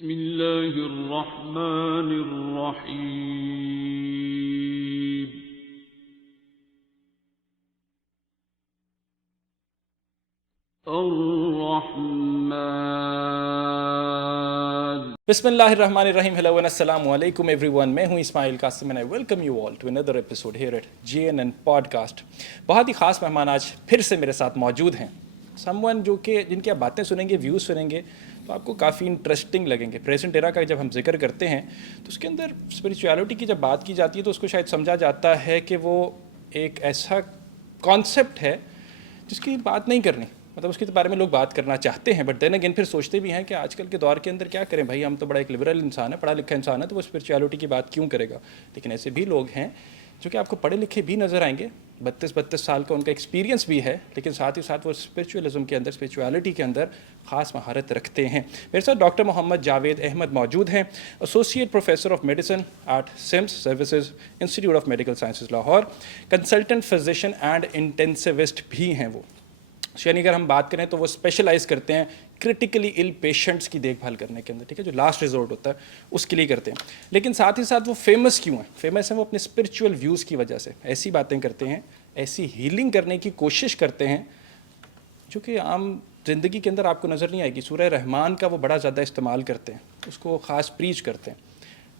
بسم اللہ الرحمن الرحیم الرحمن بسم اللہ الرحمن الرحیم. ہیلو اینڈ السلام علیکم ایوری ون. میں ہوں Ismail Qasim and I welcome you all to another episode here at GNN podcast. بہت ہی خاص مہمان آج پھر سے میرے ساتھ موجود ہیں. سم ون جو کہ جن کی آپ باتیں سنیں گے, ویوز سنیں گے تو آپ کو کافی انٹرسٹنگ لگیں گے. پریزنٹ ایرا کا جب ہم ذکر کرتے ہیں تو اس کے اندر اسپریچویلٹی کی جب بات کی جاتی ہے تو اس کو شاید سمجھا جاتا ہے کہ وہ ایک ایسا کانسیپٹ ہے جس کی بات نہیں کرنی, مطلب اس کے بارے میں لوگ بات کرنا چاہتے ہیں, بٹ دین اگین پھر سوچتے بھی ہیں کہ آج کل کے دور کے اندر کیا کریں بھائی, ہم تو بڑا ایک لبرل انسان ہے, پڑھا لکھا انسان ہے, تو وہ اسپریچویلٹی کی بات کیوں کرے گا. لیکن ایسے بھی لوگ ہیں جو کہ آپ کو پڑھے لکھے بھی نظر آئیں گے, 32 سال کا ان کا ایکسپیرینس بھی ہے, لیکن ساتھ ہی ساتھ وہ اسپریچولزم کے اندر, اسپریچویلٹی کے اندر خاص مہارت رکھتے ہیں. میرے ساتھ ڈاکٹر محمد جاوید احمد موجود ہیں, associate professor of medicine at SIMS services institute of medical sciences Lahore, consultant physician and intensivist بھی ہیں وہ. یعنی اگر ہم بات کریں تو وہ اسپیشلائز کرتے ہیں کرٹیکلی ال پیشنٹس کی دیکھ بھال کرنے کے اندر, ٹھیک ہے, جو لاسٹ ریزورٹ ہوتا ہے اس کے لیے کرتے ہیں. لیکن ساتھ ہی ساتھ وہ فیمس کیوں ہیں؟ فیمس ہیں وہ اپنے اسپرچول ویوز کی وجہ سے. ایسی باتیں کرتے ہیں, ایسی ہیلنگ کرنے کی کوشش کرتے ہیں جو کہ عام زندگی کے اندر آپ کو نظر نہیں آئے گی. سورہ رحمان کا وہ بڑا زیادہ استعمال کرتے ہیں, اس کو خاص پریچ کرتے ہیں.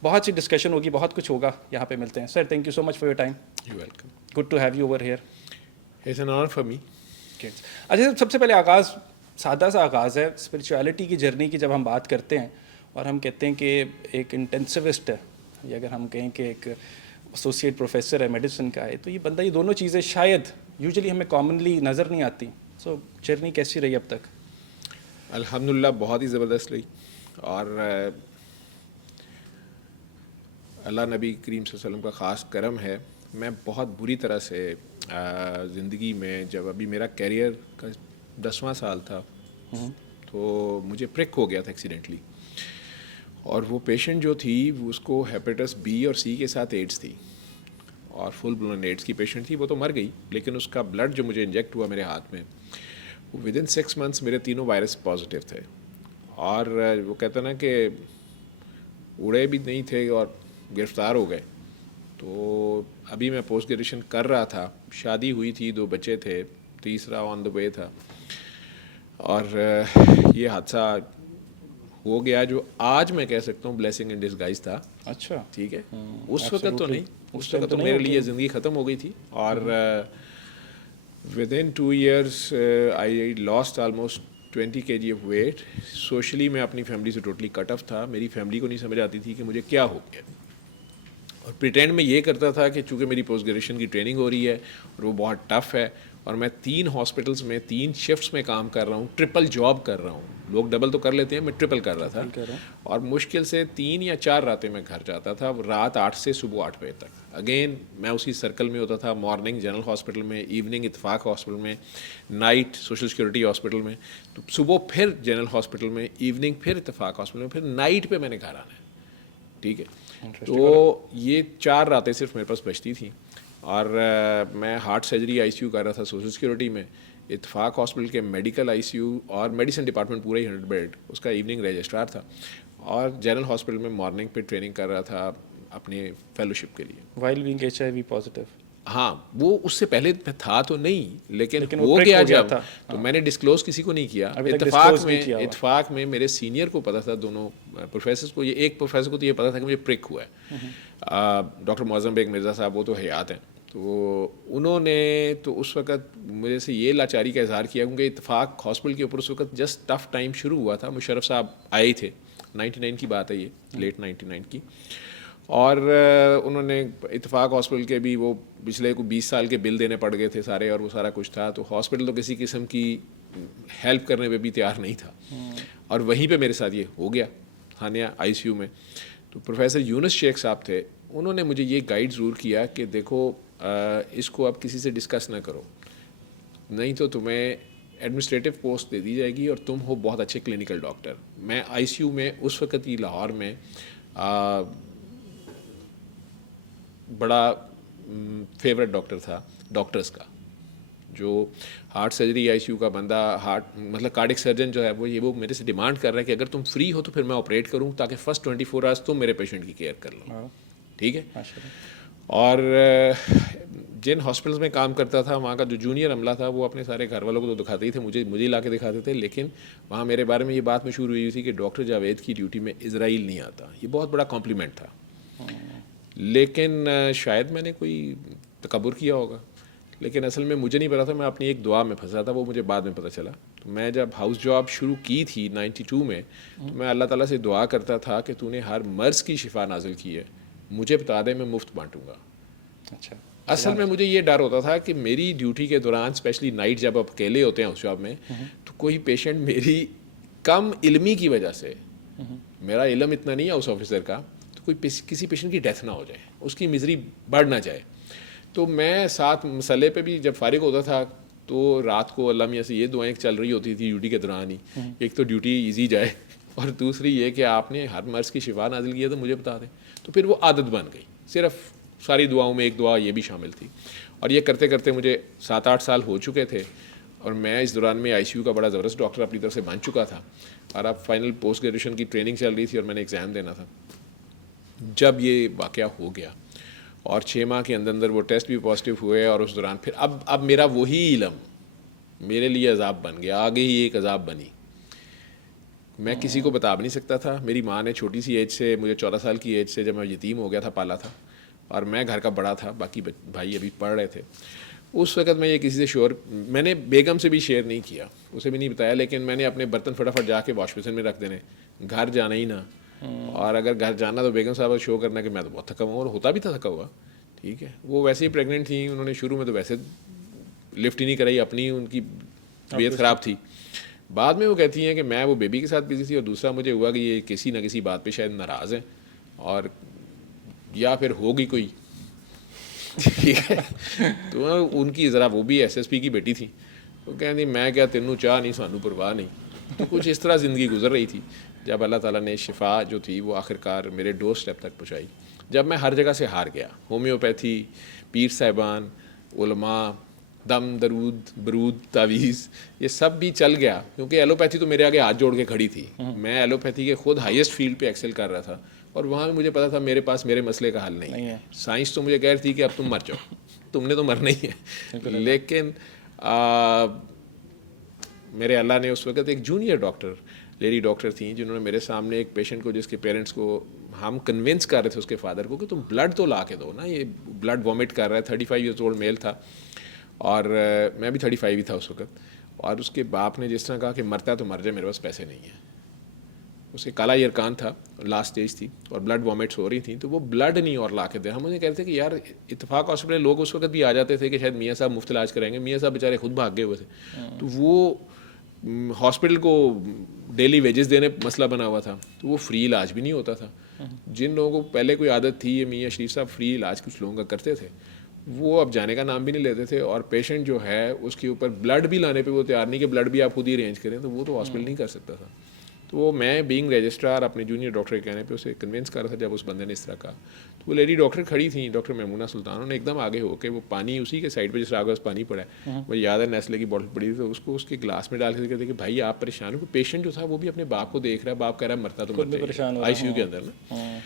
بہت سی ڈسکشن ہوگی, بہت کچھ ہوگا, یہاں پہ ملتے ہیں. Sir thank you so much for your time. You're welcome. Good to have you over here. It's an honor for me. اچھا, سب سے پہلے آغاز سادہ سا آغاز ہے اسپریچویلٹی کی جرنی کی. جب ہم بات کرتے ہیں اور ہم کہتے ہیں کہ ایک انٹینسوسٹ ہے, یا اگر ہم کہیں کہ ایک ایسوسیٹ پروفیسر ہے میڈیسن کا ہے, تو یہ بندہ, یہ دونوں چیزیں شاید یوزلی ہمیں کامنلی نظر نہیں آتی. سو جرنی کیسی رہی اب تک؟ الحمدللہ بہت ہی زبردست رہی, اور اللہ نبی کریم صلی اللہ علیہ وسلم کا خاص کرم ہے. میں بہت بری طرح سے زندگی میں, جب ابھی میرا کیریئر کا 10واں سال تھا تو مجھے پرک ہو گیا تھا ایکسیڈنٹلی, اور وہ پیشنٹ جو تھی اس کو ہیپیٹس B اور C کے ساتھ ایڈس تھی, اور فل بلون ایڈس کی پیشنٹ تھی. وہ تو مر گئی, لیکن اس کا بلڈ جو مجھے انجیکٹ ہوا میرے ہاتھ میں, ودن 6 months میرے تینوں وائرس پازیٹیو تھے. اور وہ کہتے ہیں نا کہ اڑے بھی نہیں تھے اور گرفتار ہو گئے. تو ابھی میں پوسٹ گریجویشن کر رہا تھا, شادی ہوئی تھی, 2 بچے تھے, تیسرا آن دا وے تھا, اور یہ حادثہ ہو گیا جو آج میں کہہ سکتا ہوں بلیسنگ ان ڈسگائز تھا. اچھا, ٹھیک ہے, اس وقت تو نہیں, اس وقت تو میرے لیے زندگی ختم ہو گئی تھی. اور within 2 years I lost almost 20 kg off weight. Socially میں اپنی فیملی سے ٹوٹلی کٹ آف تھا. میری فیملی کو نہیں سمجھ آتی تھی کہ مجھے کیا ہو گیا, اور پریٹینڈ میں یہ کرتا تھا کہ چونکہ میری پوسٹ گریجویشن کی ٹریننگ ہو رہی ہے اور وہ بہت ٹف ہے, اور میں 3 ہاسپٹلس میں 3 شفٹس میں کام کر رہا ہوں, ٹرپل جاب کر رہا ہوں. لوگ ڈبل تو کر لیتے ہیں, میں ٹرپل کر رہا تھا, اور مشکل سے 3 یا 4 راتیں میں گھر جاتا تھا, رات 8 سے صبح 8 بجے تک. اگین میں اسی سرکل میں ہوتا تھا, مارننگ جنرل ہاسپٹل میں, ایوننگ اتفاق ہاسپٹل میں, نائٹ سوشل سیکورٹی ہاسپٹل میں, تو صبح پھر جنرل ہاسپٹل میں, ایوننگ پھر اتفاق ہاسپٹل میں, پھر نائٹ پہ میں نے گھر آنا ہے. ٹھیک ہے, تو یہ 4 راتیں صرف میرے پاس بچتی تھیں. اور میں ہارٹ سرجری ICU کر رہا تھا سوشل سیکورٹی میں, اتفاق ہاسپٹل کے میڈیکل ICU اور میڈیسن ڈپارٹمنٹ پورا ہی 100 بیڈ, اس کا ایوننگ رجسٹرار تھا, اور جنرل ہاسپٹل میں مارننگ پہ ٹریننگ کر رہا تھا اپنے فیلوشپ کے لیے. While being HIV positive. ہاں, وہ اس سے پہلے تھا تو نہیں, لیکن ہو گیا جب, تو میں نے ڈسکلوز کسی کو نہیں کیا. اتفاق میں میرے سینئر کو پتا تھا, دونوں پروفیسرز کو. یہ ایک پروفیسر کو تو یہ پتا تھا کہ مجھے پرک ہوا ہے, ڈاکٹر معظم بیگ مرزا صاحب, وہ تو حیات ہیں. تو انہوں نے تو اس وقت مجھے سے یہ لاچاری کا اظہار کیا, کیونکہ اتفاق ہاسپٹل کے اوپر اس وقت جسٹ ٹف ٹائم شروع ہوا تھا. مشرف صاحب آئے تھے, 99 کی بات ہے یہ, لیٹ 99 کی, اور انہوں نے اتفاق ہاسپٹل کے بھی وہ پچھلے کو 20 سال کے بل دینے پڑ گئے تھے سارے, اور وہ سارا کچھ تھا. تو ہاسپٹل تو کسی قسم کی ہیلپ کرنے پہ بھی تیار نہیں تھا, اور وہیں پہ میرے ساتھ یہ ہو گیا خانیہ ICU میں. تو پروفیسر یونس شیخ صاحب تھے, انہوں نے مجھے یہ گائیڈ ضرور کیا کہ دیکھو اس کو اب کسی سے ڈسکس نہ کرو, نہیں تو تمہیں ایڈمنسٹریٹو پوسٹ دے دی جائے گی, اور تم ہو بہت اچھے کلینکل ڈاکٹر. میں ICU میں اس وقت ہی لاہور میں بڑا فیوریٹ ڈاکٹر تھا ڈاکٹرز کا, جو heart surgery I C U کا بندہ مطلب کارڈک سرجن جو ہے وہ میرے سے ڈیمانڈ کر رہا ہے کہ اگر تم فری ہو تو پھر میں آپریٹ کروں تاکہ فرسٹ 24 آورس تم میرے پیشنٹ کی کیئر کر لو. ٹھیک ہے. اور جن ہاسپٹلس میں کام کرتا تھا وہاں کا جو جونیئر عملہ تھا وہ اپنے سارے گھر والوں کو تو دکھاتے ہی تھے, مجھے لا کے دکھاتے تھے, لیکن وہاں میرے بارے میں یہ بات مشہور ہوئی تھی کہ ڈاکٹر جاوید کی ڈیوٹی میں اسرائیل نہیں آتا. یہ بہت بڑا کمپلیمنٹ تھا, لیکن شاید میں نے کوئی تکبر کیا ہوگا, لیکن اصل میں مجھے نہیں پتا تھا, میں اپنی ایک دعا میں پھنسا تھا, وہ مجھے بعد میں پتہ چلا. تو میں جب ہاؤس جاب شروع کی تھی 92 میں, تو میں اللہ تعالیٰ سے دعا کرتا تھا کہ تو نے ہر مرض کی شفا نازل کی ہے, مجھے بتا دے, میں مفت بانٹوں گا. اچھا. اصل میں مجھے یہ ڈر ہوتا تھا کہ میری ڈیوٹی کے دوران اسپیشلی نائٹ جب آپ اکیلے ہوتے ہیں اس جاب میں, تو کوئی پیشنٹ میری کم علمی کی وجہ سے, میرا علم اتنا نہیں ہے اس آفیسر کا, تو کوئی کسی پیشنٹ کی ڈیتھ نہ ہو جائے, اس کی مزری بڑھ نہ جائے. تو میں ساتھ مسئلے پہ بھی جب فارغ ہوتا تھا تو رات کو اللہ میاں سے یہ دعائیں چل رہی ہوتی تھی ڈیوٹی کے دوران ہی, ایک تو ڈیوٹی ایزی جائے, اور دوسری یہ کہ آپ نے ہر مرض کی شفا نازل کی ہے تو مجھے بتا دیں. تو پھر وہ عادت بن گئی, صرف ساری دعاؤں میں ایک دعا یہ بھی شامل تھی. اور یہ کرتے کرتے مجھے 7-8 سال ہو چکے تھے, اور میں اس دوران میں آئی سی یو کا بڑا زبردست ڈاکٹر اپنی طرف سے بن چکا تھا, اور اب فائنل پوسٹ گریجویشن کی ٹریننگ چل رہی تھی اور میں نے ایگزام دینا تھا. جب یہ واقعہ ہو گیا اور 6 ماہ کے اندر وہ ٹیسٹ بھی پازیٹیو ہوئے, اور اس دوران پھر اب میرا وہی علم میرے لیے عذاب بن گیا, آگے ہی ایک عذاب بنی. میں کسی کو بتا بھی نہیں سکتا تھا. میری ماں نے چھوٹی سی ایج سے, مجھے 14 سال کی ایج سے جب میں یتیم ہو گیا تھا, پالا تھا, اور میں گھر کا بڑا تھا, باقی بھائی ابھی پڑھ رہے تھے. اس وقت میں یہ کسی سے میں نے بیگم سے بھی شیئر نہیں کیا, اسے بھی نہیں بتایا, لیکن میں نے اپنے برتن فٹافٹ جا کے واش بیسن میں رکھ دینے, گھر جانا ہی نہ. اور اگر گھر جانا تو بیگم صاحب شو کرنا کہ میں تو بہت تھکا ہوا, اور ہوتا بھی تھا تھکا ہوا. ٹھیک ہے. وہ ویسے ہی پریگننٹ تھیں, انہوں نے شروع میں تو ویسے لفٹ ہی نہیں کرائی, اپنی ان کی طبیعت خراب تھی. بعد میں وہ کہتی ہیں کہ میں وہ بیبی کے ساتھ بزی تھی, اور دوسرا مجھے ہوا کہ یہ کسی نہ کسی بات پہ شاید ناراض ہیں, اور یا پھر ہوگی کوئی. ٹھیک ہے. تو ان کی ذرا, وہ بھی ایس ایس پی کی بیٹی تھی, وہ کہتی میں کیا تینوں چاہ نہیں سانو پرواہ نہیں. تو کچھ اس طرح زندگی گزر رہی تھی, جب اللہ تعالیٰ نے شفا جو تھی وہ آخرکار میرے ڈور اسٹیپ تک پہنچائی. جب میں ہر جگہ سے ہار گیا, ہومیوپیتھی, پیر صاحبان, علماء, دم, درود, برود, تعویذ, یہ سب بھی چل گیا, کیونکہ ایلوپیتھی تو میرے آگے ہاتھ جوڑ کے کھڑی تھی. میں ایلوپیتھی کے خود ہائیسٹ فیلڈ پہ ایکسل کر رہا تھا, اور وہاں بھی مجھے پتا تھا میرے پاس میرے مسئلے کا حل نہیں ہے. سائنس تو مجھے کہہ رہی تھی کہ اب تم مر جاؤ, تم نے تو مرنا ہی ہے. لیکن میرے اللہ نے اس وقت ایک جونیئر ڈاکٹر, لیڈی ڈاکٹر تھیں, جنہوں نے میرے سامنے ایک پیشنٹ کو, جس کے پیرنٹس کو ہم کنونس کر رہے تھے, اس کے فادر کو, کہ تم بلڈ تو لا کے دو نا, یہ بلڈ وامٹ کر رہا ہے. 35 ایئرز اولڈ میل تھا, اور میں بھی 35 ہی تھا اس وقت. اور اس کے باپ نے جس طرح کہا کہ مرتا ہے تو مر جائے, میرے پاس پیسے نہیں ہیں. اسے کالا یرکان تھا, لاسٹ اسٹیج تھی, اور بلڈ وامٹس ہو رہی تھیں, تو وہ بلڈ نہیں اور لا کے دے. ہم انہیں کہتے کہ یار اتفاق ہاسپٹل لوگ اس وقت بھی آ جاتے تھے کہ شاید میاں صاحب مفت علاج کریں گے. میاں صاحب بیچارے خود بھاگ گئے ہوئے تھے, تو وہ ہاسپٹل کو ڈیلی ویجز دینے مسئلہ بنا ہوا تھا, تو وہ فری علاج بھی نہیں ہوتا تھا. جن لوگوں کو پہلے کوئی عادت تھی, یہ میاں شریف صاحب فری علاج کچھ لوگوں کا کرتے تھے, وہ اب جانے کا نام بھی نہیں لیتے تھے. اور پیشنٹ جو ہے اس کے اوپر بلڈ بھی لانے پہ وہ تیار نہیں کہ بلڈ بھی آپ خود ہی ارینج کریں, تو وہ تو ہاسپٹل نہیں کر سکتا تھا. تو وہ میں بینگ رجسٹرار اپنے جونیئر ڈاکٹر کے کہنے پہ اسے کنونس کر رہا تھا. جب اس بندے نے اس طرح کہا, تو وہ لیڈی ڈاکٹر کھڑی تھیں, ڈاکٹر میمونہ سلطان, انہوں نے ایک دم آگے ہو کے وہ پانی اسی کے سائڈ پہ جس آگے پانی پڑا ہے, وہ یاد ہے نیسلے کی بوٹل پڑی تھی, تو اس کو اس کے گلاس میں ڈال کے کہتے کہ بھائی آپ پریشان ہو. پیشنٹ جو تھا وہ بھی اپنے باپ کو دیکھ رہا ہے, باپ کہہ رہا ہے مرتا تو مرتا ہے آئی سی یو کے اندر نا.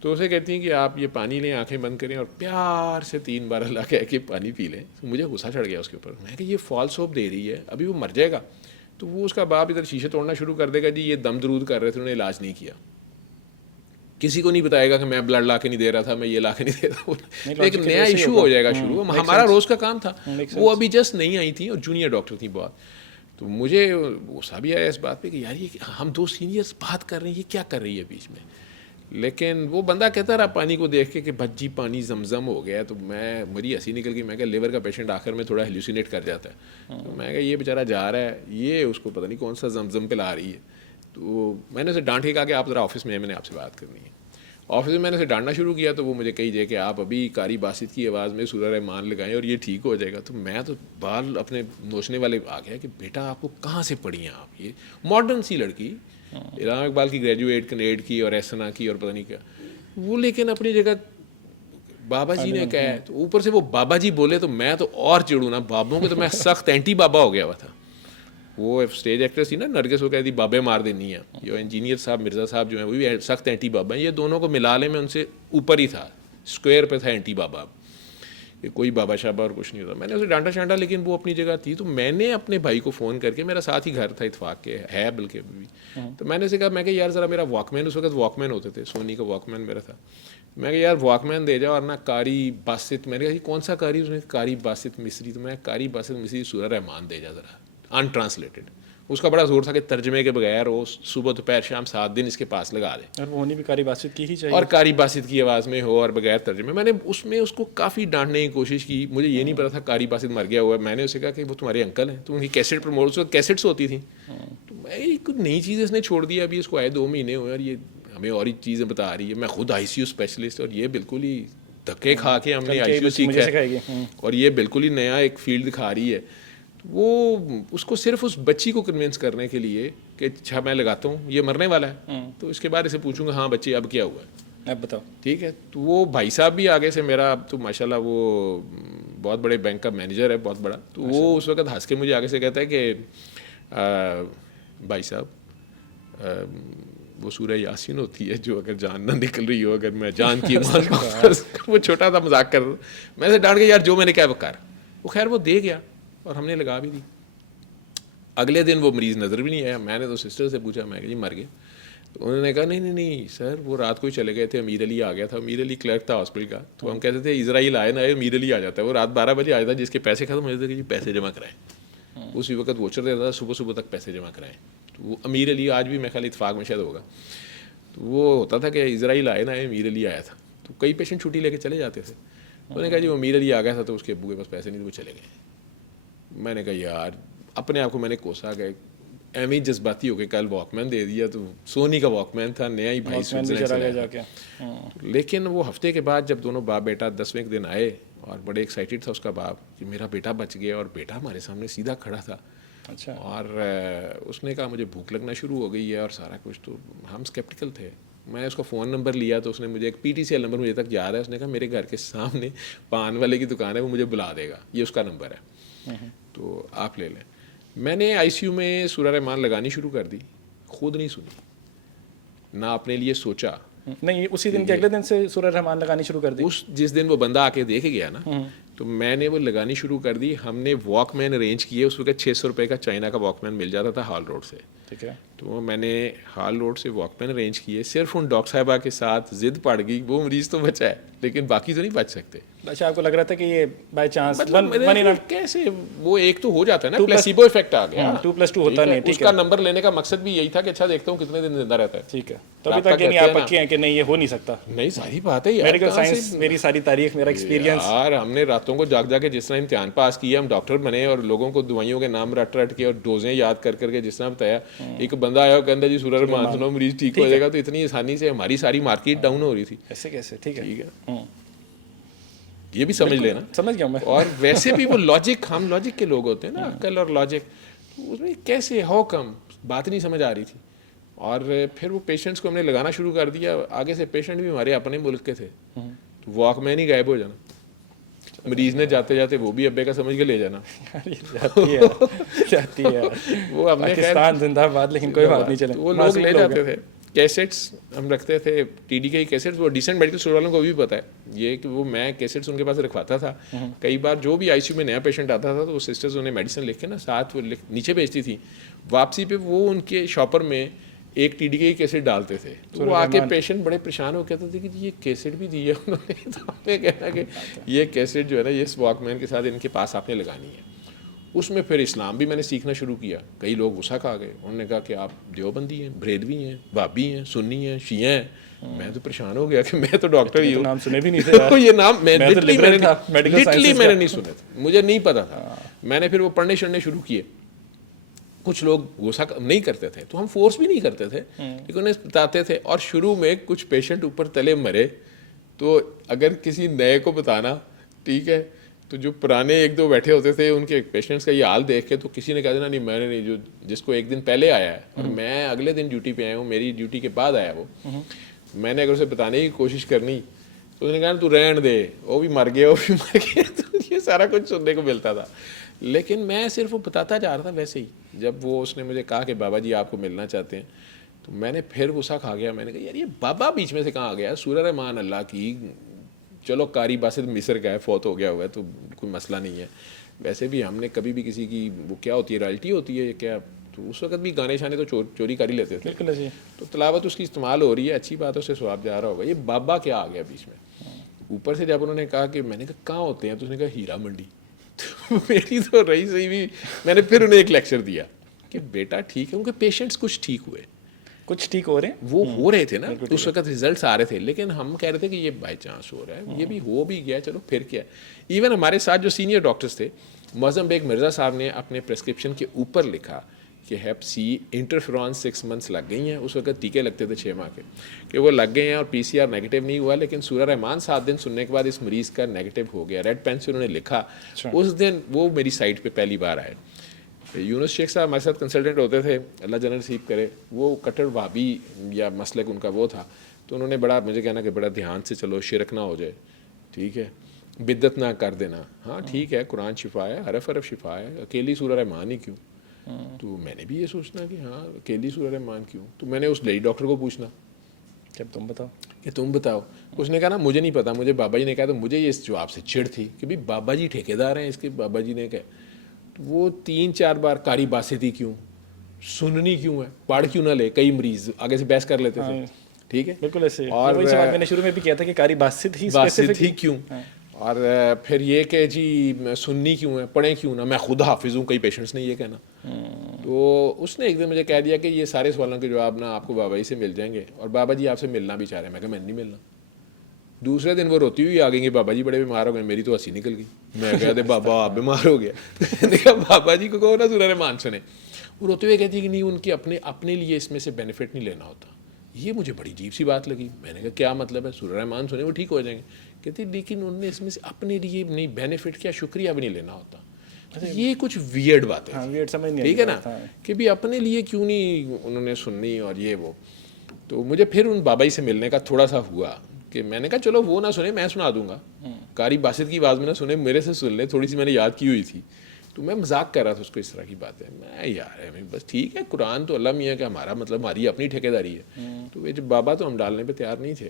تو اسے کہتی ہیں کہ آپ یہ پانی لیں, آنکھیں بند کریں, اور پیار سے 3 بار اللہ کہہ کے پانی پی لیں. مجھے غصہ چڑھ گیا اس کے اوپر. میں کہ یہ فالس ہوپ دے رہی ہے, ابھی وہ مر جائے گا. تو وہ اس کا باپ ادھر شیشے توڑنا شروع کر دے گا, جی یہ دم درود کر رہے تھے, انہوں نے علاج نہیں کیا. کسی کو نہیں بتائے گا کہ میں بلڈ لا کے نہیں دے رہا تھا, میں یہ لا کے نہیں دے رہا. ایک نیا ایشو ہو جائے گا شروع. ہمارا روز کا کام تھا, وہ ابھی جسٹ نہیں آئی تھیں, اور جونیئر ڈاکٹر تھیں بہت. تو مجھے غصہ بھی آیا اس بات پہ کہ یار یہ ہم 2 سینئرس بات کر رہے ہیں, یہ کیا کر رہی ہے بیچ میں. لیکن وہ بندہ کہتا رہا پانی کو دیکھ کے کہ بھجی پانی زمزم ہو گیا. تو میں میری ہنسی نکل گئی. میں کہ لیور کا پیشنٹ آخر میں تھوڑا ہیلوسینیٹ کر جاتا ہے. تو میں کہ یہ بیچارہ جا رہا ہے, یہ اس کو پتہ نہیں کون سا زمزم پہ لا رہی ہے. تو میں نے اسے ڈانٹ کے کہا کہ آپ ذرا آفس میں نے آپ سے بات کرنی ہے. آفس میں نے اسے ڈانٹنا شروع کیا, تو وہ مجھے کہی جائے کہ آپ ابھی قاری باسط کی آواز میں سورہ رحمان لگائیں اور یہ ٹھیک ہو جائے گا. تو میں تو بال اپنے نوچنے والے آ گیا کہ بیٹا آپ کو کہاں سے پڑھی ہیں آپ, یہ ماڈرن سی لڑکی, علامہ اقبال کی گریجویٹ کنیڈ کی اور ایسنا کی اور پتہ نہیں کیا, وہ لیکن اپنی جگہ بابا جی نے کہا ہے, تو اوپر سے وہ بابا جی بولے تو میں تو اور چڑوں نا, بابوں کے تو میں سخت اینٹی بابا ہو گیا ہوا تھا. وہ اسٹیج ایکٹریس تھی نا نرگس, وہ کہتی بابے مار دینی ہے. جو انجینئر صاحب مرزا صاحب جو ہیں وہ بھی سخت اینٹی بابا ہیں. یہ دونوں کو ملا لے میں ان سے اوپر ہی تھا, اسکوائر پہ تھا اینٹی بابا, کہ کوئی بابا شابا اور کچھ نہیں ہوتا. میں نے اسے ڈانٹا شانٹا, لیکن وہ اپنی جگہ تھی. تو میں نے اپنے بھائی کو فون کر کے, میرا ساتھ ہی گھر تھا اتفاق کے, ہے بلکہ ابھی بھی, تو میں نے اسے کہا, میں کہ یار ذرا میرا واک مین, اس وقت واک مین ہوتے تھے, سونی کا واک مین میرا تھا, میں کہ یار واک مین دے جاؤ, اور نا قاری باسط, میں نے کہا کون سا قاری, اس نے قاری باسط مصری, تو میں قاری باسط مصری سورہ رحمان دے جا ذرا ان ٹرانسلیٹڈ. اس کا بڑا زور تھا کہ ترجمے کے بغیر وہ صبح دوپہر شام 7 دن اس کے پاس لگا دے, اور وہ ہونی بھی قاری باسط کی ہی چاہیے, اور قاری باسط کی آواز میں ہو اور بغیر ترجمے. میں نے اس میں اس کو کافی ڈانٹنے کی کوشش کی. مجھے یہ نہیں پتا تھا قاری باسط مر گیا ہوا ہے. میں نے اسے کہا کہ وہ تمہارے انکل ہیں, تو ان کی کیسٹ پروموٹ, کیسٹس ہوتی تھیں. تو میں کچھ نئی چیز اس نے چھوڑ دیا, ابھی اس کو آئے 2 مہینے ہوئے, اور یہ ہمیں اور ہی چیزیں بتا رہی ہے. میں خود آئی سی یو اسپیشلسٹ, اور یہ بالکل ہی دھکے کھا کے ہم نے آئی سی یو سیکھا ہے, اور یہ بالکل ہی نیا ایک فیلڈ دکھا رہی ہے. وہ اس کو صرف اس بچی کو کنونس کرنے کے لیے کہ اچھا میں لگاتا ہوں, یہ مرنے والا ہے, تو اس کے بعد اسے پوچھوں گا ہاں بچی اب کیا ہوا ہے, اب بتاؤ, ٹھیک ہے. تو وہ بھائی صاحب بھی آگے سے, میرا اب تو ماشاء اللہ وہ بہت بڑے بینک کا مینیجر ہے, بہت بڑا. تو وہ اس وقت ہنس کے مجھے آگے سے کہتا ہے کہ بھائی صاحب وہ سورہ یاسین ہوتی ہے جو اگر جان نہ نکل رہی ہو, اگر میں جان کی وہ چھوٹا تھا مذاق کر, میں سے ڈانٹ کے یار جو میں نے کہا وہ کر. وہ خیر وہ دے گیا اور ہم نے لگا بھی دی. اگلے دن وہ مریض نظر بھی نہیں آیا. میں نے تو سسٹر سے پوچھا, میں کہ جی مر گئے, تو انہوں نے کہا نہیں سر وہ رات کو ہی چلے گئے تھے, امیر علی آ گیا تھا, امیر علی کلرک تھا ہاسپٹل کا. تو ہم کہتے تھے اسرائیل آئے نہ آئے امیر علی آ جاتا ہے. وہ رات 12 بجے آیا تھا, جس کے پیسے ختم ہو جاتے تھے کہ جی پیسے جمع کرائیں. اسی وقت ووچر دیتا تھا, صبح تک پیسے جمع کرائیں. تو وہ امیر علی آج بھی میں خیال اتفاق میں شاید ہوگا. تو وہ ہوتا تھا کہ اسرائیل آئے نہ آئے امیر علی آیا تھا. تو کئی پیشنٹ چھٹی لے کے چلے جاتے تھے. انہوں نے کہا جی وہ امیر علی آ گیا تھا, تو اس کے ابو کے پاس پیسے نہیں تھے, وہ چلے گئے. میں نے کہا یار, اپنے آپ کو میں نے کوسا کہ ایم ہی جذباتی ہو کے کل واک مین دے دیا. تو سونی کا واک مین تھا, نیا ہی بھائی سوئٹزرلینڈ. لیکن وہ ہفتے کے بعد جب دونوں باپ بیٹا 10ویں دن آئے, اور بڑے ایکسائٹیڈ تھا اس کا باپ کہ میرا بیٹا بچ گیا, اور بیٹا ہمارے سامنے سیدھا کھڑا تھا. اچھا. اور اس نے کہا مجھے بھوک لگنا شروع ہو گئی ہے اور سارا کچھ. تو ہم اسکیپٹیکل تھے. میں اس کا فون نمبر لیا, تو اس نے مجھے ایک P T C L number مجھے تک یاد ہے. اس نے کہا میرے گھر کے سامنے پان والے کی دکان ہے, وہ مجھے بلا دے گا, یہ اس کا نمبر ہے, تو آپ لے لیں. میں نے آئی سی یو میں سورہ رحمان لگانی شروع کر دی. خود نہیں سنی, نہ اپنے لیے سوچا. نہیں, اسی دن کے اگلے دن سے سورہ رحمان لگانی شروع کر دی. جس دن وہ بندہ آ کے دیکھ گیا نا, تو میں نے وہ لگانی شروع کر دی. ہم نے واک مین ارینج کیے. اس وقت 600 روپے کا چائنا کا واک مین مل جاتا تھا ہال روڈ سے, ٹھیک ہے. تو میں نے ہال روڈ سے واک مین ارینج کیے. صرف ان ڈاکٹر صاحبہ کے ساتھ ضد پڑ گئی, وہ مریض تو بچا ہے لیکن باقی تو نہیں بچ سکتے. اچھا, آپ کو لگ رہا تھا کہ یہ بائی چانس کیسے وہ ایک تو ہو جاتا ہے نا, پلیسیبو افیکٹ آ گیا. 2+2 ہوتا نہیں. اس کا نمبر لینے کا مقصد بھی یہی تھا کہ اچھا دیکھتا ہوں کتنے دن زندہ رہتا ہے. ٹھیک ہے. تو ابھی تک نہیں آپ پکے ہیں کہ نہیں یہ ہو نہیں سکتا. نہیں, ساری بات ہے یار, میڈیکل سائنس میری ساری تاریخ, میرا ایکسپیرینس. یار ہم نے راتوں کو جاگ کے جس طرح امتحان پاس کیا, ہم ڈاکٹر بنے, اور لوگوں کو دوائیوں کے نام رٹ کے اور ڈوزیں یاد کر کے جس طرح بتایا. ایک بندہ آیا اور کہتا جی سورہ رحمان سنو مریض ٹھیک ہو جائے گا. تو اتنی آسانی سے ہماری ساری مارکیٹ ڈاؤن ہو رہی تھی. ایسے کیسے؟ ٹھیک ہے, یہ بھی سمجھ لینا. سمجھ گیا میں. اور ویسے بھی وہ لاجک, ہم لاجک کے لوگ ہوتے ہیں نا, عقل اور لاجک, اس میں کیسے ہاؤ کم بات نہیں سمجھ آ رہی تھی. اور پھر وہ پیشنٹس کو ہم نے لگانا شروع کر دیا. آگے سے پیشنٹ بھی ہمارے اپنے ملک کے تھے, تو واک مین ہی غائب ہو جانا. مریض نے جاتے جاتے وہ بھی ابے کا سمجھ کے لے جانا. جاتی ہے وہ ہم نے پاکستان زندہ باد, لیکن کوئی بات نہیں چلے. وہ لوگ لے جاتے تھے. کیسٹس ہم رکھتے تھے, ٹی ڈی کے ہی کیسٹس. وہ ڈیسنٹ میڈیکل اسٹور والوں کو بھی پتہ ہے یہ کہ وہ میں کیسٹس ان کے پاس رکھواتا تھا. کئی بار جو بھی آئی سی یو میں نیا پیشنٹ آتا تھا, تو وہ سسٹرز انہیں میڈیسن لکھ کے نا ساتھ وہ نیچے بھیجتی تھی. واپسی پہ وہ ان کے شاپر میں ایک ٹی ڈی کے کیسٹ ڈالتے تھے. تو وہ آ کے پیشنٹ بڑے پریشان ہو کہتے تھے کہ یہ کیسٹ بھی دی ہے انہوں نے. تو ہمیں کہنا کہ یہ کیسٹ جو ہے نا, یہ اس واک مین کے ساتھ ان کے پاس آپ نے لگانی ہے. اس میں پھر اسلام بھی میں نے سیکھنا شروع کیا. کئی لوگ غصہ کھا گئے, انہوں نے کہا کہ آپ دیوبندی ہیں, بریلوی ہیں, بابی ہیں, سنی ہیں, شیعہ ہیں. میں تو پریشان ہو گیا کہ میں تو ڈاکٹر ہی ہوں. نام سنے بھی نہیں تھے یہ نام میں لٹرلی میں نے نہیں سنے تھے, مجھے نہیں پتا تھا. میں نے پھر وہ پڑھنے شڑھنے شروع کیے. کچھ لوگ غصہ نہیں کرتے تھے, تو ہم فورس بھی نہیں کرتے تھے, لیکن انہیں بتاتے تھے. اور شروع میں کچھ پیشنٹ اوپر تلے مرے, تو اگر کسی نئے کو بتانا, ٹھیک ہے, تو جو پرانے 1-2 بیٹھے ہوتے تھے ان کے پیشنٹس کا یہ حال دیکھ کے, تو کسی نے کہا دینا نہیں میں نے نہیں, جو جس کو ایک دن پہلے آیا ہے اور میں اگلے دن ڈیوٹی پہ آیا ہوں, میری ڈیوٹی کے بعد آیا وہ, میں نے اگر اسے بتانے کی کوشش کرنی تو اس نے کہا تو رہن دے, وہ بھی مر گیا, وہ بھی مر گیا. تو یہ سارا کچھ سننے کو ملتا تھا, لیکن میں صرف وہ بتاتا جا رہا تھا. ویسے ہی جب وہ اس نے مجھے کہا کہ بابا جی آپ کو ملنا چاہتے ہیں, تو میں نے پھر غصہ کھا گیا. میں نے کہا یار یہ بابا بیچ میں سے کہاں آ گیا؟ سورہ رحمان اللہ کی, چلو قاری باسط مصر کا ہے, فوت ہو گیا ہوا ہے تو کوئی مسئلہ نہیں ہے. ویسے بھی ہم نے کبھی بھی کسی کی وہ کیا ہوتی ہے رائلٹی ہوتی ہے کیا, تو اس وقت بھی گانے شانے تو چوری کر ہی لیتے تھے. بالکل. تو تلاوت اس کی استعمال ہو رہی ہے, اچھی بات ہے, اس سے ثواب جا رہا ہوگا. یہ بابا کیا آ گیا بیچ میں؟ اوپر سے جب انہوں نے کہا کہ میں نے کہا کہاں ہوتے ہیں, تو اس نے کہا ہیرا منڈی. تو میری تو رہی صحیح بھی, میں نے پھر انہیں ایک لیکچر دیا کہ بیٹا ٹھیک ہے, ان کے پیشنٹس کچھ ٹھیک ہوئے, کچھ ٹھیک ہو رہے ہیں, وہ ہو رہے تھے نا, اس وقت ریزلٹس آ رہے تھے, لیکن ہم کہہ رہے تھے کہ یہ بائی چانس ہو رہا ہے, یہ بھی ہو بھی گیا, چلو پھر کیا. ایون ہمارے ساتھ جو سینئر ڈاکٹرس تھے, معظم بیگ مرزا صاحب نے اپنے پرسکرپشن کے اوپر لکھا کہ ہیپ سی انٹرفیرون 6 months لگ گئی ہیں. اس وقت ٹیکے لگتے تھے 6 ماہ کے, کہ وہ لگ گئے ہیں اور پی سی آر نیگیٹو نہیں ہوا, لیکن سورہ رحمان 7 دن سننے کے بعد اس مریض کا نیگیٹو ہو گیا. ریڈ پین سے انہوں نے لکھا. اس دن وہ میری سائٹ پہ پہلی بار آئے. یونس شیخ صاحب ہمارے ساتھ کنسلٹنٹ ہوتے تھے, اللہ جنرل نصیب کرے, وہ کٹر وہابی یا مسلک ان کا وہ تھا. تو انہوں نے بڑا مجھے کہنا کہ بڑا دھیان سے چلو, شرک نہ ہو جائے, ٹھیک ہے, بدعت نہ کر دینا. ہاں ٹھیک ہے, قرآن شفا ہے, حرف حرف شفا ہے, اکیلی سورہ رحمان ہی کیوں؟ تو میں نے بھی یہ سوچنا کہ ہاں اکیلی سورہ رحمان کیوں. تو میں نے اس لیڈی ڈاکٹر کو پوچھنا جب تم بتاؤ کہ تم بتاؤ. اس نے کہا نا مجھے نہیں پتا, مجھے بابا جی نے کہا. تو مجھے یہ اس جواب سے چڑ تھی کہ بھائی بابا جی ٹھیکیدار ہیں اس کے. بابا جی نے کہا وہ 3-4 بار قاری باسطی کیوں, سننی کیوں ہے, پڑھ کیوں نہ لے. کئی مریض آگے سے بحث کر لیتے تھے, ٹھیک ہے, بالکل ایسے. اور وہی سوال میں نے شروع میں بھی کیا تھا کہ قاری باسط ہی کیوں, اور پھر یہ کہ جی سننی کیوں ہے, پڑھیں کیوں نہ. میں خود حافظ ہوں, کئی پیشنٹس نے یہ کہنا. تو اس نے ایک دن مجھے کہہ دیا کہ یہ سارے سوالوں کے جواب نا آپ کو بابا جی سے مل جائیں گے, اور بابا جی آپ سے ملنا بھی چاہ رہے ہیں. میں کہا میں نہیں ملنا. دوسرے دن وہ روتی ہوئی آ گئی کہ بابا جی بڑے بیمار ہو گئے. میری تو ہنسی نکل گئی. میں کہتے بابا آپ بیمار ہو گیا. میں کہا بابا جی کو کہو نا سورہ رحمان سنیں. وہ روتے ہوئے کہتی ہے کہ نہیں, ان کے اپنے لیے اس میں سے بینیفٹ نہیں لینا ہوتا. یہ مجھے بڑی عجیب سی بات لگی. میں نے کہا کیا مطلب ہے؟ سورہ رحمان سنیں وہ ٹھیک ہو جائیں گے. کہتی لیکن انہوں نے اس میں سے اپنے لیے نہیں بینیفٹ کیا, شکریہ بھی نہیں لینا ہوتا. یہ کچھ ویئرڈ بات ہے, ٹھیک ہے نا, کہ بھی اپنے لیے کیوں نہیں انہوں نے سننی اور یہ وہ. تو مجھے پھر ان بابا جی سے ملنے کا تھوڑا سا ہوا کہ میں نے کہا چلو وہ نہ سنے, میں سنا دوں گا. قاری باسط کی آواز میں نہ سنے, میرے سے سن لیں. تھوڑی سی میں نے یاد کی ہوئی تھی, تو میں مذاق کر رہا تھا اس کو اس طرح کی بات ہے. میں یار بس ٹھیک ہے, قرآن تو اللہ میاں کہ ہمارا مطلب ہماری اپنی ٹھیکیداری ہے. تو یہ جو بابا تو ہم ڈالنے پہ تیار نہیں تھے.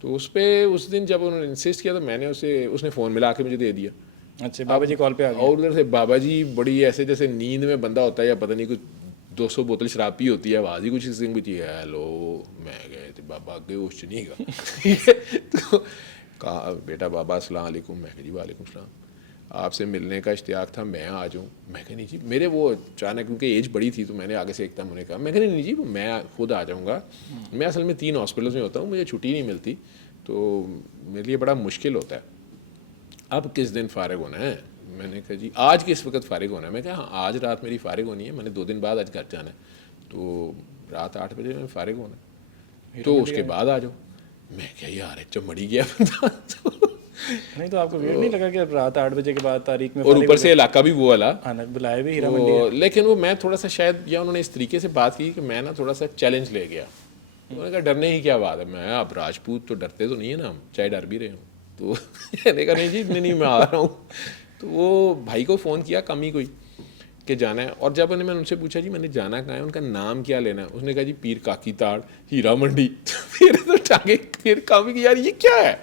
تو اس پہ اس دن جب انہوں نے انسسٹ کیا تو میں نے اس نے فون ملا کے مجھے دے دیا. اچھا بابا جی کال پہ آ گئے, اور ادھر سے بابا جی بڑی ایسے جیسے نیند میں بندہ ہوتا ہے یا پتہ نہیں کچھ 200 بوتل شراب پی ہوتی ہے, آواز ہی کچھ اس دن کی ہے, ہیلو. میں گئے تھے بابا کے ہوش نہیں گا. تو کہا بیٹا بابا السلام علیکم. میں کہا جی وعلیکم السلام, آپ سے ملنے کا اشتیاق تھا, میں آ جاؤں. میں کہا نہیں جی, میرے وہ اچانک کیونکہ ایج بڑی تھی تو میں نے آگے سے ایک دم انہیں کہا. میں کہا نہیں جی میں خود آ جاؤں گا. میں اصل میں 3 ہاسپٹلس میں ہوتا ہوں, مجھے چھٹی نہیں ملتی, تو میرے لیے بڑا مشکل ہوتا ہے. اب کس دن فارغ ہونا ہے؟ میں نے کہا جی آج کس وقت فارغ ہونا ہے؟ میں کہا ہاں آج رات میری فارغ ہونی ہے, میں نے 2 دن بعد آج گھر جانا ہے, تو رات 8 بجے میں فارغ ہونا ہے, تو اس کے بعد آ جاؤ. میں کہا یار چمڑی گیا بندہ. نہیں تو آپ کو ویئرڈ نہیں لگا کہ رات 8 بجے کے بعد تاریخ میں, اور اوپر سے علاقہ بھی وہ والا بلائے بھی ہیرا منڈی ہے. لیکن وہ میں تھوڑا سا شاید یا انہوں نے اس طریقے سے بات کی کہ میں نا تھوڑا سا چیلنج لے گیا. انہوں نے کہا ڈرنے کی کیا بات ہے؟ میں اب راجپوت تو ڈرتے تو نہیں ہے نا ہم, چاہے ڈر بھی رہے ہوں. تو میں نے کہا نہیں جی نہیں میں آ رہا ہوں. تو وہ بھائی کو فون کیا کم ہی کوئی کہ جانا ہے. اور جب میں ان سے پوچھا جی میں نے جانا کہاں ہے, ان کا نام کیا لینا ہے, اس نے کہا جی پیر کاکی تاڑ ہیرا منڈی. پھر تو ٹانگے پھر کام کی یار یہ کیا ہے.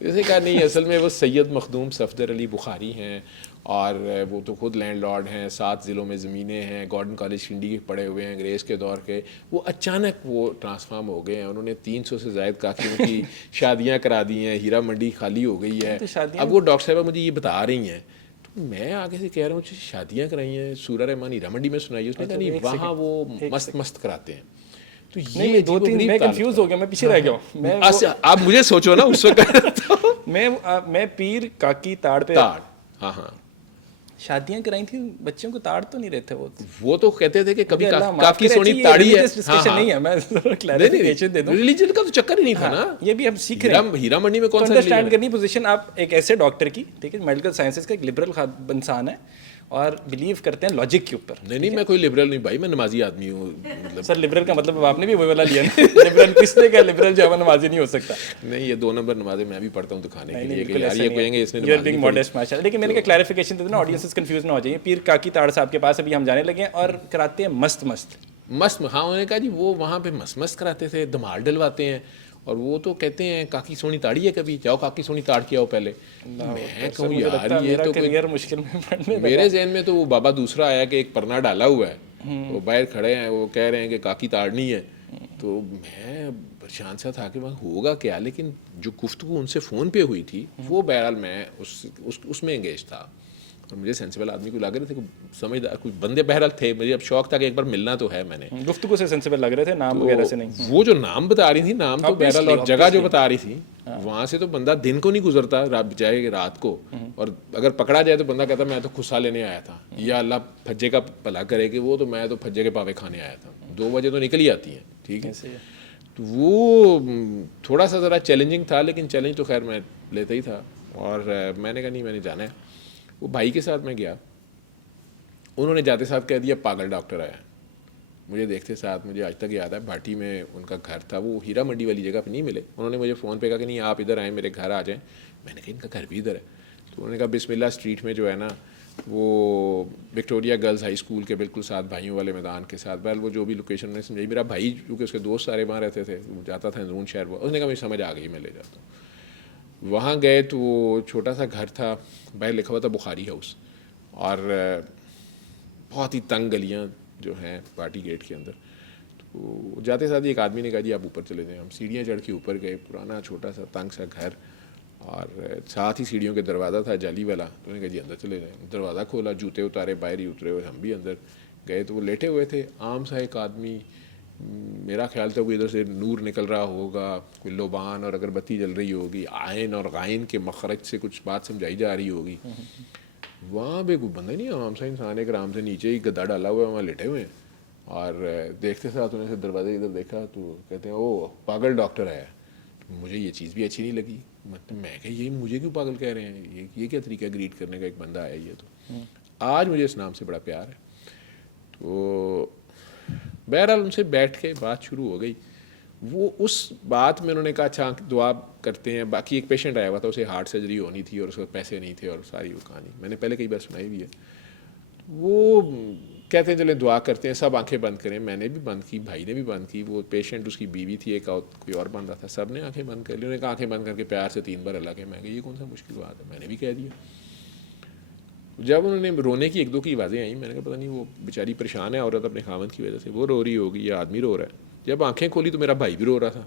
جیسے کہا نہیں اصل میں وہ سید مخدوم صفدر علی بخاری ہیں, اور وہ تو خود لینڈ لارڈ ہیں, 7 ضلعوں میں زمینیں ہیں, گارڈن کالج کنڈی کے پڑے ہوئے ہیں انگریز کے دور کے. وہ اچانک وہ ٹرانسفارم ہو گئے ہیں, انہوں نے 300 سے زائد کاکیوں کی شادیاں کرا دی ہیں, ہیرا منڈی خالی ہو گئی ہے. اب وہ ڈاکٹر صاحبہ مجھے یہ بتا رہی ہیں, تو میں آگے سے کہہ رہا ہوں شادیاں کرائی ہیں, سورہ رحمان ہیرا منڈی میں سنائی. اس نے کہا نہیں وہاں وہ مست کراتے ہیں. تو یہ 2-3 میں کنفیوز ہو گیا, میں پیچھے رہ گیا ہوں. آپ مجھے سوچو نا اس وقت میں پیر کاکی تاڑ پہ ہاں شادیاں کرائی تھیں, بچوں کو تاڑ تو نہیں رہتے. وہ تو کہتے تھے کہ کبھی کافی سونی تاڑی ہے. نہیں ہے, میں کلیریفیکیشن دے دوں, ریلیجن کا تو چکر ہی نہیں تھا نا. یہ بھی ہم سیکھ رہے ہیں. ہیرا منڈی میں کون سا انڈرسٹینڈ کرنی پوزیشن. آپ ایک ایسے ڈاکٹر کی, ٹھیک ہے, میڈیکل سائنسز کا ایک لبرل انسان ہے, اور بلیو کرتے ہیں لاجک کے اوپر. نہیں میں کوئی لبرل نہیں بھائی, میں نمازی آدمی ہوں. مطلب سر لبرل کا مطلب آپ نے بھی وہی والا لیا نا, لبرل کس نے کہا لبرل جو ہے نمازی نہیں ہو سکتا. نہیں, یہ 2 نمبر نمازیں میں بھی پڑھتا ہوں دکھانے کے لیے کہ بالکل یار ایسا یہ نہیں کہیں گے اس نے ہے. You are نماز being نہیں پڑھی. modest ماشاءاللہ. لیکن میں نے کہا کلیریفیکیشن دے دینا, آڈینسز کنفیوز نہ ہو جائیں. پیر کاکی تاڑ صاحب کے پاس ابھی ہم جانے لگے ہیں اور کراتے ہیں مست. ہاں انہوں نے کہا جی وہ وہاں پہ مست کراتے تھے, دھمال ڈلواتے ہیں, اور وہ تو کہتے ہیں کاکی سونی تاڑی ہے, کبھی جاؤ کاکی سونی تاڑ کے آؤ پہلے. میں کہوں یار یہ تو کیریئر مشکل میں پڑنے میرے ذہن میں تو وہ بابا دوسرا آیا کہ ایک پرنا ڈالا ہوا ہے, وہ باہر کھڑے ہیں, وہ کہہ رہے ہیں کہ کاکی تاڑنی ہے. تو میں پریشان سا تھا کہ وہاں ہوگا کیا, لیکن جو گفتگو ان سے فون پہ ہوئی تھی وہ بہرحال میں اس میں انگیج تھا, اور مجھے سینسیبل آدمی کو لگ رہے تھے, سمجھدار کوئی بندے بہرحال تھے. مجھے اب شوق تھا کہ ایک بار ملنا تو ہے. میں نے گفتگو سے سینسیبل لگ رہے تھے, نام وغیرہ سے نہیں. وہ جو نام بتا رہی تھی, نام تو بہرحال, اور جگہ جو بتا رہی تھی, وہاں سے تو بندہ دن کو نہیں گزرتا جائے رات کو, اور اگر پکڑا جائے تو بندہ کہتا میں تو خصا لینے آیا تھا, یا اللہ پھجے کا بھلا کرے کہ وہ تو میں تو پھجے کے پاوے کھانے آیا تھا. 2 بجے تو نکل ہی آتی ہیں, ٹھیک ہے. تو وہ تھوڑا سا ذرا چیلنجنگ تھا, لیکن چیلنج تو خیر میں لیتا ہی تھا. اور میں نے کہا نہیں میں نے جانا ہے. وہ بھائی کے ساتھ میں گیا, انہوں نے جاتے ساتھ کہہ دیا پاگل ڈاکٹر آیا. مجھے دیکھتے ساتھ مجھے آج تک یاد ہے, بھاٹی میں ان کا گھر تھا, وہ ہیرا منڈی والی جگہ پہ نہیں ملے. انہوں نے مجھے فون پہ کہا کہ نہیں آپ ادھر آئیں, میرے گھر آ جائیں. میں نے کہا ان کا گھر بھی ادھر ہے. تو انہوں نے کہا بسم اللہ اسٹریٹ میں جو ہے نا وہ وکٹوریا گرلز ہائی اسکول کے بالکل ساتھ, بھائیوں والے میدان کے ساتھ. بہرحال وہ جو بھی لوکیشن نے سمجھائی, میرا بھائی کیونکہ اس کے دوست سارے وہاں رہتے تھے, وہ جاتا تھا زون شہر, وہ اس نے کہا مجھے سمجھ آ گئی میں لے جاتا ہوں. وہاں گئے تو وہ چھوٹا سا گھر تھا, باہر لکھا ہوا تھا بخاری ہاؤس, اور بہت ہی تنگ گلیاں جو ہیں پارٹی گیٹ کے اندر. تو جاتے ساتھ ایک آدمی نے کہا جی آپ اوپر چلے جائیں. ہم سیڑھیاں چڑھ کے اوپر گئے, پرانا چھوٹا سا تنگ سا گھر, اور ساتھ ہی سیڑھیوں کے دروازہ تھا جالی والا. تو انہوں نے کہا جی اندر چلے جائیں. دروازہ کھولا, جوتے اتارے, باہر ہی اترے ہوئے, ہم بھی اندر گئے. تو وہ لیٹے ہوئے تھے, عام سا ایک آدمی, میرا خیال تھا کوئی ادھر سے نور نکل رہا ہوگا, کوئی لوبان اور اگربتی جل رہی ہوگی, عین اور غائن کے مخرج سے کچھ بات سمجھائی جا رہی ہوگی. وہاں پہ کوئی بندہ نہیں, عام سا انسان ایک آرام سے نیچے ہی گدا ڈالا ہوا ہے, وہاں لیٹے ہوئے ہیں. اور دیکھتے ساتھ انہوں نے دروازے ادھر دیکھا تو کہتے ہیں او پاگل ڈاکٹر ہے. مجھے یہ چیز بھی اچھی نہیں لگی. مطلب میں کہ یہ مجھے کیوں پاگل کہہ رہے ہیں, یہ کیا طریقہ گریٹ کرنے کا, ایک بندہ آیا یہ تو. آج مجھے اس نام سے بڑا پیار ہے. تو بہرحال ان سے بیٹھ کے بات شروع ہو گئی. وہ اس بات میں انہوں نے کہا اچھا دعا کرتے ہیں. باقی ایک پیشنٹ آیا ہوا تھا, اسے ہارٹ سرجری ہونی تھی اور اس کو پیسے نہیں تھے, اور ساری وہ کہانی میں نے پہلے کئی بار سنائی بھی ہے. وہ کہتے ہیں چلے دعا کرتے ہیں, سب آنکھیں بند کریں. میں نے بھی بند کی, بھائی نے بھی بند کی, وہ پیشنٹ اس کی بیوی تھی, ایک کوئی اور بند رہا تھا, سب نے آنکھیں بند کر لی. انہوں نے کہا آنکھیں بند کر کے پیار سے 3 بار اللہ کے. میں کہ یہ کون سا مشکل بات ہے, میں نے بھی کہہ دیا. جب انہوں نے رونے کی 1-2 کی آوازیں آئیں, میں نے کہا پتہ نہیں وہ بیچاری پریشان ہے عورت اپنے خاوند کی وجہ سے, وہ رو رہی ہوگی یا آدمی رو رہا ہے. جب آنکھیں کھولی تو میرا بھائی بھی رو رہا تھا,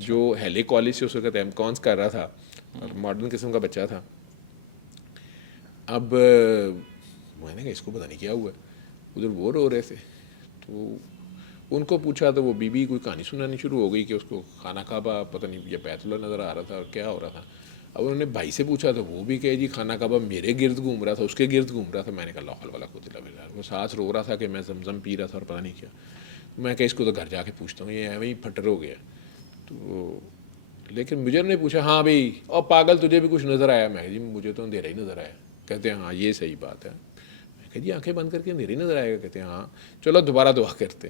جو ہیلے کالج سے اس وقت ایم کونس کر رہا تھا, اور ماڈرن قسم کا بچہ تھا. اب میں نے کہا اس کو پتہ نہیں کیا ہوا ہے, ادھر وہ رو رہے تھے. تو ان کو پوچھا تو وہ بی کوئی کہانی سنانی شروع ہو گئی کہ اس کو خانہ کعبہ پتہ نہیں یا بیت اللہ نظر آ رہا تھا اور کیا ہو رہا تھا. اب انہوں نے بھائی سے پوچھا تو وہ بھی کہ جی خانہ کعبہ میرے گرد گھوم رہا تھا, اس کے گرد گھوم رہا تھا. میں نے کہا لا حول ولا قوت الا باللہ. وہ ساتھ رو رہا تھا کہ میں زمزم پی رہا تھا اور پتہ نہیں کیا. میں کہ اس کو تو گھر جا کے پوچھتا ہوں, یہ ایویں ہی پھٹر ہو گیا. تو لیکن مجھے نے پوچھا ہاں بھائی اور پاگل تجھے بھی کچھ نظر آیا؟ میں جی مجھے تو اندھیرا ہی نظر آیا. کہتے ہیں ہاں یہ صحیح بات ہے. میں کہ جی آنکھیں بند کر کے اندھیرا ہی نظر آئے گا؟ کہتے ہیں ہاں چلو دوبارہ دعا کرتے.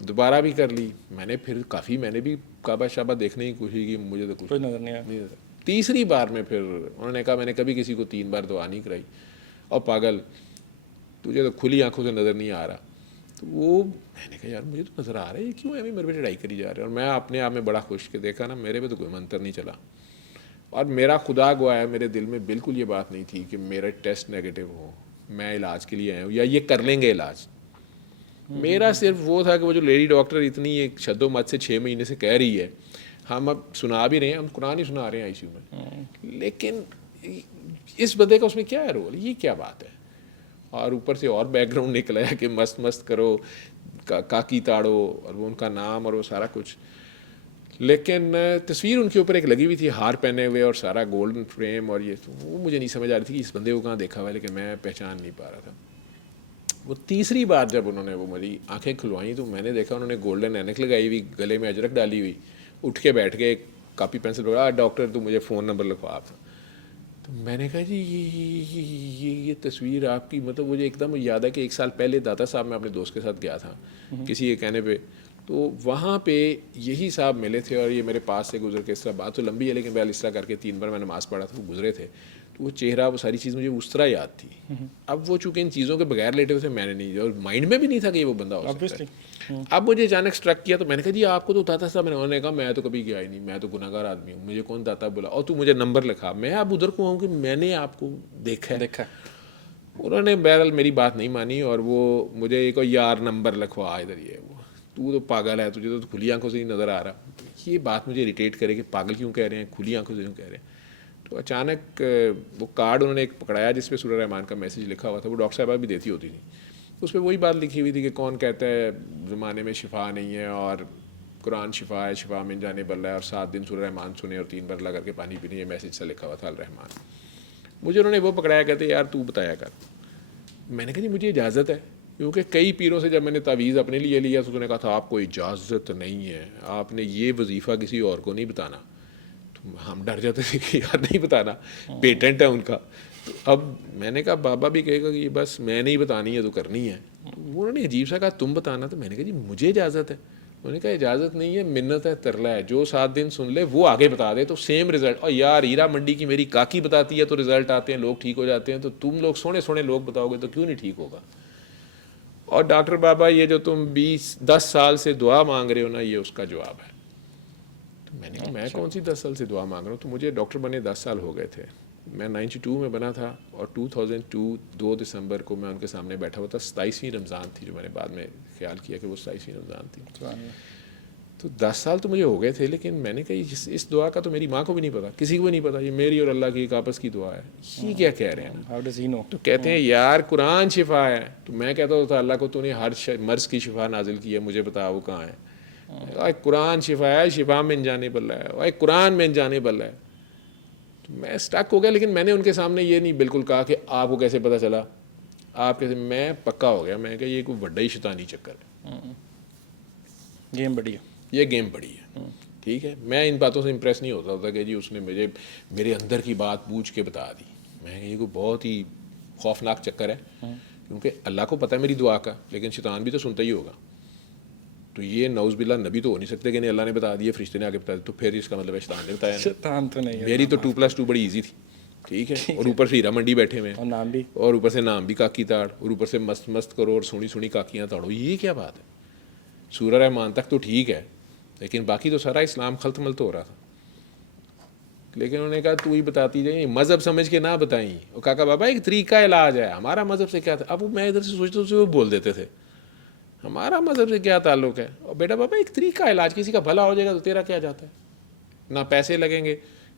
دوبارہ بھی کر لی. میں نے پھر کافی میں نے بھی کعبہ شعبہ دیکھنے کی کوشش کی, مجھے تو کچھ نظر نہیں آیا. تیسری بار میں پھر انہوں نے کہا میں نے کبھی کسی کو 3 بار دعا نہیں کرائی, اور پاگل تجھے تو کھلی آنکھوں سے نظر نہیں آ رہا. تو وہ میں نے کہا یار مجھے تو نظر آ رہا ہے, یہ کیوں ہے میرے پہ چڑھائی کری جا رہی ہے. اور میں اپنے آپ میں بڑا خوش کہ دیکھا نا میرے پہ تو کوئی منتر نہیں چلا. اور میرا خدا گواہ ہے میرے دل میں بالکل یہ بات نہیں تھی کہ میرا ٹیسٹ نیگیٹو ہو, میں علاج کے لیے آیا ہوں یا یہ کر لیں گے علاج. میرا صرف وہ تھا کہ وہ جو لیڈی ڈاکٹر اتنی ایک شد و مت سے 6 مہینے سے کہہ رہی ہے, ہم اب سنا بھی رہے ہیں, ہم قرآن ہی سنا رہے ہیں آئی سی یو میں, لیکن اس بندے کا اس میں کیا ہے رول, یہ کیا بات ہے. اور اوپر سے اور بیک گراؤنڈ نکلا ہے کہ مست کرو, کاکی تاڑو, اور وہ ان کا نام اور وہ سارا کچھ. لیکن تصویر ان کے اوپر ایک لگی ہوئی تھی ہار پہنے ہوئے اور سارا گولڈن فریم, اور یہ تو وہ مجھے نہیں سمجھ آ رہی تھی کہ اس بندے کو کہاں دیکھا ہوا ہے, لیکن میں پہچان نہیں پا رہا تھا. وہ تیسری بار جب انہوں نے وہ میری آنکھیں کھلوائیں تو میں نے دیکھا انہوں نے گولڈن اینک لگائی ہوئی, گلے میں اجرک ڈالی ہوئی, اٹھ کے بیٹھ کے کاپی پینسل پکڑا, ڈاکٹر تو مجھے فون نمبر لکھوا آپ. تو تو میں نے کہا جی یہ تصویر آپ کی, مطلب مجھے ایک دم یاد ہے کہ 1 سال پہلے داتا صاحب میں اپنے دوست کے ساتھ گیا تھا کسی کے کہنے پہ, تو وہاں پہ یہی صاحب ملے تھے اور یہ میرے پاس سے گزر کے, اس طرح بات تو لمبی ہے لیکن اس طرح کر کے 3 بار میں نماز پڑھا تھا, وہ گزرے تھے. تو وہ چہرہ, وہ ساری چیز مجھے اس طرح یاد تھی. اب وہ چونکہ ان چیزوں کے بغیر لیٹے ہوئے تھے, میں نے نہیں, اور مائنڈ میں بھی نہیں تھا کہ یہ وہ بندہ ہو سکتا ہے. اب مجھے اچانک اسٹرک کیا, تو میں نے کہا جی آپ کو تو داتا صاحب, انہوں نے کہا میں تو کبھی گیا ہی نہیں, میں تو گناہ گار آدمی ہوں, مجھے کون داتا بولا, اور تو مجھے نمبر لکھا. میں اب ادھر کو آؤں کہ میں نے آپ کو دیکھا ہے. انہوں نے بہرحال میری بات نہیں مانی, اور وہ مجھے ایک یار نمبر لکھوا ادھر, یہ وہ تو پاگل ہے, تجھے تو کھلی آنکھوں سے ہی نظر آ رہا. یہ بات مجھے اریٹیٹ کرے کہ پاگل کیوں کہہ رہے ہیں, کھلی آنکھوں سے کیوں کہہ رہے ہیں. تو اچانک وہ کارڈ انہوں نے ایک پکڑایا جس پہ سورہ رحمان کا میسیج لکھا ہوا تھا, وہ ڈاکٹر صاحبہ بھی دیتی ہوتی تھی. اس پہ وہی بات لکھی ہوئی تھی کہ کون کہتا ہے زمانے میں شفا نہیں ہے, اور قرآن شفا ہے, شفا من جانب اللہ ہے, اور 7 دن سورہ رحمان سنے اور 3 بار لگا کے پانی پینے, یہ میسیج سے لکھا ہوا تھا الرحمان. مجھے انہوں نے وہ پکڑایا, کہتے یار تو بتایا کر. میں نے کہا جی مجھے اجازت ہے, کیونکہ کئی پیروں سے جب میں نے تعویذ اپنے لیے لیا تو انہوں نے کہا تھا آپ کو اجازت نہیں ہے, آپ نے یہ وظیفہ کسی اور کو نہیں بتانا. تو ہم ڈر جاتے تھے کہ یار نہیں بتانا, پیٹنٹ ہے ان کا. تو اب میں نے کہا بابا بھی کہے گا کہ بس میں نہیں بتانی ہے تو کرنی ہے. انہوں نے عجیب سا کہا تم بتانا, تو میں نے کہا جی مجھے اجازت ہے. انہوں نے کہا اجازت نہیں ہے, منت ہے, ترلا ہے, جو 7 دن سن لے وہ آگے بتا دے تو سیم رزلٹ. اور یار ہیرا منڈی کی میری کاکی بتاتی ہے تو رزلٹ آتے ہیں, لوگ ٹھیک ہو جاتے ہیں, تو تم لوگ سونے سونے لوگ بتاؤ گے تو کیوں نہیں ٹھیک ہوگا. اور ڈاکٹر بابا یہ جو تم 10 سال سے دعا مانگ رہے ہو نا, یہ اس کا جواب ہے. تو میں نے کہا میں کون سی 10 سال سے دعا مانگ رہا ہوں, تو مجھے ڈاکٹر بنے 10 سال ہو گئے تھے. میں 92 میں بنا تھا, اور 2002 2 دسمبر کو میں ان کے سامنے بیٹھا ہوا تھا. 27ویں رمضان تھی, جو میں نے بعد میں خیال کیا کہ وہ 27ویں رمضان تھی. تو 10 سال تو مجھے ہو گئے تھے, لیکن میں نے کہا اس دعا کا تو میری ماں کو بھی نہیں پتا, کسی کو بھی نہیں پتا, یہ میری اور اللہ کی ایک آپس کی دعا ہے. یہ کیا کہہ رہے ہیں؟ تو کہتے ہیں یار قرآن شفا ہے. تو میں کہتا ہوتا اللہ کو تو نے ہر مرض کی شفا نازل کی ہے, مجھے بتا وہ کہاں ہے. قرآن شفا ہے, شفا من جانب اللہ ہے, قرآن من جانب اللہ ہے. تو میں اسٹک ہو گیا, لیکن میں نے ان کے سامنے یہ نہیں بالکل کہا کہ آپ کو کیسے پتہ چلا, آپ کیسے. میں پکا ہو گیا, میں کہا یہ کوئی بڑا ہی شیطانی چکر ہے, گیم بڑی ہے, یہ گیم بڑی ہے. ٹھیک ہے, میں ان باتوں سے امپریس نہیں ہوتا کہ جی اس نے مجھے میرے اندر کی بات پوچھ کے بتا دی. میں یہ کوئی بہت ہی خوفناک چکر ہے, کیونکہ اللہ کو پتہ ہے میری دعا کا, لیکن شیطان بھی تو سنتا ہی ہوگا. تو یہ نعوذ باللہ نبی تو ہو نہیں سکتے کہ نہیں اللہ نے بتا دیا, فرشتے نے آگے بتا دیا, تو پھر اس کا مطلب ہے شیطان نے بتایا. شیطان تو نہیں ہے, میری تو 2+2 بڑی ایزی تھی. ٹھیک ہے, اور اوپر سے ہیرا منڈی بیٹھے ہوئے, اور نام بھی, اور اوپر سے نام بھی کاکی تاڑ, اور اوپر سے مست مست کرو اور سونی سونی کاکیاں تاڑو. یہ کیا بات ہے؟ سورہ رحمان تک تو ٹھیک ہے, لیکن باقی تو سارا اسلام خلط ملط ہو رہا تھا. لیکن انہوں نے کہا تو ہی بتاتی جائیں, مذہب سمجھ کے نہ بتائیں. وہ کہا بابا ایک طریقہ علاج ہے, ہمارا مذہب سے کیا تھا. اب میں ادھر سے سوچتا ہوں وہ بول دیتے تھے ہمارا مذہب سے کیا تعلق ہے. اور بیٹا بابا ایک طریقہ علاج, کسی کا بھلا ہو جائے گا تو تیرا کیا جاتا ہے, نہ پیسے لگیں گے,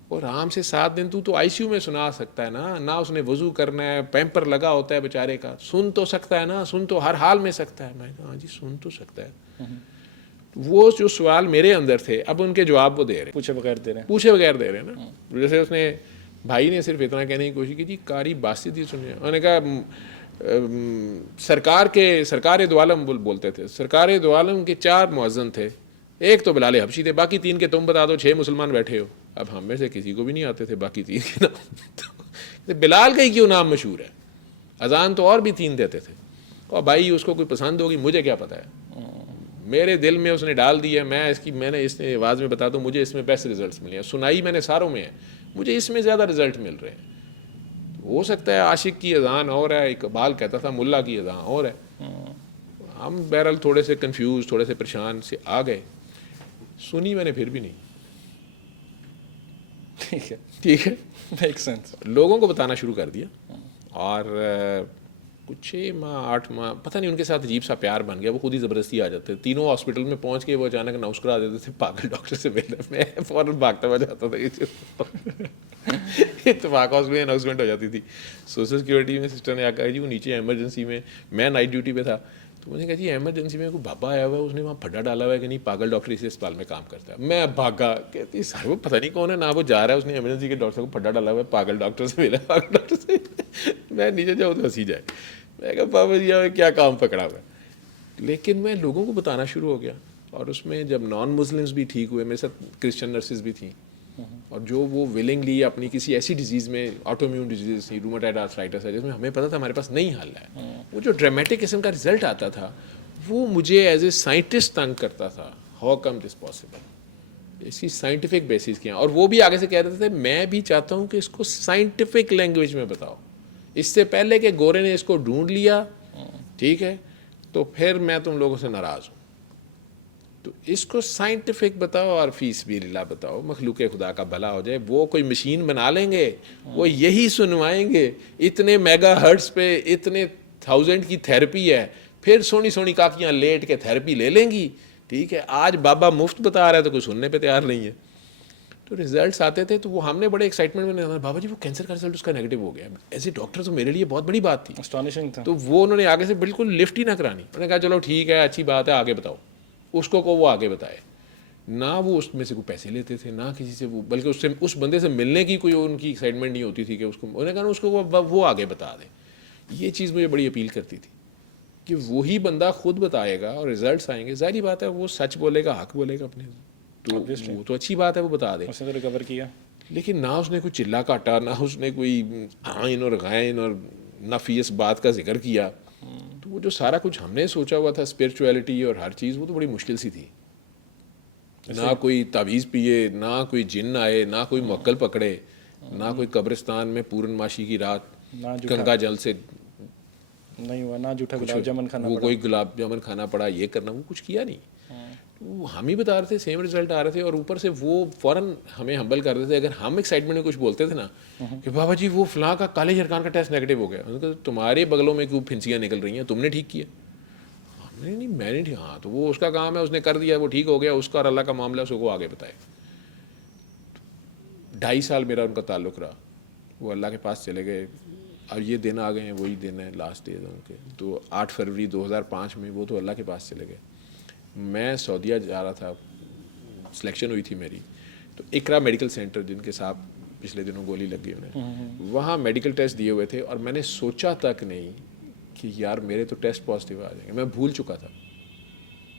اور آرام سے 7 دن تو آئی سی یو میں سنا سکتا ہے نا, نہ اس نے وضو کرنا ہے, پیمپر لگا ہوتا ہے بیچارے کا, سن تو سکتا ہے نا, سن تو ہر حال میں سکتا ہے. میں کہا ہاں جی سن تو سکتا ہے. وہ جو سوال میرے اندر تھے اب ان کے جواب وہ دے رہے ہیں, پوچھے بغیر دے رہے ہیں, پوچھے بغیر دے رہے ہیں نا. جیسے اس نے بھائی نے صرف اتنا کہنے کی کوشش کی جی قاری باسط ہی سنیے. انہوں نے کہا سرکار دو عالم بولتے تھے, سرکار دو عالم کے 4 مؤذن تھے, ایک تو بلال حبشی تھے, باقی 3 کے تم بتا دو, 6 مسلمان بیٹھے ہو. اب ہم میں سے کسی کو بھی نہیں آتے تھے باقی 3 کے نام. بلال کا ہی کیوں نام مشہور ہے, اذان تو اور بھی 3 دیتے تھے. اور بھائی اس کو کوئی پسند ہوگی, مجھے کیا پتہ ہے, میرے دل میں اس نے ڈال دی ہے. میں نے اس نے آواز میں بتا دوں, مجھے اس میں بیسٹ رزلٹس ملے ہیں. سنائی میں نے ساروں میں ہے, مجھے اس میں زیادہ رزلٹ مل رہے ہیں. ہو سکتا ہے عاشق کی اذان اور ہے, اقبال کہتا تھا ملا کی اذان اور ہے. ہم بہرحال تھوڑے سے کنفیوز, تھوڑے سے پریشان سے آ گئے. سنی میں نے پھر بھی نہیں. ٹھیک ہے, میک سینس. لوگوں کو بتانا شروع کر دیا, اور کچھ 6 ماہ 8 ماہ پتہ نہیں ان کے ساتھ عجیب سا پیار بن گیا. وہ خود ہی زبردستی آ جاتے, تینوں ہاسپٹل میں پہنچ کے وہ اچانک نوش کرا دیتے تھے پاگل ڈاکٹر سے ملنے. میں فوراً بھاگتا ہوا جاتا تھا, اتفاق ہاسپٹل میں اناؤنسمنٹ ہو جاتی تھی. سوشل سیکورٹی میں سسٹر نے آ کہا جی وہ نیچے ایمرجنسی میں نائٹ ڈیوٹی پہ تھا, تو مجھے کہا جی ایمرجنسی میں کوئی بابا آیا ہوا ہے, اس نے وہاں پھڈا ڈالا ہوا ہے کہ نہیں, پاگل ڈاکٹر اسی اسپتال میں کام کرتا ہے. میں بھاگا, کہتی سر وہ پتہ نہیں کون ہے, نہ وہ جا رہا ہے, اس نے ایمرجنسی کے ڈاکٹر کو پھڈا ڈالا ہوا ہے, پاگل ڈاکٹر سے ملا, پاگل ڈاکٹر سے. میں نیچے جاؤں تو ہنسی جائے. میں کہا بابا جی کیا کام پکڑا ہوا ہے. لیکن میں لوگوں کو بتانا شروع ہو گیا, اور اس میں جب نان مسلمس بھی ٹھیک ہوئے, میرے ساتھ کرسچن نرسز بھی تھیں, اور جو وہ ولنگلی اپنی کسی ایسی ڈیزیز میں, آٹو امیون ڈیزیز تھی, روماٹائڈ آرتھرائٹس ہے, جس میں ہمیں پتہ تھا ہمارے پاس نہیں حل ہے, وہ جو ڈرامیٹک قسم کا رزلٹ آتا تھا وہ مجھے ایز اے سائنٹسٹ تنگ کرتا تھا. ہاؤ کم دس پاسبل, اس کی سائنٹیفک بیسس کیا, اور وہ بھی آگے سے کہہ رہے تھے میں بھی چاہتا ہوں کہ اس کو سائنٹیفک لینگویج میں بتاؤ, اس سے پہلے کہ گورے نے اس کو ڈھونڈ لیا, ٹھیک ہے, تو پھر میں تم لوگوں سے ناراض ہوں. تو اس کو سائنٹیفک بتاؤ اور فیس بھی اللہ بتاؤ, مخلوق خدا کا بھلا ہو جائے. وہ کوئی مشین بنا لیں گے, وہ یہی سنوائیں گے, اتنے میگا ہرٹز پہ اتنے 1000 کی تھیراپی ہے, پھر سونی سونی کاکیاں لیٹ کے تھیراپی لے لیں گی, ٹھیک ہے. آج بابا مفت بتا رہا ہے تو کوئی سننے پہ تیار نہیں ہے. تو ریزلٹس آتے تھے تو وہ ہم نے بڑے ایکسائٹمنٹ میں, بابا جی وہ کینسر کا رزلٹ اس کا نیگیٹو ہو گیا. ایز اے ڈاکٹر تو میرے لیے بہت بڑی بات تھی, اسٹانشنگ تھا. تو وہ انہوں نے آگے سے بالکل لفٹ ہی نہ کرانی. انہوں نے کہا چلو ٹھیک ہے, اچھی بات ہے, آگے بتاؤ. اس کو وہ آگے بتائے. نہ وہ اس میں سے کوئی پیسے لیتے تھے, نہ کسی سے وہ, بلکہ اس بندے سے ملنے کی کوئی ان کی ایکسائٹمنٹ نہیں ہوتی تھی کہ اس کو, انہوں نے کہا اس کو وہ آگے بتا دے. یہ چیز مجھے بڑی اپیل کرتی تھی کہ وہی بندہ خود بتائے گا اور ریزلٹس آئیں گے. ظاہری بات ہے وہ سچ بولے گا, حق بولے گا اپنے, تو وہ تو اچھی بات ہے, وہ بتا دے. اس نے تو ریکور کیا, لیکن نہ اس نے کوئی چلا کاٹا, نہ اس نے کوئی آئین اور غائن اور نفیس بات کا ذکر کیا. تو وہ جو سارا کچھ ہم نے سوچا ہوا تھا, اسپرچویلٹی اور ہر چیز, وہ تو بڑی مشکل سی تھی. نہ کوئی تعویذ پیے, نہ کوئی جن آئے, نہ کوئی موکل پکڑے, نہ کوئی قبرستان میں پورن ماشی کی رات گنگا جل سے نہیں ہوا, نہ جھوٹا گلاب جامن کھانا وہ پڑا, کوئی گلاب جامن کھانا پڑا, یہ کرنا, وہ کچھ کیا نہیں. وہ ہم ہی بتا رہے تھے, سیم رزلٹ آ رہے تھے, اور اوپر سے وہ فوراً ہمیں ہمبل کر رہے تھے. اگر ہم ایکسائٹمنٹ میں کچھ بولتے تھے نا کہ بابا جی وہ فلاں کا کالے جھرکان کا ٹیسٹ نیگیٹو ہو گیا, تمہارے بغلوں میں کیوں پھنسیاں نکل رہی ہیں, تم نے ٹھیک کیا. نہیں میں نے ٹھیک, ہاں تو وہ اس کا کام ہے, اس نے کر دیا, وہ ٹھیک ہو گیا, اس کا اور اللہ کا معاملہ, اس کو آگے بتائے. 2.5 سال میرا ان کا تعلق رہا. وہ اللہ کے پاس چلے گئے. اب یہ دن آ گئے ہیں, وہی دن ہے لاسٹ ڈیز ان کے. تو 8 فروری 2005 میں وہ تو اللہ کے پاس چلے گئے. میں سعودیہ جا رہا تھا, سلیکشن ہوئی تھی میری, تو اقرا میڈیکل سینٹر جن کے ساتھ پچھلے دنوں گولی لگ گئی انہیں, وہاں میڈیکل ٹیسٹ دیے ہوئے تھے, اور میں نے سوچا تک نہیں کہ یار میرے تو ٹیسٹ پازیٹیو آ جائیں گے. میں بھول چکا تھا.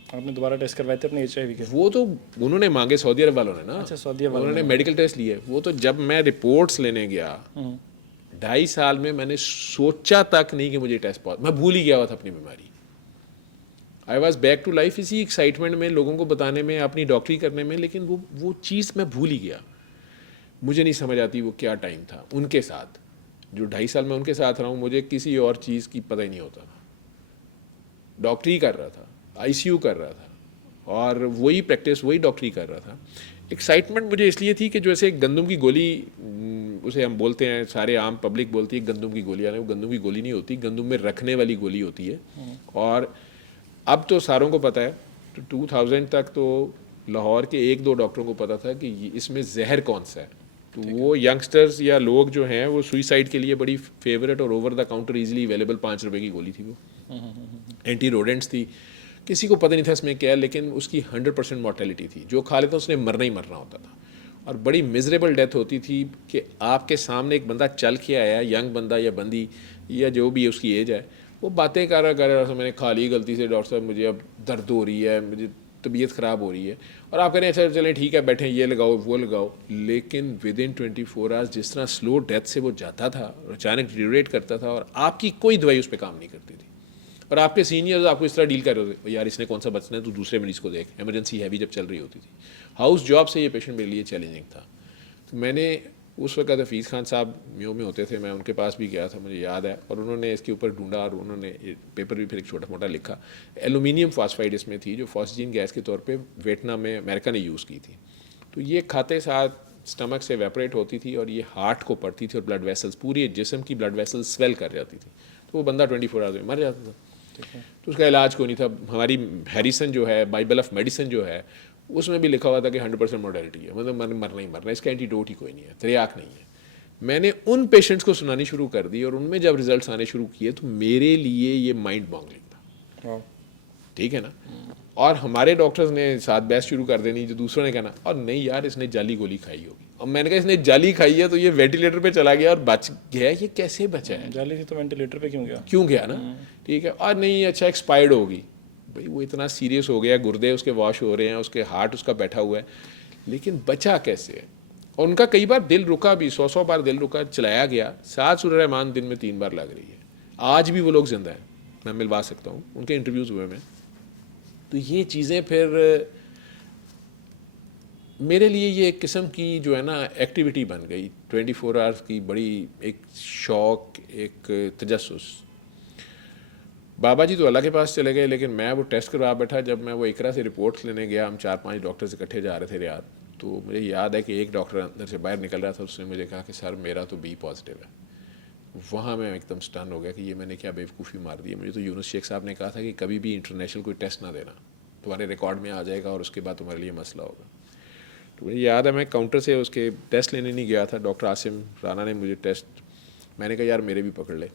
آپ نے دوبارہ ٹیسٹ کروائے تھے اپنے HIV کے؟ وہ تو انہوں نے مانگے, سعودی عرب والوں نے نا. اچھا, سعودی والوں انہوں نے میڈیکل ٹیسٹ لیے. وہ تو جب میں رپورٹس لینے گیا 2.5 سال میں نے سوچا تک نہیں کہ مجھے ٹیسٹ میں بھول ہی گیا ہوا تھا اپنی بیماری. I was back to life, اسی ایکسائٹمنٹ میں لوگوں کو بتانے میں, اپنی ڈاکٹری کرنے میں, لیکن وہ چیز میں بھول ہی گیا. مجھے نہیں سمجھ آتی وہ کیا ٹائم تھا ان کے ساتھ. جو 2.5 سال میں ان کے ساتھ رہا ہوں, مجھے کسی اور چیز کی پتہ ہی نہیں ہوتا تھا. ڈاکٹری کر رہا تھا, ICU کر رہا تھا, اور وہی پریکٹس, وہی ڈاکٹری کر رہا تھا. ایکسائٹمنٹ مجھے اس لیے تھی کہ جیسے گندم کی گولی, اسے ہم بولتے ہیں, سارے عام پبلک بولتی ہے گندم کی گولی, یعنی وہ گندم کی گولی نہیں ہوتی, گندم میں رکھنے والی گولی ہوتی ہے. اور اب تو ساروں کو پتہ ہے, تو 2000 تک تو لاہور کے 1-2 ڈاکٹروں کو پتہ تھا کہ اس میں زہر کون سا ہے. تو وہ ینگسٹرز یا لوگ جو ہیں وہ سوئسائڈ کے لیے بڑی فیوریٹ اور over the counter easily available 5 روپے کی گولی تھی. وہ اینٹی روڈنٹس تھی, کسی کو پتہ نہیں تھا اس میں کیا ہے, لیکن اس کی 100% مورٹیلٹی تھی. جو کھا لیتا اس نے مرنا ہی مرنا ہوتا تھا, اور بڑی میزریبل ڈیتھ ہوتی تھی کہ آپ کے سامنے ایک بندہ چل کے آیا, ینگ بندہ یا بندی یا جو بھی اس کی ایج ہے, وہ باتیں کر رہا, میں نے کھا لی غلطی سے, ڈاکٹر صاحب مجھے اب درد ہو رہی ہے, مجھے طبیعت خراب ہو رہی ہے, اور آپ کہہ رہے ہیں سر چلیں ٹھیک ہے بیٹھیں, یہ لگاؤ وہ لگاؤ. لیکن ود ان 24 آورس جس طرح سلو ڈیتھ سے وہ جاتا تھا اور اچانک ڈیٹیریٹ کرتا تھا, اور آپ کی کوئی دوائی اس پہ کام نہیں کرتی تھی, اور آپ کے سینئرز آپ کو اس طرح ڈیل کر رہے تھے, یار اس نے کون سا بچنا ہے, تو دوسرے مریض کو دیکھ. ایمرجنسی ہیوی جب چل رہی ہوتی تھی, ہاؤس جاب سے یہ پیشنٹ میرے لیے چیلنجنگ تھا. تو میں نے اس وقت حفیظ خان صاحب میو میں ہوتے تھے, میں ان کے پاس بھی گیا تھا, مجھے یاد ہے, اور انہوں نے اس کے اوپر ڈھونڈا, اور انہوں نے پیپر بھی پھر ایک چھوٹا موٹا لکھا. ایلومینیم فاسفائڈ اس میں تھی, جو فاسجین گیس کے طور پہ ویٹنام میں امریکہ نے یوز کی تھی. تو یہ کھاتے ساتھ اسٹمک سے ویپریٹ ہوتی تھی, اور یہ ہارٹ کو پڑتی تھی, اور بلڈ ویسلز, پورے جسم کی بلڈ ویسلز سویل کر جاتی تھی. تو وہ بندہ 24 آورز میں مر جاتا تھا. تو اس کا علاج کوئی نہیں تھا. ہماری ہیریسن جو ہے, بائبل آف میڈیسن جو ہے, اس میں بھی لکھا ہوا تھا کہ 100% مورٹیلٹی ہے, مطلب مرنا ہی مرنا, اس کا اینٹی ڈوٹ ہی کوئی نہیں ہے, تریاک نہیں ہے. میں نے ان پیشنٹس کو سنانی شروع کر دی, اور ان میں جب ریزلٹس آنے شروع کیے تو میرے لیے یہ مائنڈ بانگلنگ تھا. ٹھیک ہے نا. اور ہمارے ڈاکٹرز نے ساتھ بحث شروع کر دینی, جو دوسروں نے کہنا, اور نہیں یار اس نے جعلی گولی کھائی ہوگی. اور میں نے کہا اس نے جعلی کھائی ہے تو یہ وینٹیلیٹر پہ چلا گیا اور بچ گیا, یہ کیسے بچا ہے؟ جعلی تھی تو وینٹیلیٹر پہ کیوں گیا نا. ٹھیک ہے. اور نہیں اچھا ایکسپائرڈ ہوگی, بھائی وہ اتنا سیریس ہو گیا, گردے اس کے واش ہو رہے ہیں, اس کے ہارٹ اس کا بیٹھا ہوا ہے, لیکن بچا کیسے ہے؟ اور ان کا کئی بار دل رکا بھی, 100 بار دل رکا, چلایا گیا. 7 سورہ رحمان دن میں 3 بار لگ رہی ہے. آج بھی وہ لوگ زندہ ہیں, میں ملوا سکتا ہوں, ان کے انٹرویوز ہوئے میں. تو یہ چیزیں پھر میرے لیے یہ ایک قسم کی جو ہے نا ایکٹیویٹی بن گئی, 24 آورس کی بڑی ایک شوق, ایک تجسس. بابا جی تو اللہ کے پاس چلے گئے, لیکن میں وہ ٹیسٹ کروا بیٹھا. جب میں وہ اقرا سے رپورٹس لینے گیا, ہم 4-5 ڈاکٹر اکٹھے جا رہے تھے ریاض, تو مجھے یاد ہے کہ ایک ڈاکٹر اندر سے باہر نکل رہا تھا, اس نے مجھے کہا کہ سر میرا تو بی پازیٹیو ہے. وہاں میں ایک دم سٹن ہو گیا کہ یہ میں نے کیا بیوقوفی مار دی ہے. مجھے تو یونس شیخ صاحب نے کہا تھا کہ کبھی بھی انٹرنیشنل کوئی ٹیسٹ نہ دینا, تمہارے ریکارڈ میں آ جائے گا اور اس کے بعد تمہارے لیے مسئلہ ہوگا. تو مجھے یاد ہے میں کاؤنٹر سے اس کے ٹیسٹ لینے نہیں گیا تھا, ڈاکٹر عاصم رانا نے مجھے ٹیسٹ, میں نے کہا یار میرے بھی پکڑ لے.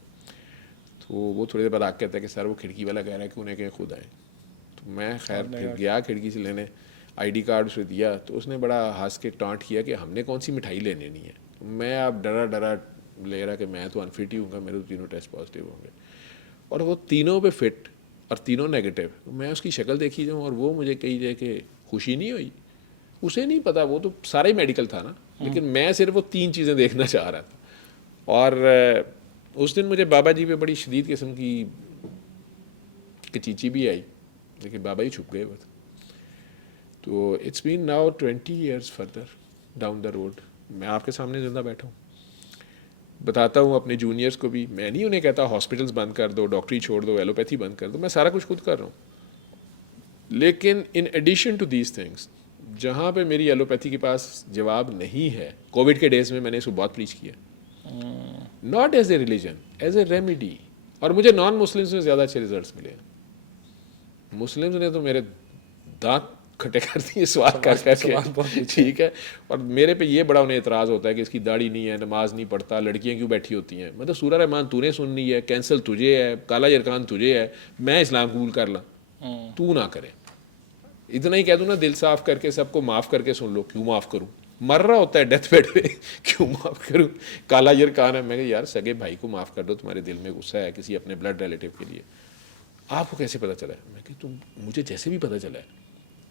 تو وہ تھوڑی دیر بعد آ کے کہتا ہے کہ سر وہ کھڑکی والا کہہ رہا ہے کہ انہیں کہیں خود آئے. تو میں خیر پھر گیا کھڑکی سے لینے, آئی ڈی کارڈ اسے دیا, تو اس نے بڑا ہنس کے ٹانٹ کیا کہ ہم نے کون سی مٹھائی لینے نہیں ہے. میں اب ڈرا لے رہا کہ میں تو انفٹ ہی ہوں گا, میرے تو تینوں ٹیسٹ پازیٹیو ہوں گے, اور وہ تینوں پہ فٹ اور تینوں نیگیٹو. میں اس کی شکل دیکھی جاؤں اور وہ مجھے کہی جائے کہ خوشی نہیں ہوئی. اسے نہیں پتا, وہ تو سارا ہی میڈیکل تھا نا, لیکن میں صرف وہ 3 چیزیں دیکھنا چاہ رہا تھا. اور اس دن مجھے بابا جی پہ بڑی شدید قسم کی کچیچی بھی آئی, لیکن بابا جی چھپ گئے بس. تو it's been now 20 years further down the road. میں آپ کے سامنے زندہ بیٹھا ہوں, بتاتا ہوں اپنے جونیئرس کو بھی. میں نہیں انہیں کہتا ہاسپٹلس بند کر دو, ڈاکٹری چھوڑ دو, ایلوپیتھی بند کر دو, میں سارا کچھ خود کر رہا ہوں. لیکن in addition to these things, جہاں پہ میری ایلوپیتھی کے پاس جواب نہیں ہے, کووڈ کے ڈیز میں میں نے اس کو بہت پریچ کیا, not as a religion, as a remedy. اور مجھے نان مسلمس میں زیادہ اچھے ریزلٹس ملے. مسلمس نے تو میرے دانت کھٹے کر دیے سوال کر کے, ٹھیک ہے. اور میرے پہ یہ بڑا انہیں اعتراض ہوتا ہے کہ اس کی داڑھی نہیں ہے, نماز نہیں پڑھتا, لڑکیاں کیوں بیٹھی ہوتی ہیں. مطلب سورہ رحمان تو نے سننی ہے, کینسل تجھے ہے, کالا یرکان تجھے ہے, میں اسلام قبول کر لاں, تو نہ کرے. اتنا ہی کہہ دوں نا, دل صاف کر کے سب کو معاف کر کے سن لو. کیوں معاف کروں, مر رہا ہوتا ہے ڈیتھ بیڈ پہ, کیوں معاف کروں, کالا یرکان ہے. میں کہ یار سگے بھائی کو معاف کر دو, تمہارے دل میں غصہ ہے کسی اپنے بلڈ ریلیٹیو کے لیے. آپ کو کیسے پتہ چلا ہے؟ میں کہ تم, مجھے جیسے بھی پتہ چلا ہے,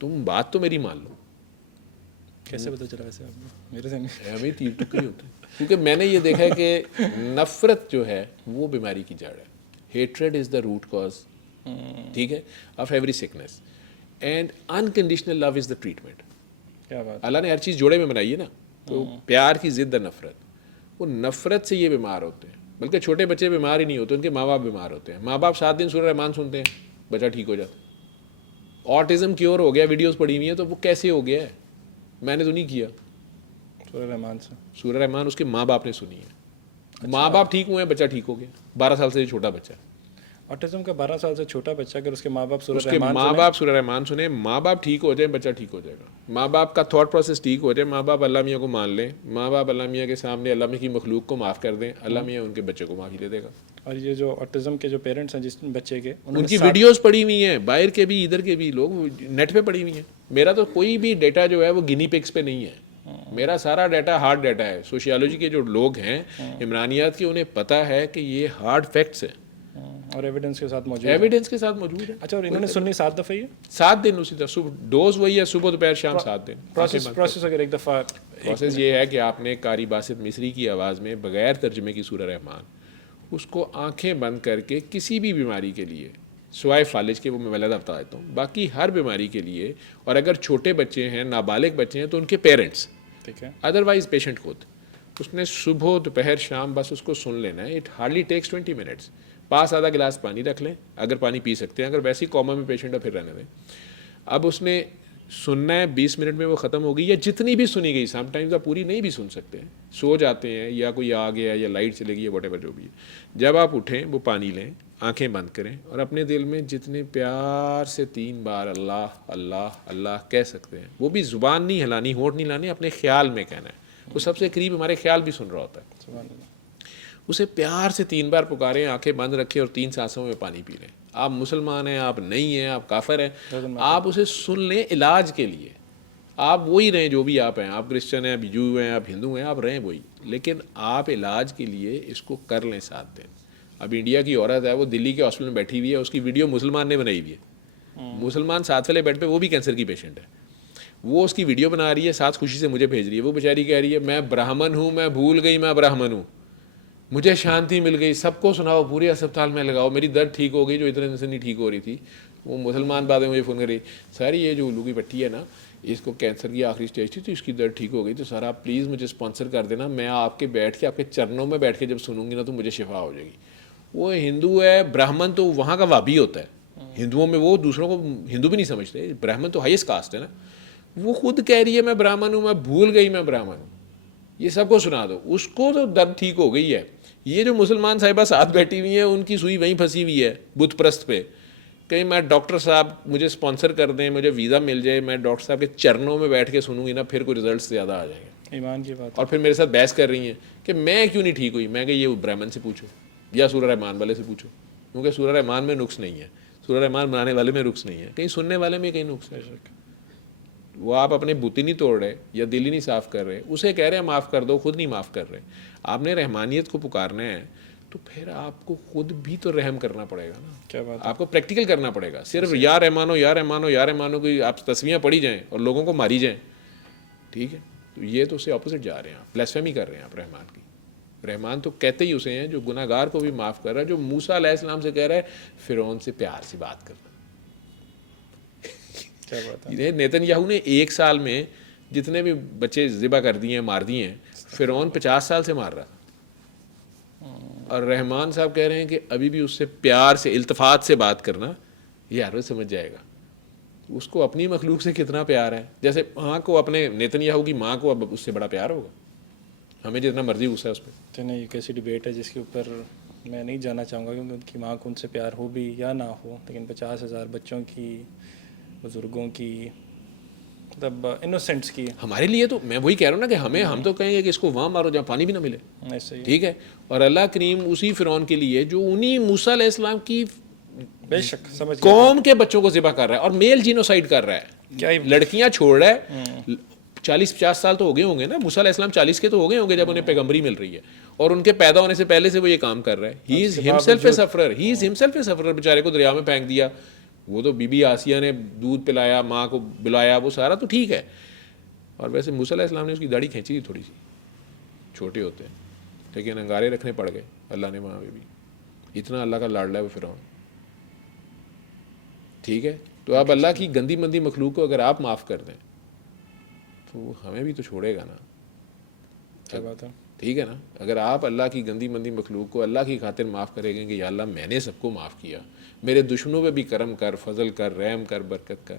تم بات تو میری مان لو. کیسے پتہ چلا ویسے آپ کو؟ میرے سے نہیں, ہمیں تیر ٹکے ہوتے ہیں. کیونکہ میں نے یہ دیکھا ہے کہ نفرت جو ہے وہ بیماری کی جڑ ہے. Hatred is the root cause, ٹھیک ہے, of every sickness. And unconditional love is the treatment. کیا بات, اللہ نے ہر چیز جوڑے میں بنائی ہے نا. تو پیار کی ضد ہے نفرت. وہ نفرت سے یہ بیمار ہوتے ہیں. بلکہ چھوٹے بچے بیمار ہی نہیں ہوتے, ان کے ماں باپ بیمار ہوتے ہیں. ماں باپ 7 دن سورہ رحمان سنتے ہیں, بچہ ٹھیک ہو جاتا ہے. آٹزم کیور ہو گیا, ویڈیوز پڑی ہوئی ہیں, تو وہ کیسے ہو گیا ہے؟ میں نے تو نہیں کیا. سورہ رحمان سے, سورہ رحمان اس کے ماں باپ نے سنی ہے. ماں باپ ٹھیک ہوئے ہیں, بچہ ٹھیک ہو گیا. 12 سال سے چھوٹا بچہ ہے. آٹزم کا 12 سال سے چھوٹا بچہ, اگر اس کے ماں باپ سورہ اس کے رحمان ماں باپ سورہ رحمان سنیں, ماں باپ ٹھیک ہو جائیں, بچہ ٹھیک ہو جائے گا. ماں باپ کا تھاٹ پروسیس ٹھیک ہو جائے, ماں باپ اللہ میاں کو مان لیں, ماں باپ اللہ میاں کے سامنے اللہ میاں کی مخلوق کو معاف کر دیں, اللہ میاں ان کے بچے کو معافی دے دے گا. اور یہ جو آٹزم کے جو پیرنٹس ہیں جس بچے کے, ان کی ویڈیوز پڑی ہوئی ہیں, باہر کے بھی ادھر کے بھی, لوگ نیٹ پہ پڑی ہوئی ہیں. میرا تو کوئی بھی ڈیٹا جو ہے وہ گنی پگس پہ نہیں ہے. میرا سارا ڈیٹا ہارڈ ڈیٹا ہے. سوشیالوجی کے جو لوگ ہیں عمرانیات کے, انہیں پتہ ہے کہ یہ ہارڈ فیکٹس ہیں اور ایویڈنس کے ساتھ موجود ہے. ایویڈنس کے ساتھ موجود ہے. اچھا, اور انہوں نے سننی 7 دفعہ, یہ 7 دن اسی طرح, صبح ڈوز وہی ہے, صبح دوپہر شام 7 دن. پروسیس اگر ایک دفعہ, پروسیس یہ ہے کہ آپ نے قاری باسط مصری کی آواز میں بغیر ترجمے کی سورہ رحمان, اس کو آنکھیں بند کر کے کسی بھی بیماری کے لیے, سوائے فالج کے, وہ میں ولادہ بتا دیتا ہوں, باقی ہر بیماری کے لیے, اور اگر چھوٹے بچے ہیں, نابالغ بچے ہیں, تو ان کے پیرنٹس, ٹھیک ہے, ادروائز پیشنٹ خود, اس نے صبح دوپہر شام بس اس کو سن لینا ہے. It hardly takes 20 minutes. پاس آدھا گلاس پانی رکھ لیں, اگر پانی پی سکتے ہیں, اگر ویسے ہی کوما میں پیشنٹ ہے پھر رہنے دیں. اب اس نے سننا ہے, 20 منٹ میں وہ ختم ہو گئی, یا جتنی بھی سنی گئی, سم ٹائمز آپ پوری نہیں بھی سن سکتے, سو جاتے ہیں, یا کوئی آ گیا, یا لائٹ چلے گئی, یا واٹ ایور جو بھی ہے. جب آپ اٹھیں, وہ پانی لیں, آنکھیں بند کریں, اور اپنے دل میں جتنے پیار سے 3 بار اللہ اللہ اللہ کہہ سکتے ہیں, وہ بھی زبان نہیں ہلانی, ہونٹ نہیں لانے, اپنے خیال میں کہنا ہے. وہ سب سے قریب ہمارے خیال بھی سن رہا ہوتا ہے. سبحان اللہ. اسے پیار سے 3 بار پکاریں, آنکھیں بند رکھیں, اور 3 سانسوں میں پانی پی لیں. آپ مسلمان ہیں, آپ نہیں ہیں, آپ کافر ہیں, آپ اسے سن لیں علاج کے لیے. آپ وہی رہیں جو بھی آپ ہیں, آپ کرسچن ہیں, آپ جو ہیں, آپ ہندو ہیں, آپ رہیں وہی, لیکن آپ علاج کے لیے اس کو کر لیں 7 دن. اب انڈیا کی عورت ہے, وہ دلی کے ہاسپٹل میں بیٹھی ہوئی ہے, اس کی ویڈیو مسلمان نے بنائی ہوئی ہے. مسلمان 7 والے بیڈ پہ, وہ بھی کینسر کی پیشنٹ ہے. وہ اس کی ویڈیو بنا رہی ہے, ساتھ خوشی سے مجھے بھیج رہی ہے. وہ بیچاری کہہ رہی ہے میں برہمن ہوں, میں بھول گئی میں برہمن ہوں, مجھے شانتی مل گئی, سب کو سناؤ, پورے اسپتال میں لگاؤ, میری درد ٹھیک ہو گئی جو اتنے دن سے نہیں ٹھیک ہو رہی تھی. وہ مسلمان بعد میں مجھے فون کر رہی, سر یہ جو الو کی پٹی ہے نا, اس کو کینسر کی آخری اسٹیج تھی تو اس کی درد ٹھیک ہو گئی, تو سر آپ پلیز مجھے اسپانسر کر دینا, میں آپ کے بیٹھ کے آپ کے چرنوں میں بیٹھ کے جب سنوں گی نا تو مجھے شفا ہو جائے گی. وہ ہندو ہے, برہمن تو وہاں کا وابی ہوتا ہے, ہندوؤں میں وہ دوسروں کو ہندو بھی نہیں سمجھتے, برہمن تو ہائیسٹ کاسٹ ہے نا. وہ خود کہہ رہی ہے میں برہمن ہوں, میں بھول گئی میں برہمن ہوں. یہ سب کو سنا دو, اس کو تو درد ٹھیک ہو گئی ہے. یہ جو مسلمان صاحبہ ساتھ بیٹھی ہوئی ہیں ان کی سوئی وہیں پھنسی ہوئی ہے بت پرست پہ, کہیں میں ڈاکٹر صاحب مجھے اسپانسر کر دیں, مجھے ویزا مل جائے, میں ڈاکٹر صاحب کے چرنوں میں بیٹھ کے سنوں گی نا پھر کوئی رزلٹس زیادہ آ جائیں گے. ایمان کی بات. اور پھر میرے ساتھ بحث کر رہی ہیں کہ میں کیوں نہیں ٹھیک ہوئی. میں کہ یہ برہمن سے پوچھو یا سورہ رحمان والے سے پوچھو, کیونکہ سورہ رحمان میں نقص نہیں ہے, سورہ رحمان بنانے والے میں نقص نہیں ہے, کہیں سننے والے میں کہیں نقص ہے. وہ آپ اپنے بت ہی نہیں توڑ رہے یا دل ہی نہیں صاف کر رہے, اسے کہہ رہے ہیں معاف کر دو, خود نہیں معاف کر رہے. آپ نے رحمانیت کو پکارنا ہے تو پھر آپ کو خود بھی تو رحم کرنا پڑے گا نا. کیا بات, آپ کو پریکٹیکل کرنا پڑے گا. صرف یا رحمانو یا رحمانو یا رحمانو کی آپ تصویریں پڑھی جائیں اور لوگوں کو ماری جائیں, ٹھیک ہے, تو یہ تو اس سے اپوزٹ جا رہے ہیں, آپ بلیسفیمی کر رہے ہیں آپ رحمان کی. رحمان تو کہتے ہی اسے ہیں جو گناہ گار کو بھی معاف کر رہا ہے, جو موسیٰ علیہ السلام سے کہہ رہا ہے فرعون سے پیار سے بات کر رہا ہے. کیا بات ہے. نیتن یاہو نے 1 سال میں جتنے بھی بچے ذبح کر دیے ہیں, مار دیے ہیں, فرعون 50 سال سے مار رہا تھا. اور رحمان صاحب کہہ رہے ہیں کہ ابھی بھی اس سے پیار سے التفات سے بات کرنا, یہ ہر روز سمجھ جائے گا اس کو اپنی مخلوق سے کتنا پیار ہے. جیسے ماں کو اپنے نیتن یاہو کی ماں کو اب اس سے بڑا پیار ہوگا, ہمیں جتنا مرضی غصہ ہے اس پہ. تو نہیں, ایک ایسی ڈبیٹ ہے جس کے اوپر میں نہیں جانا چاہوں گا کیونکہ ان کی ماں کو ان سے پیار ہو بھی یا نہ ہو, لیکن 50,000 بچوں کی, بزرگوں کی, مطلب انوسینٹس کی. ہمارے لیے تو میں وہی کہہ رہا ہوں نا کہ ہم تو کہیں گے کہ اس کو وہاں مارو جہاں پانی بھی نہ ملے, ایسے ہی ٹھیک ہے. اور اللہ کریم اسی فرعون کے لیے جو انہی موسیٰ علیہ السلام کی بے شک سمجھ قوم کے بچوں کو ذبح کر رہا ہے اور میل جینوسائیڈ کر رہا ہے, کیا لڑکیاں چھوڑ رہا ہے. 40-50 سال تو ہو گئے ہوں گے نا, موسیٰ علیہ السلام 40 کے تو ہو گئے ہوں گے جب انہیں پیغمبری مل رہی ہے, اور ان کے پیدا ہونے سے پہلے سے وہ یہ کام کر رہا ہے. ہی از ہمسیلف اے سفرر, ہی از ہمسیلف اے سفرر. بیچارے کو دریا میں پھینک دیا, وہ تو بی بی آسیہ نے دودھ پلایا, ماں کو بلایا, وہ سارا تو ٹھیک ہے. اور ویسے موسیٰ علیہ السلام نے اس کی داڑھی کھینچی تھی تھوڑی سی, چھوٹے ہوتے ہیں, لیکن انگارے رکھنے پڑ گئے اللہ نے وہاں پہ بھی. اتنا اللہ کا لاڈلا ہے وہ فرعون, ٹھیک ہے. تو اب اللہ کی گندی مندی مخلوق کو اگر آپ معاف کر دیں تو وہ ہمیں بھی تو چھوڑے گا نا. کیا بات ہے. ٹھیک ہے نا. اگر آپ اللہ کی گندی مندی مخلوق کو اللہ کی خاطر معاف کریں گے کہ یا اللہ میں نے سب کو معاف کیا, میرے دشمنوں پہ بھی کرم کر, فضل کر, رحم کر, برکت کر,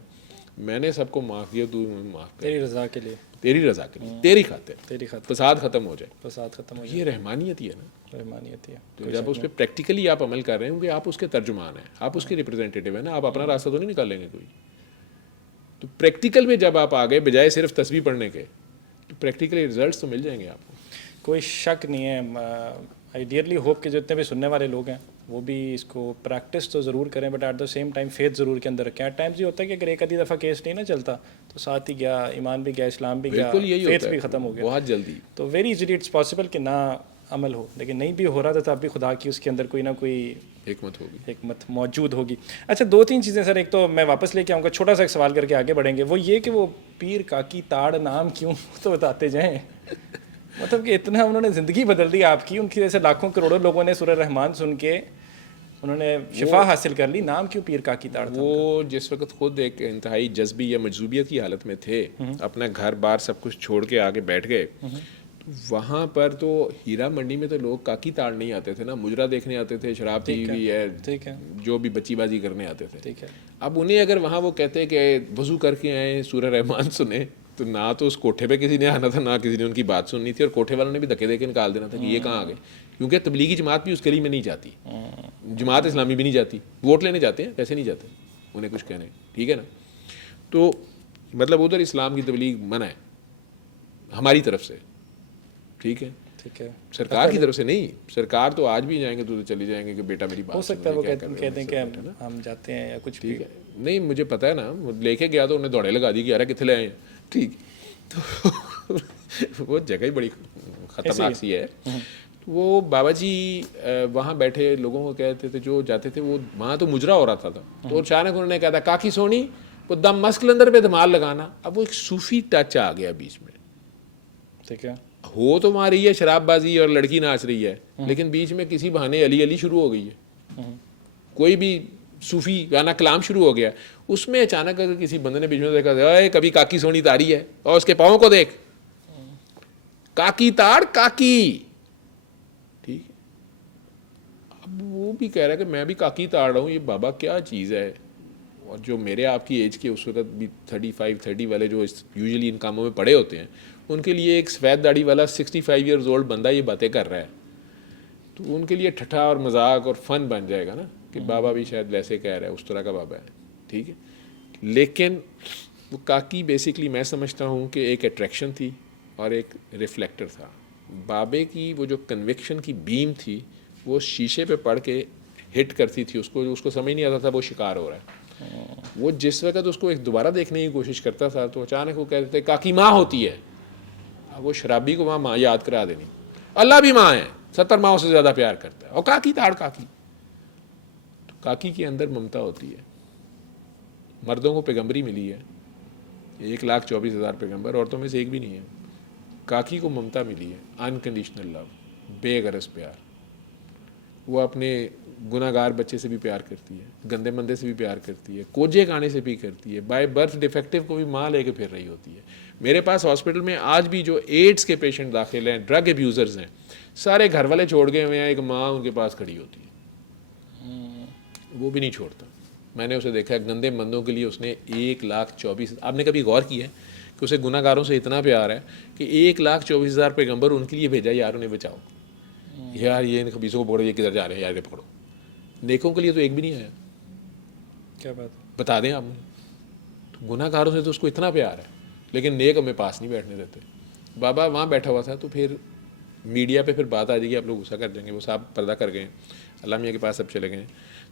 میں نے سب کو معاف کیا, تو معاف کر, تیری رضا کے لیے, تیری رضا کے لیے, تیری خاطر, تیری خاطر فساد ختم ہو جائے. فساد ختم ہو جائے. یہ رحمانیت ہی ہے نا, رحمانیت ہے. تو جب اس پہ پریکٹیکلی آپ عمل کر رہے ہیں کیونکہ آپ اس کے ترجمان ہیں, آپ اس کے ریپرزینٹیٹیو ہیں نا, آپ اپنا راستہ تو نہیں نکال لیں گے کوئی. تو پریکٹیکل میں جب آپ آگے بجائے صرف تصویر پڑھنے کے, تو پریکٹیکلی رزلٹس تو مل جائیں گے آپ کو. کوئی شک نہیں ہے. آئی ڈیئرلی ہوپ کہ جتنے بھی سننے والے لوگ ہیں وہ بھی اس کو پریکٹس تو ضرور کریں, but at the same time faith ضرور کے اندر رکھیں. ایٹ ٹائمز یہ ہوتا ہے کہ اگر ایک آدھی دفعہ کیس نہیں نا چلتا تو ساتھ ہی گیا, ایمان بھی گیا, اسلام بھی گیا, فیتھ بھی ختم ہو گیا بہت جلدی. تو ویری ایزیلی اٹس پاسبل کہ نہ عمل ہو, لیکن نہیں بھی ہو رہا تھا تب بھی خدا کی اس کے اندر کوئی نہ کوئی حکمت موجود ہوگی. اچھا 2-3 چیزیں سر. ایک تو میں واپس لے کے آؤں گا, چھوٹا سا ایک سوال کر کے آگے بڑھیں گے, وہ یہ کہ وہ پیر کاکی تاڑ نام کیوں تو بتاتے جائیں. مطلب کہ اتنا انہوں نے زندگی بدل دی آپ کی, ان کی جیسے لاکھوں کروڑوں لوگوں نے سورہ رحمان سن کے انہوں نے شفا حاصل کر لی, نام کیوں پیر کاکی تاڑ تھا؟ وہ جس وقت خود ایک انتہائی جذبی یا مجذوبیت کی حالت میں تھے, اپنا گھر بار سب کچھ چھوڑ کے آگے بیٹھ گئے, وہاں پر تو ہیرا منڈی میں تو لوگ کاکی تاڑ نہیں آتے تھے نا, مجرا دیکھنے آتے تھے, شراب پی ہوئی ہے, جو بھی بچی بازی کرنے آتے تھے. اب انہیں اگر وہاں وہ کہتے کہ وضو کر کے آئے سورہ رحمان سنیں, تو نہ تو اس کوٹھے پہ کسی نے آنا تھا, نہ کسی نے ان کی بات سننی تھی, اور کوٹھے والوں نے بھی دھکے دے کے نکال دینا تھا کہ یہ کہاں آ گئے, کیونکہ تبلیغی جماعت بھی اس گلی میں نہیں جاتی, جماعت اسلامی بھی نہیں جاتی, ووٹ لینے جاتے ہیں, پیسے نہیں جاتے انہیں کچھ کہنے, ٹھیک ہے نا. تو مطلب ادھر اسلام کی تبلیغ منع ہے ہماری طرف سے, ٹھیک ہے, سرکار کی طرف سے نہیں. سرکار تو آج بھی جائیں گے تو چلی جائیں گے کہ بیٹا میری بات ہو سکتا ہے وہ کہتے ہیں کہ ہم جاتے ہیں یا کچھ, ٹھیک ہے. نہیں مجھے پتہ ہے نا, لے کے گیا تو انہیں دوڑے لگا دی کہ یار کتنے لے آئے ہیں, ٹھیک. تو وہ جگہ ہی بڑی خطرناک سی ہے. وہ بابا جی وہاں بیٹھے لوگوں کو کہتے تھے جو جاتے تھے, وہ وہاں تو مجرا ہو رہا تھا, تو اچانک انہوں نے کہا تھا کاکی سونی وہ دم مست کلندر پہ دھمال لگانا، اب وہ ایک صوفی ٹچ آ گیا بیچ میں. ٹھیک ہے. ہو تو وہاں رہی ہے شراب بازی اور لڑکی ناچ رہی ہے، لیکن بیچ میں کسی بہانے علی علی شروع ہو گئی ہے، کوئی بھی صوفی گانا کلام شروع ہو گیا. اس میں اچانک اگر کسی بندے نے بیچ میں دیکھا اے کبھی کاکی سونی تاری ہے اور اس کے پاؤں کو دیکھ، کاکی تاڑ کاکی، ٹھیک ہے. اب وہ بھی کہہ رہا ہے کہ میں بھی کاکی تاڑ رہا ہوں، یہ بابا کیا چیز ہے. اور جو میرے آپ کی ایج کے اس وقت بھی 35-30 والے جو یوزلی ان کاموں میں پڑے ہوتے ہیں، ان کے لیے ایک سفید داڑھی والا 65 ایئرز اولڈ بندہ یہ باتیں کر رہا ہے، تو ان کے لیے ٹھٹھا اور مذاق اور فن بن جائے گا نا کہ بابا بھی شاید ویسے کہہ رہا ہے، اس طرح کا بابا ہے. ٹھیک ہے. لیکن وہ کاکی بیسکلی میں سمجھتا ہوں کہ ایک اٹریکشن تھی اور ایک ریفلیکٹر تھا. بابے کی وہ جو کنوکشن کی بیم تھی وہ شیشے پہ پڑھ کے ہٹ کرتی تھی اس کو سمجھ نہیں آتا تھا وہ شکار ہو رہا ہے. وہ جس وقت اس کو ایک دوبارہ دیکھنے کی کوشش کرتا تھا تو اچانک وہ کہتے تھے کاکی ماں ہوتی ہے. اب وہ شرابی کو وہاں ماں یاد کرا دینی، اللہ بھی ماں ہے، 70 ماؤں سے زیادہ پیار کرتا ہے، اور کاکی تاڑ کاکی. تو کاکی کے اندر ممتا ہوتی ہے. مردوں کو پیغمبری ملی ہے 1,24,000 پیغمبر، عورتوں میں سے ایک بھی نہیں ہے. کاکی کو ممتا ملی ہے، انکنڈیشنل لو، بے غرض پیار. وہ اپنے گناہ گار بچے سے بھی پیار کرتی ہے، گندے مندے سے بھی پیار کرتی ہے، کوجے گانے سے بھی کرتی ہے، بائی برتھ ڈیفیکٹیو کو بھی ماں لے کے پھر رہی ہوتی ہے. میرے پاس ہاسپٹل میں آج بھی جو ایڈز کے پیشنٹ داخل ہیں، ڈرگ ابیوزرز ہیں، سارے گھر والے چھوڑ گئے ہوئے ہیں، ایک ماں ان کے پاس کھڑی ہوتی ہے، وہ بھی نہیں چھوڑتا. میں نے اسے دیکھا ہے گندے مندوں کے لیے اس نے 1,24,000. آپ نے کبھی غور کیا ہے کہ اسے گناہ گاروں سے اتنا پیار ہے کہ 1,24,000 پیغمبر ان کے لیے بھیجا، یار انہیں بچاؤ، یار یہ ان خبیثوں کو پکڑو، یہ کدھر جا رہے ہیں، یار یہ پکڑو. نیکوں کے لیے تو ایک بھی نہیں آیا. کیا بات بتا دیں آپ مجھے، گناہ گاروں سے تو اس کو اتنا پیار ہے، لیکن نیک ہمیں پاس نہیں بیٹھنے دیتے. بابا وہاں بیٹھا ہوا تھا تو پھر میڈیا پہ پھر بات آ جائے گی، آپ لوگ غصہ کر جائیں گے. وہ صاحب پردہ کر گئے، علامہ میاں کے پاس سب چلے گئے.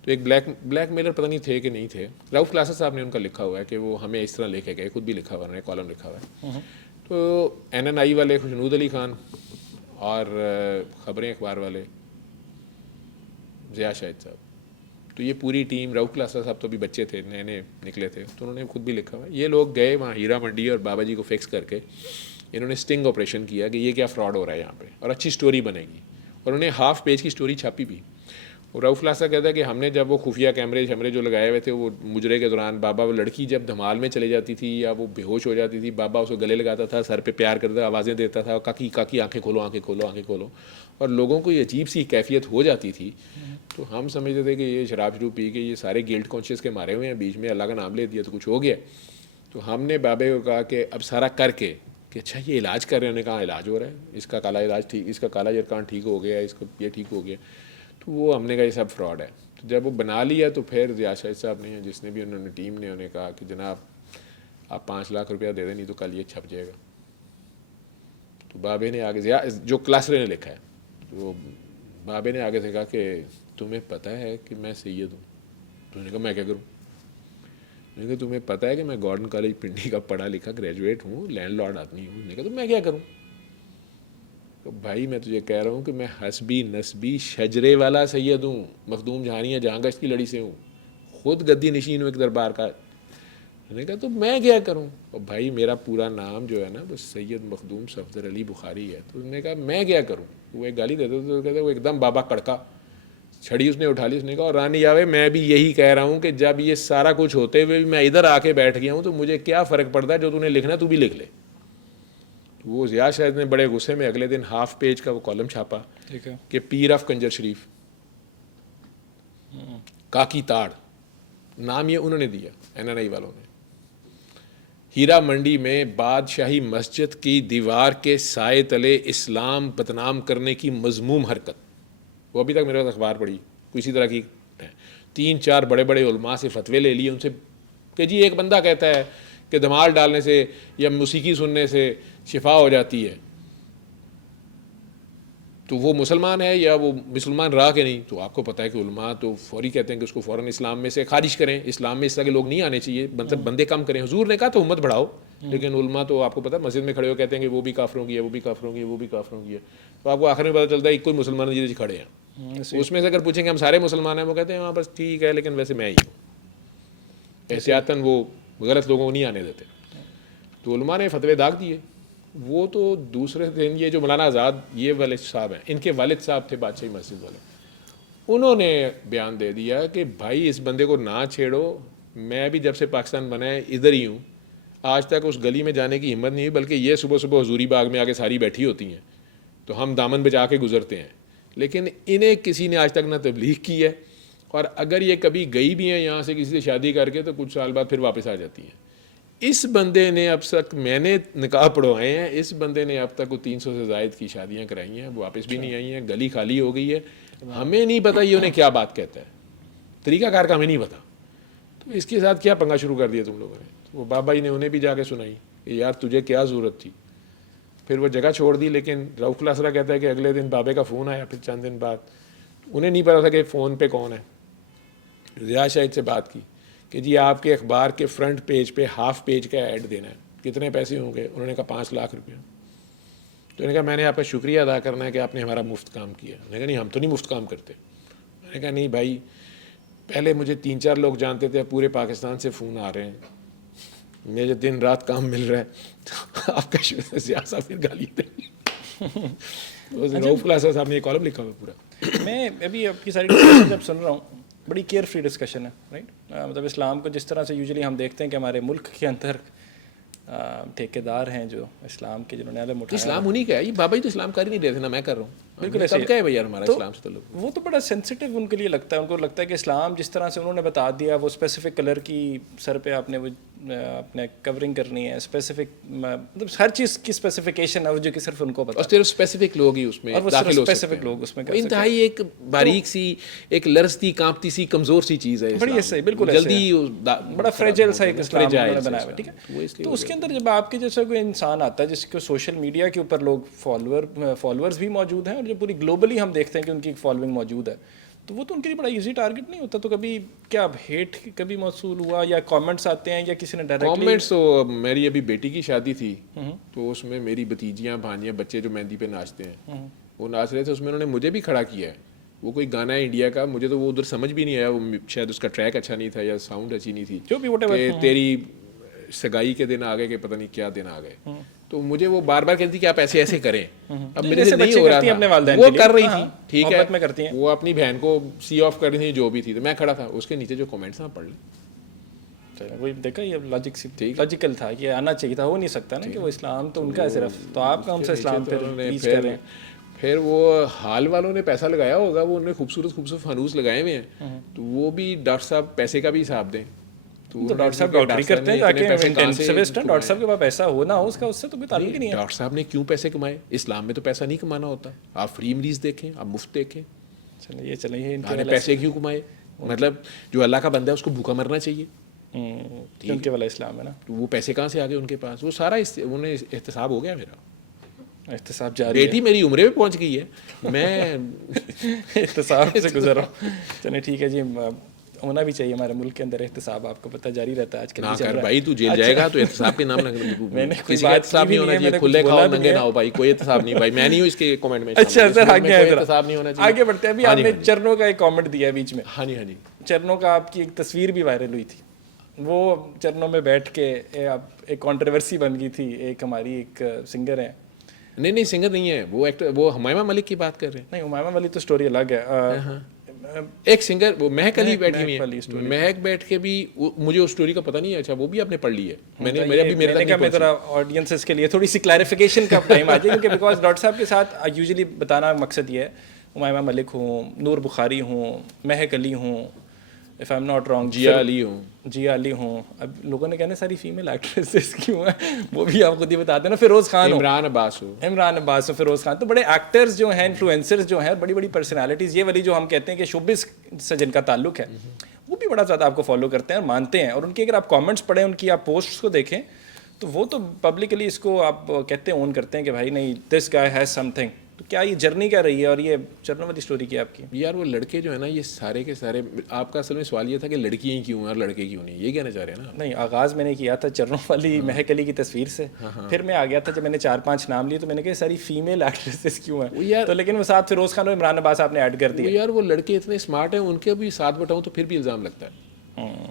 تو ایک بلیک میلر پتہ نہیں تھے کہ نہیں تھے، رؤف کلاسر صاحب نے ان کا لکھا ہوا ہے کہ وہ ہمیں اس طرح لے کے گئے، خود بھی لکھا ہوا ہے، انہوں نے کالم لکھا ہوا ہے. تو NNI والے خوشنود علی خان اور خبریں اخبار والے ضیاء شاہد صاحب، تو یہ پوری ٹیم، رؤف کلاسر صاحب تو بھی بچے تھے، نئے نئے نکلے تھے، تو انہوں نے خود بھی لکھا ہوا ہے. یہ لوگ گئے وہاں ہیرا منڈی اور بابا جی کو فکس کر کے انہوں نے سٹنگ آپریشن کیا کہ یہ کیا فراڈ ہو رہا ہے یہاں پہ، اور اچھی سٹوری بنے گی. اور انہوں نے ہاف پیج کی سٹوری چھاپی بھی. اور رؤف کلاسر کہتا ہے کہ ہم نے جب وہ خفیہ کیمرے جو لگائے ہوئے تھے، وہ مجرے کے دوران بابا، وہ لڑکی جب دھمال میں چلے جاتی تھی یا وہ بے ہوش ہو جاتی تھی، بابا اسے گلے لگاتا تھا، سر پہ پیار کرتا تھا، آوازیں دیتا تھا، کاکی کاکی آنکھیں کھولو آنکھیں کھولو آنکھیں کھولو. اور لوگوں کو یہ عجیب سی کیفیت ہو جاتی تھی. تو ہم سمجھتے تھے کہ یہ شراب پی کے یہ سارے گلٹ کانشیس کے مارے ہوئے ہیں، بیچ میں اللہ کا نام لے دیا تو کچھ ہو گیا. تو ہم نے بابے کو کہا کہ اب سارا کر کے کہ اچھا یہ علاج کر رہے ہیں. انہوں نے کہا علاج ہو رہا ہے، اس کا کالا علاج ٹھیک، اس کا کالا یرکان ٹھیک ہو گیا، اس کو یہ ٹھیک ہو گیا. تو وہ ہم نے کہا یہ سب فراڈ ہے. تو جب وہ بنا لیا تو پھر ضیاء شاہد صاحب نے، جس نے بھی انہوں نے ٹیم نے، انہیں کہا کہ جناب آپ 5 لاکھ روپیہ دے دیں، نہیں تو کل یہ چھپ جائے گا. تو بابے نے آگے، جو کلاسرے نے لکھا ہے، تو بابے نے آگے سے کہا کہ تمہیں پتہ ہے کہ میں سید ہوں. تو نے کہا میں کیا کروں؟ میں نے کہا تمہیں پتہ ہے کہ میں گارڈن کالج پنڈی کا پڑھا لکھا گریجویٹ ہوں، لینڈ لارڈ آدمی ہوں. میں نے کہا تو میں کیا کروں؟ تو بھائی میں تجھے کہہ رہا ہوں کہ میں حسبی نسبی شجرے والا سید ہوں، مخدوم جہانیاں جہاں گشت کی لڑی سے ہوں، خود گدی نشین ہوں ایک دربار کا. میں نے کہا تو میں کیا کروں؟ اور بھائی میرا پورا نام جو ہے نا وہ سید مخدوم صفدر علی بخاری ہے. تو اس نے کہا میں کیا کروں؟ وہ ایک گالی دیتا تو کہتا وہ ایک دم بابا کڑکا، چھڑی اس نے اٹھا لی. اس نے کہا اور رانی آوے میں بھی یہی کہہ رہا ہوں کہ جب یہ سارا کچھ ہوتے ہوئے بھی میں ادھر آ کے بیٹھ گیا ہوں تو مجھے کیا فرق پڑتا ہے، جو تو نے لکھنا تو بھی لکھ لے. وہ ضیاء شاہد نے بڑے غصے میں اگلے دن ہاف پیج کا وہ کالم چھاپا کہ پیر آف کنجر شریف، کاکی تاڑ نام یہ انہوں نے دیا NNI والوں نے. ہیرا منڈی میں بادشاہی مسجد کی دیوار کے سائے تلے اسلام بدنام کرنے کی مذموم حرکت، وہ ابھی تک میرے پاس اخبار پڑھی کسی طرح کی ہے. 3-4 بڑے بڑے علماء سے فتوے لے لیے ان سے کہ جی ایک بندہ کہتا ہے کہ دھمال ڈالنے سے یا موسیقی سننے سے شفا ہو جاتی ہے، تو وہ مسلمان ہے یا وہ مسلمان رہا کہ نہیں؟ تو آپ کو پتہ ہے کہ علماء تو فوری کہتے ہیں کہ اس کو فوراً اسلام میں سے خارج کریں، اسلام میں اس طرح کے لوگ نہیں آنے چاہیے، مطلب بندے کم کریں. حضور نے کہا تو امت بڑھاؤ، لیکن علماء تو آپ کو پتہ ہے مسجد میں کھڑے ہو کہتے ہیں کہ وہ بھی کافروں کی ہے، وہ بھی کافروں کی ہے، وہ بھی کافروں کی ہے. تو آپ کو آخر میں پتہ چلتا ہے ایک کوئی مسلمان جی کھڑے ہیں، اس میں سے اگر پوچھیں کہ ہم سارے مسلمان ہیں، وہ کہتے ہیں ہاں بس ٹھیک ہے لیکن ویسے میں ہی ہوں. احتیاطاً وہ غلط لوگوں کو نہیں آنے دیتے. تو علماء نے فتوے داغ دیے. وہ تو دوسرے دن یہ جو مولانا آزاد یہ والد صاحب ہیں, ان کے والد صاحب تھے بادشاہی مسجد والے, انہوں نے بیان دے دیا کہ بھائی اس بندے کو نہ چھیڑو, میں بھی جب سے پاکستان بنا ہے ادھر ہی ہوں, آج تک اس گلی میں جانے کی ہمت نہیں ہے, بلکہ یہ صبح صبح حضوری باغ میں آ کے ساری بیٹھی ہوتی ہیں تو ہم دامن بچا کے گزرتے ہیں, لیکن انہیں کسی نے آج تک نہ تبلیغ کی ہے, اور اگر یہ کبھی گئی بھی ہیں یہاں سے کسی سے شادی کر کے تو کچھ سال بعد پھر واپس آ جاتی ہیں. اس بندے نے اب تک, میں نے نکاح پڑھوائے ہیں, اس بندے نے اب تک 300 سے زائد کی شادیاں کرائی ہیں, واپس بھی نہیں آئی ہیں, گلی خالی ہو گئی ہے. ہمیں نہیں پتہ یہ انہیں کیا بات کہتا ہے, طریقہ کار کا ہمیں نہیں پتہ, تو اس کے ساتھ کیا پنگا شروع کر دیا تم لوگوں نے. وہ بابا جی نے انہیں بھی جا کے سنائی کہ یار تجھے کیا ضرورت تھی. پھر وہ جگہ چھوڑ دی, لیکن رؤف الاسرا کہتا ہے کہ اگلے دن بابے کا فون آیا, پھر چند دن بعد انہیں نہیں پتا تھا کہ فون پہ کون ہے. ریاض شاہد سے بات کی کہ جی آپ کے اخبار کے فرنٹ پیج پہ ہاف پیج کا ایڈ دینا ہے, کتنے پیسے ہوں گے؟ انہوں نے کہا 5 لاکھ روپیہ. تو انہوں نے کہا میں نے آپ کا شکریہ ادا کرنا ہے کہ آپ نے ہمارا مفت کام کیا. میں نے کہا نہیں, ہم تو نہیں مفت کام کرتے. میں نے کہا نہیں بھائی, پہلے مجھے 3-4 لوگ جانتے تھے, پورے پاکستان سے فون آ رہے ہیں, مجھے دن رات کام مل رہا ہے, تو آپ کا سیاست پھر گالی دیں. رؤف الاسرا صاحب نے یہ کالم لکھا ہوا پورا. میں ابھی آپ کی ساری ڈسکشن جب سن رہا ہوں, بڑی کیئر فری ڈسکشن ہے, رائٹ. مطلب اسلام کو جس طرح سے یوزلی ہم دیکھتے ہیں کہ ہمارے ملک کے اندر ٹھیکیدار ہیں جو اسلام کے, جنہوں نے علم اٹھایا. اسلام انہیں کا ہے, یہ بابا جی تو اسلام کر ہی نہیں رہے تھے, نہ میں کر رہا ہوں. بالکل ایسا کیا ہے بھائی یار ہمارا اسلام سے تعلق. وہ تو بڑا سینسیٹیو ان کے لیے لگتا ہے, ان کو لگتا ہے کہ اسلام جس طرح سے انہوں نے بتا دیا, وہ اسپیسیفک کلر کی سر پہ آپ نے وہ اپنے کورنگ کرنی ہے, اسپیسیفک مطلب ہر چیز کی اسپیسیفکیشن ہے جو کہ صرف ان کو پتا, اور صرف اسپیسیفک لوگ ہی اس میں داخل ہو سکتے ہیں. لوگ اس میں انتہائی ایک باریک سی, ایک لرزتی کانپتی سی, کمزور سی چیز ہے. بڑی ایسے بالکل جلدی بڑا فریجائل سا ایک اسلام انہوں نے بنایا ہوا ہے, ٹھیک ہے. تو اس کے اندر جب آپ کے جیسا کوئی انسان آتا ہے جس کو سوشل میڈیا کے اوپر لوگ فالوورز بھی موجود ہیں, اور جو پوری گلوبلی ہم دیکھتے ہیں کہ ان کی ایک فالوئنگ موجود ہے, تو وہ تو ان کے لیے بڑا ایزی ٹارگیٹ نہیں ہوتا. تو کبھی کیا ہیٹ کبھی موصول ہوا, یا کامنٹس آتے ہیں, یا کسی نے ڈائریکٹلی کامنٹس؟ تو میری ابھی بیٹی کی شادی تھی, تو اس میں میری بھتیجیاں بھانجیاں بچے جو مہندی پہ ناچتے ہیں وہ ناچ رہے تھے, اس میں انہوں نے مجھے بھی کھڑا کیا ہے. وہ کوئی گانا ہے انڈیا کا, مجھے تو وہ ادھر سمجھ بھی نہیں آیا, وہ شاید اس کا ٹریک اچھا نہیں تھا یا ساؤنڈ اچھی نہیں تھی, جو بھی کہ تیری سگائی کے دن آ گئے کہ پتہ نہیں کیا دن آ گئے. تو مجھے وہ بار بار کہتی کہ آپ ایسے ایسے کریں. اب میرے سے نہیں ہو رہا تھا, وہ کر رہی تھی, ٹھیک ہے, وہ اپنی بہن کو سی آف کر رہی تھی جو بھی تھی, تو میں کھڑا تھا, اس کے نیچے جو کمنٹس ہیں پڑھ لیں. وہی دیکھا, یہ لاجیکل تھا, یہ آنا چاہیے تھا, ہو نہیں سکتا نا کہ وہ اسلام تو ان کا ہے صرف, تو آپ کا ہم سے اسلام پہ ریچ کر رہے ہیں. پھر وہ حال والوں نے پیسہ لگایا ہوگا, وہ انہوں نے خوبصورت فانوس لگائے ہوئے ہیں, تو وہ بھی ڈاکٹر صاحب پیسے کا بھی حساب دیں. تو ڈاکٹر صاحب ڈاکٹری کرتے ہیں تاکہ انٹینسوسٹ ہیں, ڈاکٹر صاحب کے پاس پیسہ ہو نہ ہو, اس کا اس سے تو کوئی تعلق ہی نہیں ہے. ڈاکٹر صاحب نے کیوں پیسے کمائے؟ اسلام میں تو پیسہ نہیں کمانا ہوتا. آپ فری مریض دیکھیں, آپ مفت دیکھیں. چلیے پیسے کیوں کمائے؟ مطلب جو اللہ کا بندہ ہے اس کو بھوکا مرنا چاہیے. ان کے والا اسلام ہے نا, تو وہ پیسے کہاں سے آ گئے ان کے پاس؟ وہ سارا انہیں احتساب ہو گیا. میرا احتساب جاری ہے, بیٹی میری عمرے پہ پہنچ گئی ہے, میں احتساب سے گزر رہا ہوں. چلیں ٹھیک ہے جی, ہونا بھی چاہیے ہمارے ملک کے اندر احتساب, آپ کو پتہ جاری رہتا ہے آج کل. نہ کر بھائی, تو جیل جائے گا تو احتساب کے نام نہ میں نے کوئی احتساب نہیں ہونا چاہیے. کھلے کھاؤ ننگے نہ ہو بھائی, کوئی احتساب نہیں بھائی, میں نہیں ہوں اس کے کمنٹ میں. اچھا سر, احتساب نہیں ہونا چاہیے. آگے بڑھتے ہیں. ابھی آپ نے چرنوں کا ایک کامنٹ دیا ہے بیچ میں. ہاں جی, ہاں جی. چرنوں کا آپ کی ایک تصویر بھی وائرل ہوئی تھی, وہ چرنوں میں بیٹھ کے ایک کنٹروورسی بن گئی تھی. ایک ہماری ایک سنگر ہیں, نہیں سنگر نہیں ہے وہ, ایکٹر, وہ ہمائمہ ملک کی بات کر رہے ہیں. نہیں, ہمائمہ ملک تو سٹوری الگ ہے. ایک سنگر وہ مہک علی بیٹھی ہوئی ہے, مہک بیٹھ کے بھی, مجھے اس سٹوری کا پتہ نہیں ہے. اچھا, وہ بھی آپ نے پڑھ لی ہے؟ میں نے ذرا آڈینسز کے لیے تھوڑی سی کلیریفیکیشن کا ٹائم آ جائے, کیونکہ بیکاز ڈاکٹر صاحب کے ساتھ یوزلی بتانا مقصد یہ ہے, ہمائمہ ملک ہوں, نور بخاری ہوں, مہک علی ہوں, if I am not wrong, Jiya Ali ہوں. اب لوگوں نے کہنا ساری فیمیل ایکٹریسز کیوں ہیں, وہ بھی آپ خود ہی بتاتے ہیں نا. فیروز خان, عمران عباس ہو, فیروز خان, تو بڑے ایکٹرز جو ہیں, انفلوئنسرز جو ہیں, بڑی بڑی پرسنالٹیز, یہ والی جو ہم کہتے ہیں کہ شوبز سے جن کا تعلق ہے, وہ بھی بڑا زیادہ آپ کو فالو کرتے ہیں اور مانتے ہیں. اور ان کی اگر آپ کامنٹس پڑھیں, ان کی آپ پوسٹس کو دیکھیں, تو وہ تو پبلکلی اس کو آپ کہتے ہیں, اون کرتے ہیں کہ بھائی نہیں, دس گائے ہیز سم تھنگ. تو کیا یہ جرنی کیا رہی ہے, اور یہ چرنوں والی اسٹوری کیا آپ کی؟ یار وہ لڑکے جو ہے نا, یہ سارے کے سارے, آپ کا اصل میں سوال یہ تھا کہ لڑکیاں ہی کیوں ہیں اور لڑکے کیوں نہیں, یہ کہنا چاہ رہے ہیں نا؟ نہیں, آغاز میں نے کیا تھا چرنوں والی مہک علی کی تصویر سے, پھر میں آ گیا تھا جب میں نے 4-5 نام لیے, تو میں نے کہا ساری فیمیل ایکٹریسز کیوں ہیں, تو لیکن وہ ساتھ فیروز خان اور عمران عباس آپ نے ایڈ کر دیا. یار وہ لڑکے اتنے اسمارٹ ہیں, ان کے بھی ساتھ بٹاؤں تو پھر بھی الزام لگتا ہے.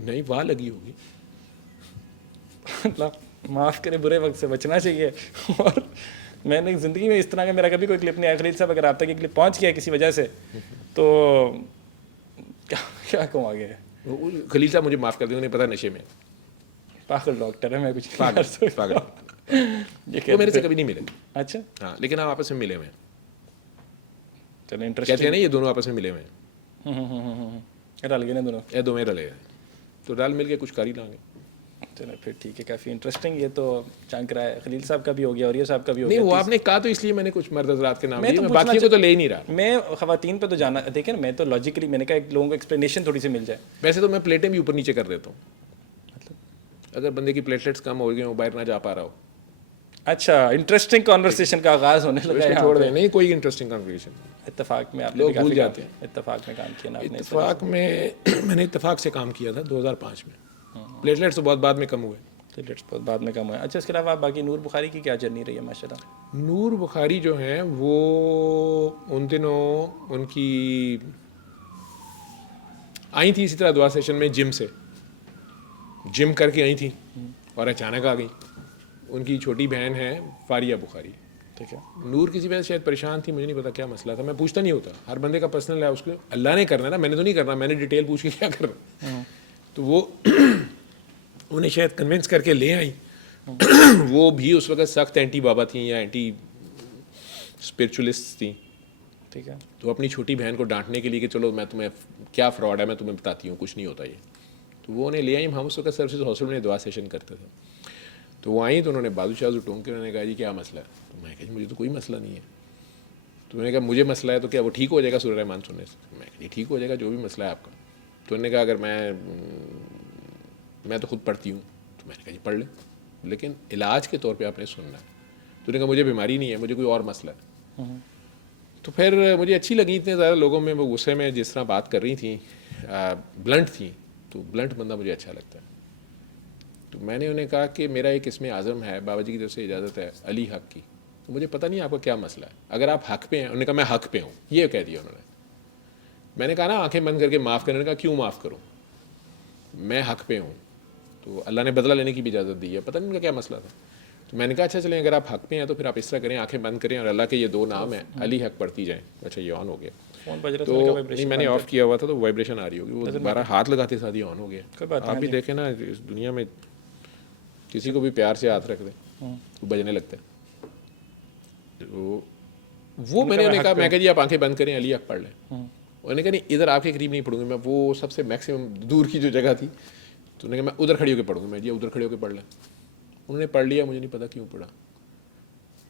نہیں وہاں لگی ہوگی. اللہ معاف کرے، برے وقت سے بچنا چاہیے. اور میں نے زندگی میں اس طرح کا میرا کبھی کوئی کلپ نہیں آیا. خلیل صاحب اگر آپ تک یہ کلپ پہنچ گیا کسی وجہ سے تو کیا کہوں آگے. خلیل صاحب مجھے معاف کر دیں، انہیں پتہ نشے میں پاگل ڈاکٹر ہے، میں کچھ پاگل وہ میرے سے کبھی نہیں ملے. اچھا ہاں لیکن ہم آپس میں ملے ہوئے ہیں. چلیں کہتے ہیں انٹرسٹنگ. نا یہ دونوں آپس میں ملے ہوئے ہیں، رل گئے نا دونوں. یہ دو میں رلے ہیں تو رل مل کے کچھ کر ہی لیں گے. چلو پھر ٹھیک ہے، کافی انٹرسٹنگ. یہ تو چانک رہا ہے. خلیل صاحب کا بھی ہو گیا اور یہ صاحب کا بھی ہو نہیں گیا. وہ آپ نے کہا تو اس لیے میں نے کچھ مرد حضرات کے نام میں لیے، تو میں باقیوں کو تو لے ہی نہیں رہا. میں خواتین پہ تو جانا دیکھیں نا، میں تو لاجیکلی میں نے کہا ایک لوگوں کو ایکسپلینیشن تھوڑی سی مل جائے. ویسے تو میں پلیٹیں بھی اوپر نیچے کر دیتا ہوں، اگر بندے کی پلیٹلیٹس کم ہو گئی ہوں، باہر نہ جا پا رہا ہو. اچھا انٹرسٹنگ کانورسیشن کا آغاز ہونے لگا ہے. چھوڑ دیں، نہیں کوئی انٹرسٹنگ کنورسیشن. اتفاق میں آپ نے لوگ بھی کافی بھول جاتے ہیں. اتفاق میں کام کیا نا آپ نے. اتفاق میں نے اتفاق سے کام کیا تھا 2005 میں. پلیٹلیٹس تو بہت بعد میں کم ہوئے. پلیٹلیٹس بہت بعد میں کم ہوئے. اچھا اس کے علاوہ باقی نور بخاری کی کیا جرنی رہی ہے ماشاء اللہ؟ نور بخاری جو ہیں وہ ان دنوں ان کی آئی تھی اسی طرح دعا سیشن میں جم کر کے آئی تھیں اور اچانک آ گئی. ان کی چھوٹی بہن ہے فاریہ بخاری. ٹھیک ہے. نور کسی وجہ سے شاید پریشان تھی، مجھے نہیں پتا کیا مسئلہ تھا. میں پوچھتا نہیں ہوتا، ہر بندے کا پرسنل ہے، اس کو اللہ نے کرنا ہے نا، میں نے تو نہیں کرنا. میں نے ڈیٹیل پوچھ کے کیا کرنا. تو وہ انہیں شاید کنونس کر کے لے آئی. وہ بھی اس وقت سخت اینٹی بابا تھیں یا اینٹی اسپرچولسٹ تھیں. ٹھیک ہے. تو اپنی چھوٹی بہن کو ڈانٹنے کے لیے کہ چلو میں تمہیں کیا فراڈ ہے میں تمہیں بتاتی ہوں، کچھ نہیں ہوتا یہ. تو وہ انہیں لے آئی. ہم اس وقت سروسز ہاسپٹل میں دعا سیشن کرتے تھے. تو وہ آئیں تو انہوں نے بازو شازو ٹونگ کے انہوں نے کہا جی کیا مسئلہ ہے. تو میں کہا جی مجھے تو کوئی مسئلہ نہیں ہے. تو انہوں نے کہا مجھے مسئلہ ہے تو کیا وہ ٹھیک ہو جائے گا سورہ رحمان سننے سے. میں کہا جی ٹھیک ہو جائے گا جو بھی مسئلہ ہے آپ کا. تو انہوں نے کہا اگر میں تو خود پڑھتی ہوں. تو میں نے کہا جی پڑھ لیں لیکن علاج کے طور پہ آپ نے سننا ہے. تو انہوں نے کہا مجھے بیماری نہیں ہے، مجھے کوئی اور مسئلہ ہے. تو پھر مجھے اچھی لگی اتنے زیادہ لوگوں میں وہ غصے میں جس طرح بات کر رہی تھیں، بلنٹ تھیں. تو بلنٹ بندہ مجھے اچھا لگتا ہے. تو میں نے انہیں کہا کہ میرا ایک اسم اعظم ہے، بابا جی کی طرف سے اجازت ہے علی حق کی. تو مجھے پتہ نہیں آپ کا کیا مسئلہ ہے، اگر آپ حق پہ ہیں. انہوں نے کہا میں حق پہ ہوں، یہ کہہ دیا انہوں نے. میں نے کہا نا آنکھیں بند کر کے معاف کرنے کا. کیوں معاف کروں، میں حق پہ ہوں. تو اللہ نے بدلہ لینے کی بھی اجازت دی ہے. پتہ نہیں ان کا کیا مسئلہ تھا. تو میں نے کہا اچھا چلیں اگر آپ حق پہ ہیں تو پھر آپ اس طرح کریں، آنکھیں بند کریں اور اللہ کے یہ دو نام ہیں علی حق پڑھتی جائیں. اچھا یہ آن ہو گیا. تو نہیں میں نے آف کیا ہوا تھا تو وائبریشن آ رہی ہوگی. وہ دوبارہ ہاتھ لگاتے ساتھ ہی آن ہو گیا. آپ بھی دیکھیں نا اس دنیا میں کسی کو بھی پیار سے ہاتھ رکھ دیں وہ بجنے لگتا ہے. وہ میں نے انہیں کہا، میں کہا جی آپ آنکھیں بند کریں علی حق پڑھ لیں. انہوں نے کہا نہیں ادھر آپ کے قریب نہیں پڑھوں گی میں. وہ سب سے میکسیمم دور کی جو جگہ تھی. تو انہوں نے کہا میں ادھر کھڑی ہو کے پڑھوں گی. میں جی ادھر کھڑے ہو کے پڑھ لیں. انہوں نے پڑھ لیا، مجھے نہیں پتا کیوں پڑھا.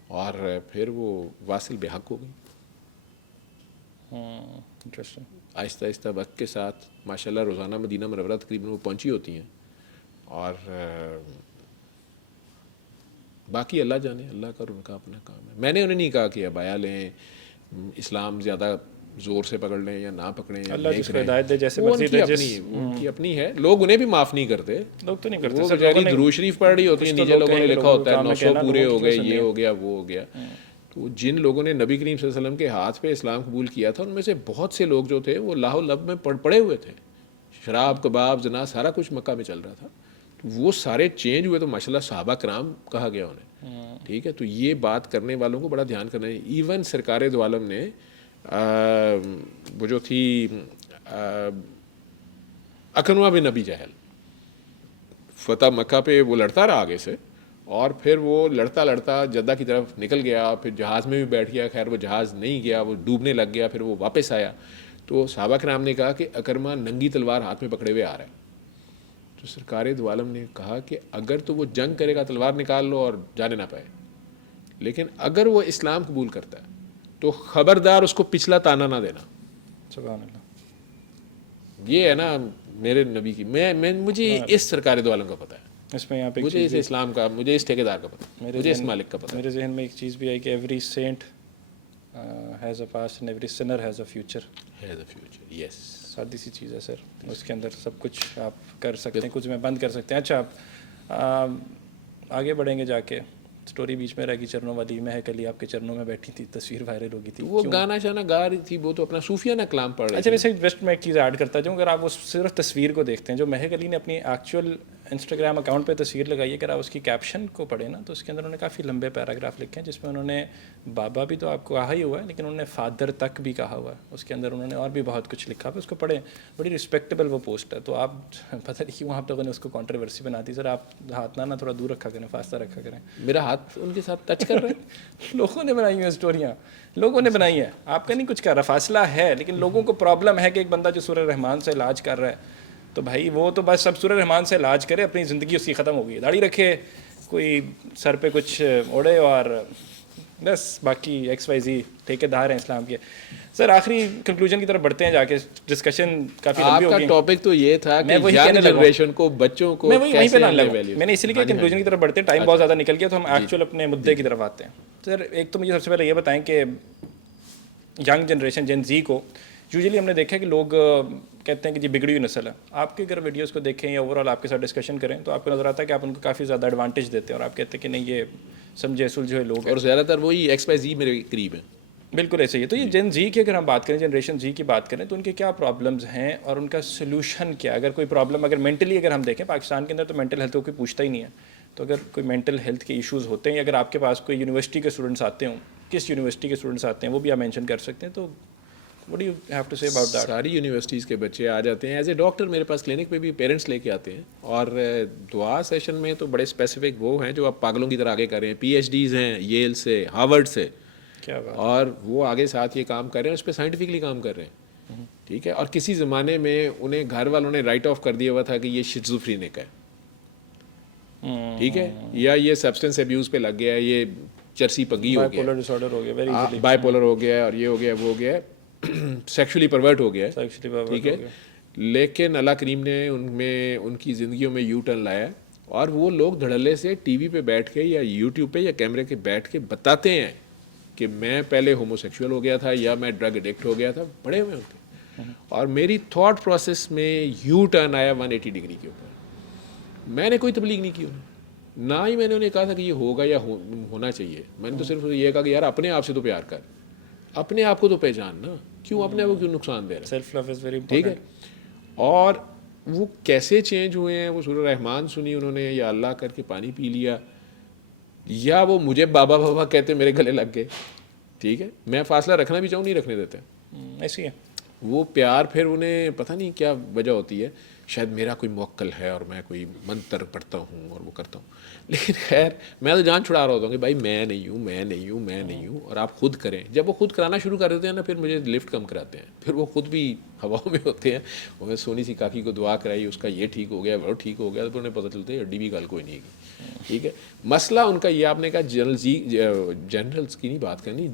اور پھر وہ واصل بے حق ہو گئی. آہستہ آہستہ وقت کے ساتھ ماشاءاللہ روزانہ مدینہ منورہ تقریباً وہ پہنچی ہوتی ہیں. اور باقی اللہ جانے، اللہ کا ان کا اپنا کام ہے. میں نے انہیں نہیں کہا کہ ابایا لیں، اسلام زیادہ زور سے پکڑ لیں یا نہ پکڑیں. اللہ جس کو ہدایت دے جیسے مرضی دے. ان کی اپنی ہے. لوگ انہیں بھی معاف نہیں کرتے. لوگ تو نہیں کرتے. وہ بیچاری درود شریف پڑھ رہی ہوتی ہیں، نیچے لوگوں نے لکھا ہوتا ہے 900 پورے ہو گئے، یہ ہو گیا وہ ہو گیا. تو جن لوگوں نے نبی کریم صلی اللہ علیہ وسلم کے ہاتھ پہ اسلام قبول کیا تھا ان میں سے بہت سے لوگ جو تھے وہ لاہ و لب میں پڑے ہوئے تھے. شراب کباب زنا سارا کچھ مکہ میں چل رہا تھا. وہ سارے چینج ہوئے. تو ماشاءاللہ صحابہ کرام کہا گیا انہیں. ٹھیک ہے. تو یہ بات کرنے والوں کو بڑا دھیان کرنا ہے. ایون سرکار دو عالم نے وہ جو تھی اکنوا بن نبی جہل فتح مکہ پہ وہ لڑتا رہا آگے سے اور پھر وہ لڑتا لڑتا جدہ کی طرف نکل گیا. پھر جہاز میں بھی بیٹھ گیا. خیر وہ جہاز نہیں گیا، وہ ڈوبنے لگ گیا. پھر وہ واپس آیا. تو صحابہ کرام نے کہا کہ اکرما ننگی تلوار ہاتھ میں پکڑے ہوئے آ رہا ہے. تو سرکار دو عالم نے کہا کہ اگر تو وہ جنگ کرے گا تلوار نکال لو اور جانے نہ پائے، لیکن اگر وہ اسلام قبول کرتا ہے تو خبردار اس کو پچھلا تانا نہ دینا. سبحان اللہ. یہ ہے نا میرے نبی کی. مجھے اس سرکار دو عالم کا پتہ ہے. اس میں یہاں پہ مجھے اس اسلام کا، مجھے اس ٹھیکیدار کا پتہ ہے، مجھے اس مالک کا پتہ ہے. میرے ذہن میں ایک چیز بھی آئی کہ every saint has a past and every sinner has a future. Has a future. Yes. سادی سی چیز ہے سر. اس کے اندر سب کچھ آپ کر سکتے ہیں، کچھ میں بند کر سکتے ہیں. اچھا آپ آگے بڑھیں گے جا کے اسٹوری بیچ میں رہ گئی چرنوں والی، مہک علی آپ کے چرنوں میں بیٹھی تھی، تصویر وائرل ہو گئی تھی. وہ گانا شانا گا رہی تھی، وہ تو اپنا صوفیانہ کلام پڑھ رہی اچھا تھی. ویسے جسٹ میں ایک چیز ایڈ کرتا جاؤں، اگر آپ اس صرف تصویر کو دیکھتے ہیں جو مہک علی نے اپنی ایکچوئل انسٹاگرام اکاؤنٹ پہ تصویر لگائی ہے، اگر آپ اس کی کیپشن کو پڑھیں نا تو اس کے اندر انہوں نے کافی لمبے پیراگراف لکھے ہیں جس میں انہوں نے بابا بھی تو آپ کو کہا ہی ہوا ہے لیکن انہوں نے فادر تک بھی کہا ہوا ہے. اس کے اندر انہوں نے اور بھی بہت کچھ لکھا ہے، اس کو پڑھیں، بڑی رسپیکٹیبل وہ پوسٹ ہے. تو آپ پتہ نہیں کیوں آپ لوگوں نے اس کو کانٹروورسی بنا دی. سر آپ ہاتھ نہ تھوڑا دور رکھا کریں، فاصلہ رکھا کریں. میرا ہاتھ ان کے ساتھ ٹچ کر رہا ہے. لوگوں نے بنائی ہیں اسٹوریاں، لوگوں نے بنائی ہیں، آپ کا نہیں کچھ کر رہا، فاصلہ ہے. لیکن لوگوں کو پرابلم ہے کہ ایک بندہ جو سورہ رحمان سے علاج کر رہا ہے تو بھائی وہ تو بس اب سورہ رحمان سے علاج کرے، اپنی زندگی اس کی ختم ہو گئی ہے. داڑھی رکھے، کوئی سر پہ کچھ اوڑے اور بس باقی ایکس وائی زی ٹھیکے دار ہیں اسلام کے. سر آخری کنکلوژن کی طرف بڑھتے ہیں جا کے، ڈسکشن کافی آپ لمبی ہو کا گئی. ٹاپک تو یہ تھا کہ وہی ینگ کہنے لگا، جنریشن کو، بچوں کو میں وہیں پہ کیسے نہ ہم لگوں. ویلیوز. میں نے اسی لیے کہ کنکلوژن کی طرف بڑھتے ہیں، ٹائم بہت زیادہ نکل گیا تو ہم ایکچوئل اپنے مدعے کی طرف آتے ہیں. سر ایک تو مجھے سب سے پہلے یہ بتائیں کہ ینگ جنریشن جن زی کو یوزلی ہم نے دیکھا ہے کہ لوگ کہتے ہیں کہ جی بگڑی ہوئی نسل ہے. آپ کے اگر ویڈیوز کو دیکھیں یا اوور آل آپ کے ساتھ ڈسکشن کریں تو آپ کو نظر آتا ہے کہ آپ ان کو کافی زیادہ ایڈوانٹیج دیتے ہیں اور آپ کہتے ہیں کہ نہیں یہ سمجھے سلجھے ہوئے لوگ ہیں. اور زیادہ تر وہی ایکس وائی زی میرے قریب ہیں. بالکل ایسے ہی ہے. تو یہ جن زی کی اگر ہم بات کریں، جنریشن زی کی بات کریں تو ان کے کیا پرابلمز ہیں اور ان کا سلوشن کیا؟ اگر کوئی پرابلم اگر مینٹلی اگر ہم دیکھیں، پاکستان کے اندر تو مینٹل ہیلتھ کو کوئی پوچھتا ہی نہیں ہے. تو اگر کوئی مینٹل ہیلتھ کے ایشوز ہوتے ہیں یا اگر آپ کے پاس کوئی یونیورسٹی کے اسٹوڈنٹس آتے ہوں، کس یونیورسٹی کے اسٹوڈنٹس آتے ہیں وہ بھی آپ مینشن کر سکتے ہیں. تو what do you have to say about that؟ ساری یونیورسٹیز کے بچے آ جاتے ہیں ایز اے ڈاکٹر میرے پاس کلینک پہ بھی پیرنٹس لے کے آتے ہیں. اور دعا سیشن میں تو بڑے اسپیسیفک وہ ہیں جو آپ پاگلوں کی طرح آگے کر رہے ہیں. پی ایچ ڈیز ہیں ییل سے، ہارورڈ سے، کیا بات، اور وہ آگے ساتھ یہ کام کر رہے ہیں، اس پہ سائنٹیفکلی کام کر رہے ہیں. ٹھیک ہے. اور کسی زمانے میں انہیں گھر والوں نے رائٹ آف کر دیا ہوا تھا کہ یہ شیزوفرینک ہے. ٹھیک ہے. یا یہ سبسٹنس ایبیوز پہ لگ گیا ہے، یہ چرسی پگی ہو گیا، بائیپولر ڈس آرڈر ہو گیا، ویری ایزیلی بائی پولر ہو گیا ہے، اور یہ ہو گیا، وہ ہو گیا ہے، سیکشولی پرورٹ ہو گیا ہے. ٹھیک ہے. لیکن اللہ کریم نے ان کی زندگیوں میں یو ٹرن لایا، اور وہ لوگ دھڑلے سے ٹی وی پہ بیٹھ کے یا یوٹیوب پہ یا کیمرے کے بیٹھ کے بتاتے ہیں کہ میں پہلے ہومو سیکشول ہو گیا تھا یا میں ڈرگ ایڈکٹ ہو گیا تھا. بڑے ہوئے ہوتے ہیں. اور میری تھاٹ پروسیس میں یو ٹرن آیا 180 ڈگری کے اوپر. میں نے کوئی تبلیغ نہیں کی انہیں، نہ ہی میں نے انہیں کہا تھا کہ یہ ہوگا یا ہونا چاہیے. میں نے تو صرف یہ کہا کہ یار اپنے آپ سے تو پیار کر، اپنے آپ کو تو پہچان نا، کیوں اپنے آپ کو کیوں نقصان دے رہا ہے. سیلف لو از ویری ٹھیک ہے. امپورٹنٹ. اور وہ کیسے چینج ہوئے ہیں، وہ سورہ رحمان سنی انہوں نے، یا اللہ کر کے پانی پی لیا، یا وہ مجھے بابا بابا کہتے میرے گلے لگ گئے. ٹھیک ہے. میں فاصلہ رکھنا بھی چاہوں نہیں رکھنے دیتے. ایسی ہے وہ پیار پھر انہیں پتہ نہیں کیا وجہ ہوتی ہے، شاید میرا کوئی موکل ہے اور میں کوئی منتر پڑھتا ہوں اور وہ کرتا ہوں. لیکن خیر میں تو جان چھڑا رہا ہوتا ہوں کہ بھائی میں نہیں ہوں، میں نہیں ہوں، میں نہیں ہوں، اور آپ خود کریں. جب وہ خود کرانا شروع کر دیتے ہیں نا، پھر مجھے لفٹ کم کراتے ہیں، پھر وہ خود بھی ہواؤں میں ہوتے ہیں. اور میں سونی سی کاکی کو دعا کرائی، اس کا یہ ٹھیک ہو گیا، وہ ٹھیک ہو گیا، تو انہیں پتہ چلتا ہے ہڈی بھی کل کوئی نہیں ہے. ٹھیک ہے. مسئلہ ان کا یہ، آپ نے کہا جنرلز کی نہیں بات کرنی،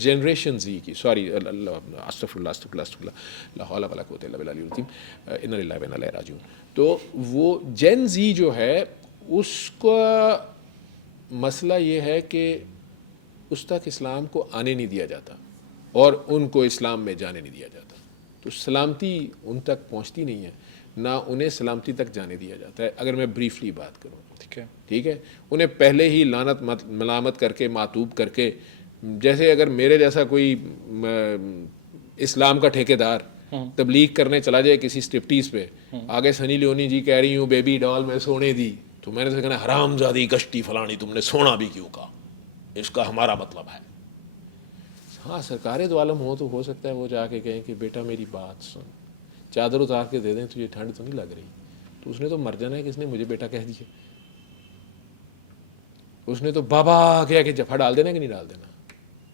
جنریشن زی کی، سوری، استغفر اللہ استغفر اللہ استغفر اللہ، لا حول ولا قوۃ الا باللہ العلی العظیم، انا للہ و انا الیہ راجعون. تو وہ جن زی جو ہے اس کا مسئلہ یہ ہے کہ اس تک اسلام کو آنے نہیں دیا جاتا اور ان کو اسلام میں جانے نہیں دیا جاتا. تو سلامتی ان تک پہنچتی نہیں ہے، نہ انہیں سلامتی تک جانے دیا جاتا ہے. اگر میں بریفلی بات کروں، ٹھیک ہے، انہیں پہلے ہی لعنت ملامت کر کے، معتوب کر کے، جیسے اگر میرے جیسا کوئی اسلام کا ٹھیکیدار تبلیغ کرنے چلا جائے کسی اسٹرپٹیز پہ، آگے سنی لیونی جی کہہ رہی ہوں بیبی ڈال میں سونے دی، تو میں نے کہنا حرام زادی گشتی فلانی، تم نے سونا بھی کیوں کہا، اس کا ہمارا مطلب ہے. ہاں سرکار دو عالم ہو تو ہو سکتا ہے وہ جا کے کہیں کہ بیٹا میری بات سن، چادر اتار کے دے دیں تو یہ ٹھنڈ تو نہیں لگ رہی. تو اس نے تو مر جانا ہے، کس نے مجھے بیٹا کہہ دیا. اس نے تو بابا کہہ کے جفا ڈال دینا کہ نہیں ڈال دینا،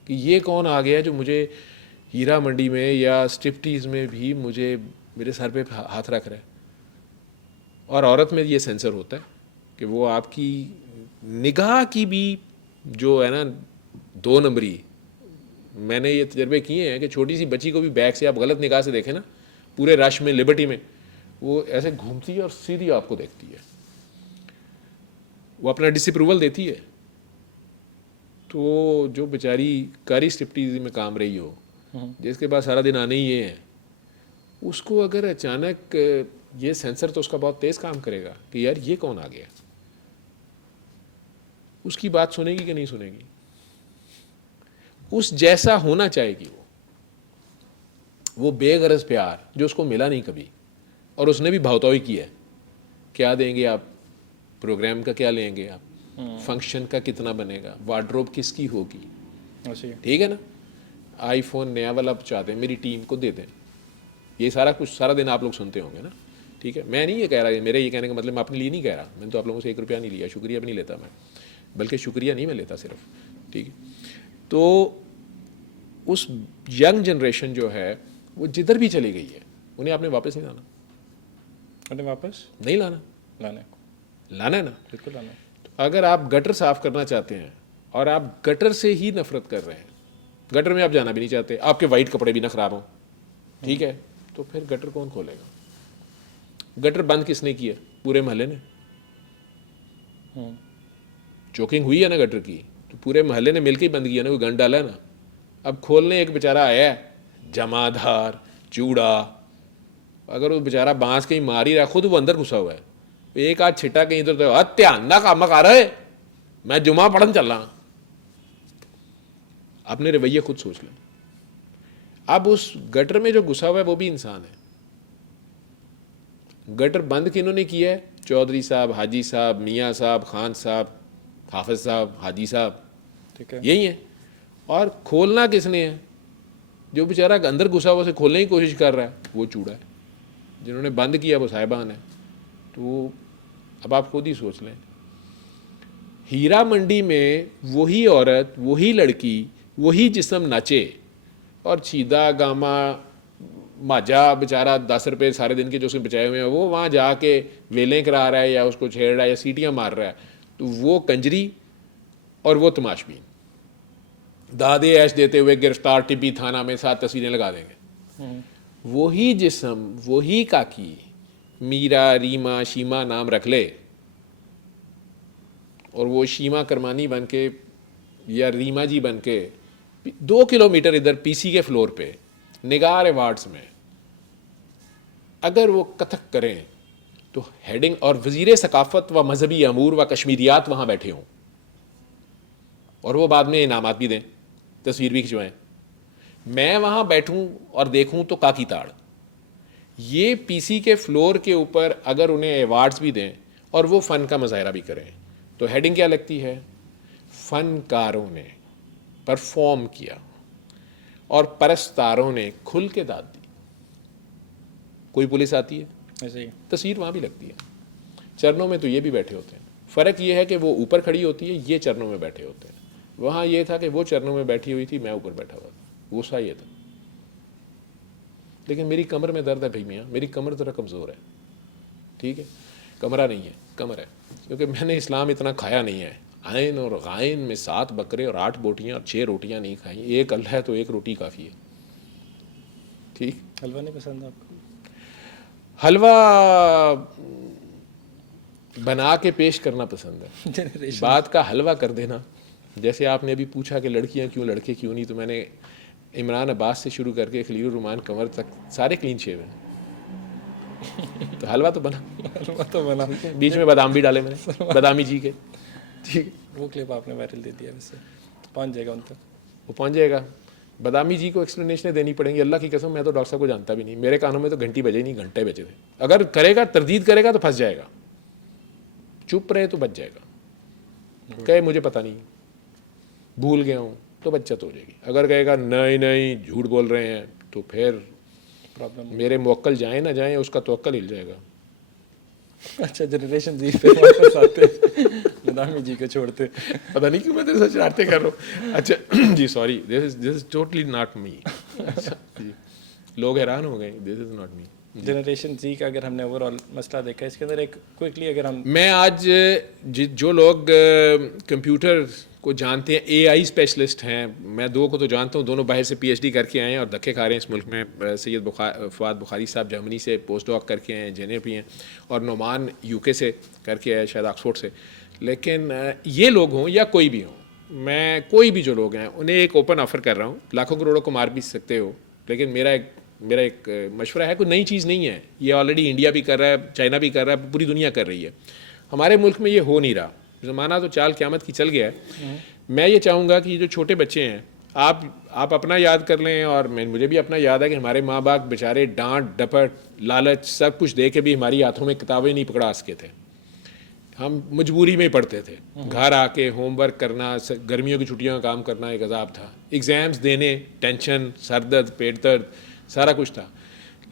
کہ یہ کون آ گیا جو مجھے ہیرا منڈی میں یا اسٹرپٹیز میں بھی مجھے میرے سر پہ ہاتھ رکھ رہا ہے. اور عورت میں یہ سینسر ہوتا ہے کہ وہ آپ کی نگاہ کی بھی جو ہے نا 2 نمبری، میں نے یہ تجربے کیے ہیں کہ چھوٹی سی بچی کو بھی بیک سے آپ غلط نگاہ سے دیکھیں نا، پورے رش میں لبرٹی میں، وہ ایسے گھومتی ہے اور سیدھی آپ کو دیکھتی ہے، وہ اپنا ڈس اپروول دیتی ہے. تو جو بیچاری کاری اسٹرپٹیز میں کام رہی ہو، جس کے پاس سارا دن آنے ہی یہ ہے، اس کو اگر اچانک یہ سینسر تو اس کا بہت تیز کام کرے گا کہ یار یہ کون آ گیا. اس کی بات سنے گی کہ نہیں سنے گی؟ اس جیسا ہونا چاہے گی وہ بے غرض پیار جو اس کو ملا نہیں کبھی، اور اس نے بھی بھاؤتائی کیا ہے. کیا دیں گے آپ؟ پروگرام کا کیا لیں گے آپ؟ فنکشن کا کتنا بنے گا؟ وارڈروب کس کی ہوگی؟ ٹھیک ہے نا. آئی فون نیا والا آپ چاہتے ہیں، میری ٹیم کو دے دیں. یہ سارا کچھ سارا دن آپ لوگ سنتے ہوں گے نا. ٹھیک ہے، میں نہیں یہ کہہ رہا، میرے یہ کہنے کا مطلب میں اپنے لیے نہیں کہہ رہا. میں تو آپ لوگوں سے 1 روپیہ نہیں لیا، شکریہ بھی نہیں لیتا میں، بلکہ شکریہ نہیں میں لیتا صرف. ٹھیک ہے. تو اس ینگ جنریشن جو ہے وہ جدھر بھی چلی گئی ہے، انہیں آپ نے واپس نہیں لانا. انہیں واپس نہیں لانا. لانا ہے نا. بالکل لانا. اگر آپ گٹر صاف کرنا چاہتے ہیں اور آپ گٹر سے ہی نفرت کر رہے ہیں، گٹر میں آپ جانا بھی نہیں چاہتے، آپ کے وائٹ کپڑے بھی نہ خراب ہوں، ٹھیک ہے، تو پھر گٹر کون کھولے گا؟ گٹر بند کس نے کیا؟ پورے محلے نے. چوکنگ ہوئی ہے نا گٹر کی، تو پورے محلے نے مل کے ہی بند کیا نا، کوئی گن ڈالا ہے نا. اب کھولنے ایک بیچارہ آیا ہے جمادار چوڑا، اگر وہ بیچارہ بانس کہیں مار ہی رہا ہے، خود وہ اندر گھسا ہوا ہے، ایک آدھ چھٹا کہیں ادھر تو دھیان نہ کام آ رہا ہے، میں جمعہ پڑھن چل رہا. اپنے رویے خود سوچ لیں. اب اس گٹر میں جو گھسا ہوا ہے وہ بھی انسان ہے. گٹر بند کنہوں نے کیا ہے؟ چودھری صاحب، حاجی صاحب، میاں صاحب، خان صاحب، حافظ صاحب، حاجی صاحب، ٹھیک ہے، یہی ہے. اور کھولنا کس نے ہے؟ جو بیچارہ اندر گھسا ہوا سے کھولنے کی کوشش کر رہا ہے وہ چوڑا ہے. جنہوں نے بند کیا وہ صاحبان ہے. تو اب آپ خود ہی سوچ لیں. ہیرا منڈی میں وہی عورت، وہی لڑکی، وہی جسم ناچے، اور چیدہ گاما ماجا بیچارہ 10 روپے سارے دن کے جو اس نے بچائے ہوئے ہیں وہ وہاں جا کے ویلیں کرا رہا ہے یا اس کو چھیڑ رہا ہے یا سیٹیاں مار رہا ہے، تو وہ کنجری اور وہ تماشبین دادے ایش دیتے ہوئے گرفتار ٹبی تھانہ میں 7 تصویریں لگا دیں گے. وہی جسم، وہی کاکی، میرا، ریما، شیما نام رکھ لے، اور وہ شیما کرمانی بن کے یا ریما جی بن کے 2 کلومیٹر ادھر پی سی کے فلور پہ نگار ایوارڈز میں اگر وہ کتھک کریں تو ہیڈنگ، اور وزیر ثقافت و مذہبی امور و کشمیریات وہاں بیٹھے ہوں اور وہ بعد میں انعامات بھی دیں، تصویر بھی کھنچوائیں. میں وہاں بیٹھوں اور دیکھوں تو کاکی تاڑ. یہ پی سی کے فلور کے اوپر اگر انہیں ایوارڈز بھی دیں اور وہ فن کا مظاہرہ بھی کریں تو ہیڈنگ کیا لگتی ہے؟ فنکاروں نے پرفارم کیا اور پرستاروں نے کھل کے داد دی. کوئی پولیس آتی ہے؟ ایسے ہی تصویر وہاں بھی لگتی ہے. چرنوں میں تو یہ بھی بیٹھے ہوتے ہیں. فرق یہ ہے کہ وہ اوپر کھڑی ہوتی ہے، یہ چرنوں میں بیٹھے ہوتے ہیں. وہاں یہ تھا کہ وہ چرنوں میں بیٹھی ہوئی تھی، میں اوپر بیٹھا ہوا تھا. غصہ یہ تھا. لیکن میری کمر میں درد ہے بھائی میاں، میری کمر ذرا کمزور ہے. ٹھیک ہے، کمرہ نہیں ہے، کمر ہے، کیونکہ میں نے اسلام اتنا کھایا نہیں ہے. عین اور غائن میں 7 بکرے اور 8 بوٹیاں اور 6 روٹیاں نہیں کھائیں. ایک اللہ ہے تو ایک روٹی کافی ہے. ٹھیک. حلوہ نہیں پسند آپ کو؟ حلوہ بنا کے پیش کرنا پسند ہے، بات کا حلوہ کر دینا. جیسے آپ نے ابھی پوچھا کہ لڑکیاں کیوں، لڑکے کیوں نہیں، تو میں نے عمران عباس سے شروع کر کے خلیل الرحمان کنور تک سارے کلین شیو ہیں. تو حلوہ تو بنا، حلوہ تو بنا. بیچ میں بادام بھی ڈالے میں نے، بادامی جی کے. ٹھیک، وہ کلپ آپ نے وائرل دے دیا، ویسے پہنچ جائے گا ان تک. وہ پہنچ جائے گا. بادامی جی کو ایکسپلینیشنیں دینی پڑیں گی. اللہ کی قسم میں تو ڈاکٹر صاحب کو جانتا بھی نہیں. میرے کانوں میں تو گھنٹی بجے نہیں، گھنٹے بجے تھے. اگر کرے گا، تردید کرے گا تو پھنس جائے گا. چپ رہے تو بچ جائے گا. کہے مجھے پتہ نہیں، بھول گیا ہوں، تو بچت ہو جائے گی. اگر کہے گا نہیں نہیں جھوٹ بول رہے ہیں، تو پھر پرابلم. میرے موکل جائیں نہ جائیں، اس کا توکل ہل جائے گا. اچھا، جنریشن زی پہ واپس آتے، بادامی جی کو چھوڑتے. پتہ نہیں کیوں میں تیرے سے شرارتیں کر رہا ہوں. اچھا جی sorry, this is totally not me. لوگ حیران ہو گئے، دس is not me. Generation Z کا اگر ہم نے اوور آل مسئلہ دیکھا ہے، اس کے اندر ایک کوئکلی اگر ہم، میں آج جو لوگ کمپیوٹر کو جانتے ہیں، اے آئی اسپیشلسٹ ہیں، میں 2 کو تو جانتا ہوں، دونوں باہر سے پی ایچ ڈی کر کے آئے ہیں اور دھکے کھا رہے ہیں اس ملک میں. سید فؤاد بخاری صاحب جرمنی سے پوسٹ ڈاک کر کے آئے ہیں، جے پی ہیں، اور نعمان یو کے سے کر کے آئے، شاید آکسفورڈ سے. لیکن یہ لوگ ہوں یا کوئی بھی ہوں، میں کوئی بھی جو لوگ ہیں انہیں ایک اوپن آفر کر رہا ہوں. لاکھوں کروڑوں کو مار بھی سکتے ہو، لیکن میرا ایک مشورہ ہے، کوئی نئی چیز نہیں ہے. یہ آلریڈی انڈیا بھی کر رہا ہے، چائنا بھی کر رہا ہے، پوری دنیا کر رہی ہے. ہمارے ملک میں یہ ہو نہیں رہا. زمانہ تو چال قیامت کی چل گیا ہے. میں یہ چاہوں گا کہ یہ جو چھوٹے بچے ہیں آپ اپنا یاد کر لیں, اور مجھے بھی اپنا یاد ہے کہ ہمارے ماں باپ بیچارے ڈانٹ ڈپٹ لالچ سب کچھ دے کے بھی ہماری ہاتھوں میں کتابیں نہیں پکڑا سکے تھے. ہم مجبوری میں پڑھتے تھے, گھر آ کے ہوم ورک کرنا, گرمیوں کی چھٹیوں کا کام کرنا ایک عذاب تھا, ایگزامز دینے, ٹینشن, سر درد, پیٹ درد, سارا کچھ تھا.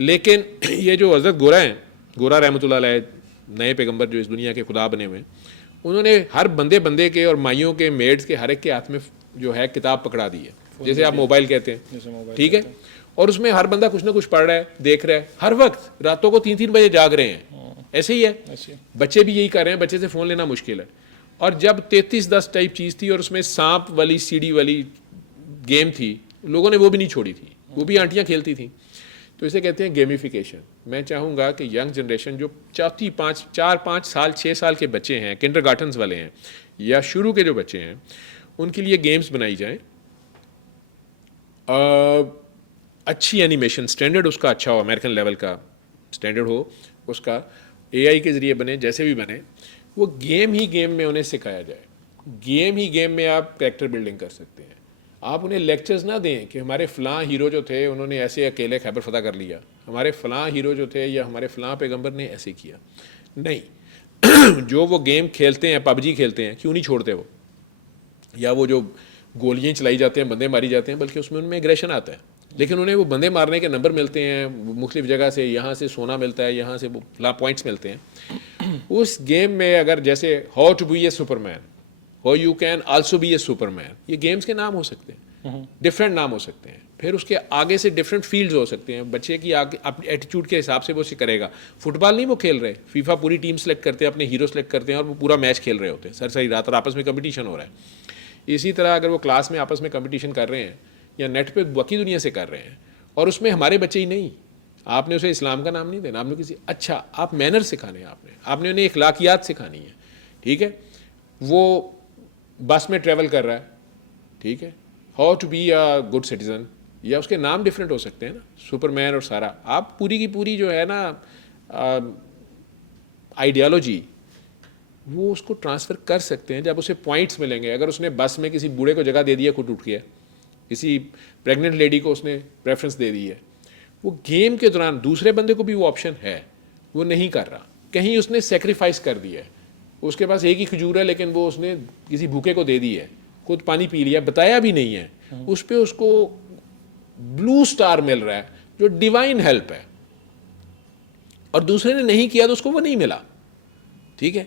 لیکن یہ جو حضرت گورا ہیں, گورا رحمۃ اللہ علیہ, نئے پیغمبر جو اس دنیا کے خدا بنے ہوئے, انہوں نے ہر بندے کے اور مائیوں کے میڈس کے ہر ایک کے ہاتھ میں جو ہے کتاب پکڑا دی ہے, جیسے آپ موبائل کہتے ہیں, ٹھیک ہے, اور اس میں ہر بندہ کچھ نہ کچھ پڑھ رہا ہے, دیکھ رہا ہے, ہر وقت راتوں کو 3-3 بجے جاگ رہے ہیں. ایسے ہی ہے, بچے بھی یہی کر رہے ہیں, بچے سے فون لینا مشکل ہے. اور جب 3310 ٹائپ چیز تھی اور اس میں سانپ والی سی ڈی والی گیم تھی, لوگوں نے وہ بھی نہیں چھوڑی تھی, وہ بھی آنٹیاں کھیلتی تھیں. تو اسے کہتے ہیں گیمیفیکیشن. میں چاہوں گا کہ ینگ جنریشن جو 4-5 سال 6 سال کے بچے ہیں, کنڈر گارٹنز والے ہیں یا شروع کے جو بچے ہیں, ان کے لیے گیمز بنائی جائیں. اچھی اینیمیشن, اسٹینڈرڈ اس کا اچھا ہو, امریکن لیول کا اسٹینڈرڈ ہو اس کا, اے آئی کے ذریعے بنے, جیسے بھی بنے, وہ گیم میں انہیں سکھایا جائے. گیم میں آپ کریکٹر بلڈنگ کر سکتے ہیں. آپ انہیں لیکچرز نہ دیں کہ ہمارے فلاں ہیرو جو تھے انہوں نے ایسے اکیلے خیبر فتح کر لیا, ہمارے فلاں ہیرو جو تھے یا ہمارے فلاں پیغمبر نے ایسے کیا. نہیں, جو وہ گیم کھیلتے ہیں, پب جی کھیلتے ہیں, کیوں نہیں چھوڑتے وہ, یا وہ جو گولیاں چلائی جاتے ہیں, بندے ماری جاتے ہیں, بلکہ اس میں ان میں ایگریشن آتا ہے. لیکن انہیں وہ بندے مارنے کے نمبر ملتے ہیں مختلف جگہ سے, یہاں سے سونا ملتا ہے, یہاں سے فلاں پوائنٹس ملتے ہیں. اس گیم میں اگر جیسے how to be a superman, how you can also be a superman, یہ گیمز کے نام ہو سکتے ہیں, ڈفرینٹ نام ہو سکتے ہیں. پھر اس کے آگے سے ڈفرینٹ فیلڈز ہو سکتے ہیں. بچے کی آگے اپنی ایٹیٹیوڈ کے حساب سے وہ اسے کرے گا. فٹ بال نہیں وہ کھیل رہے, فیفا پوری ٹیم سلیکٹ کرتے ہیں, اپنے ہیرو سلیکٹ کرتے ہیں, اور وہ پورا میچ کھیل رہے ہوتے ہیں ساری رات, اور آپس میں کمپٹیشن ہو رہا ہے. اسی طرح اگر وہ کلاس میں آپس میں کمپٹیشن کر رہے ہیں یا نیٹ پہ باقی دنیا سے کر رہے ہیں, اور اس میں ہمارے بچے ہی نہیں, آپ نے اسے اسلام کا نام نہیں دینا, آپ نے کسی اچھا آپ مینر سکھانے ہیں, آپ نے انہیں اخلاقیات سکھانی ہے. ٹھیک ہے, وہ بس میں ٹریول کر رہا ہے, ٹھیک ہے, how to be a good citizen, یا اس کے نام ڈفرینٹ ہو سکتے ہیں نا, سپر مین اور سارا. آپ پوری کی پوری جو ہے نا آئیڈیالوجی, وہ اس کو ٹرانسفر کر سکتے ہیں جب اسے پوائنٹس ملیں گے. اگر اس نے بس میں کسی بوڑھے کو جگہ دے دیا, خود اٹھ گیا, کسی پریگننٹ لیڈی کو اس نے پریفرنس دے دی ہے, وہ گیم کے دوران دوسرے بندے کو بھی وہ آپشن ہے, وہ نہیں کر رہا, کہیں اس نے سیکریفائس کر دیا ہے. اس کے پاس ایک ہی کھجور ہے لیکن وہ اس نے کسی بھوکے کو دے دی ہے, خود پانی پی لیا, بتایا بھی نہیں ہے, اس پہ اس کو بلو سٹار مل رہا ہے جو ڈیوائن ہیلپ ہے, اور دوسرے نے نہیں کیا تو اس کو وہ نہیں ملا. ٹھیک ہے,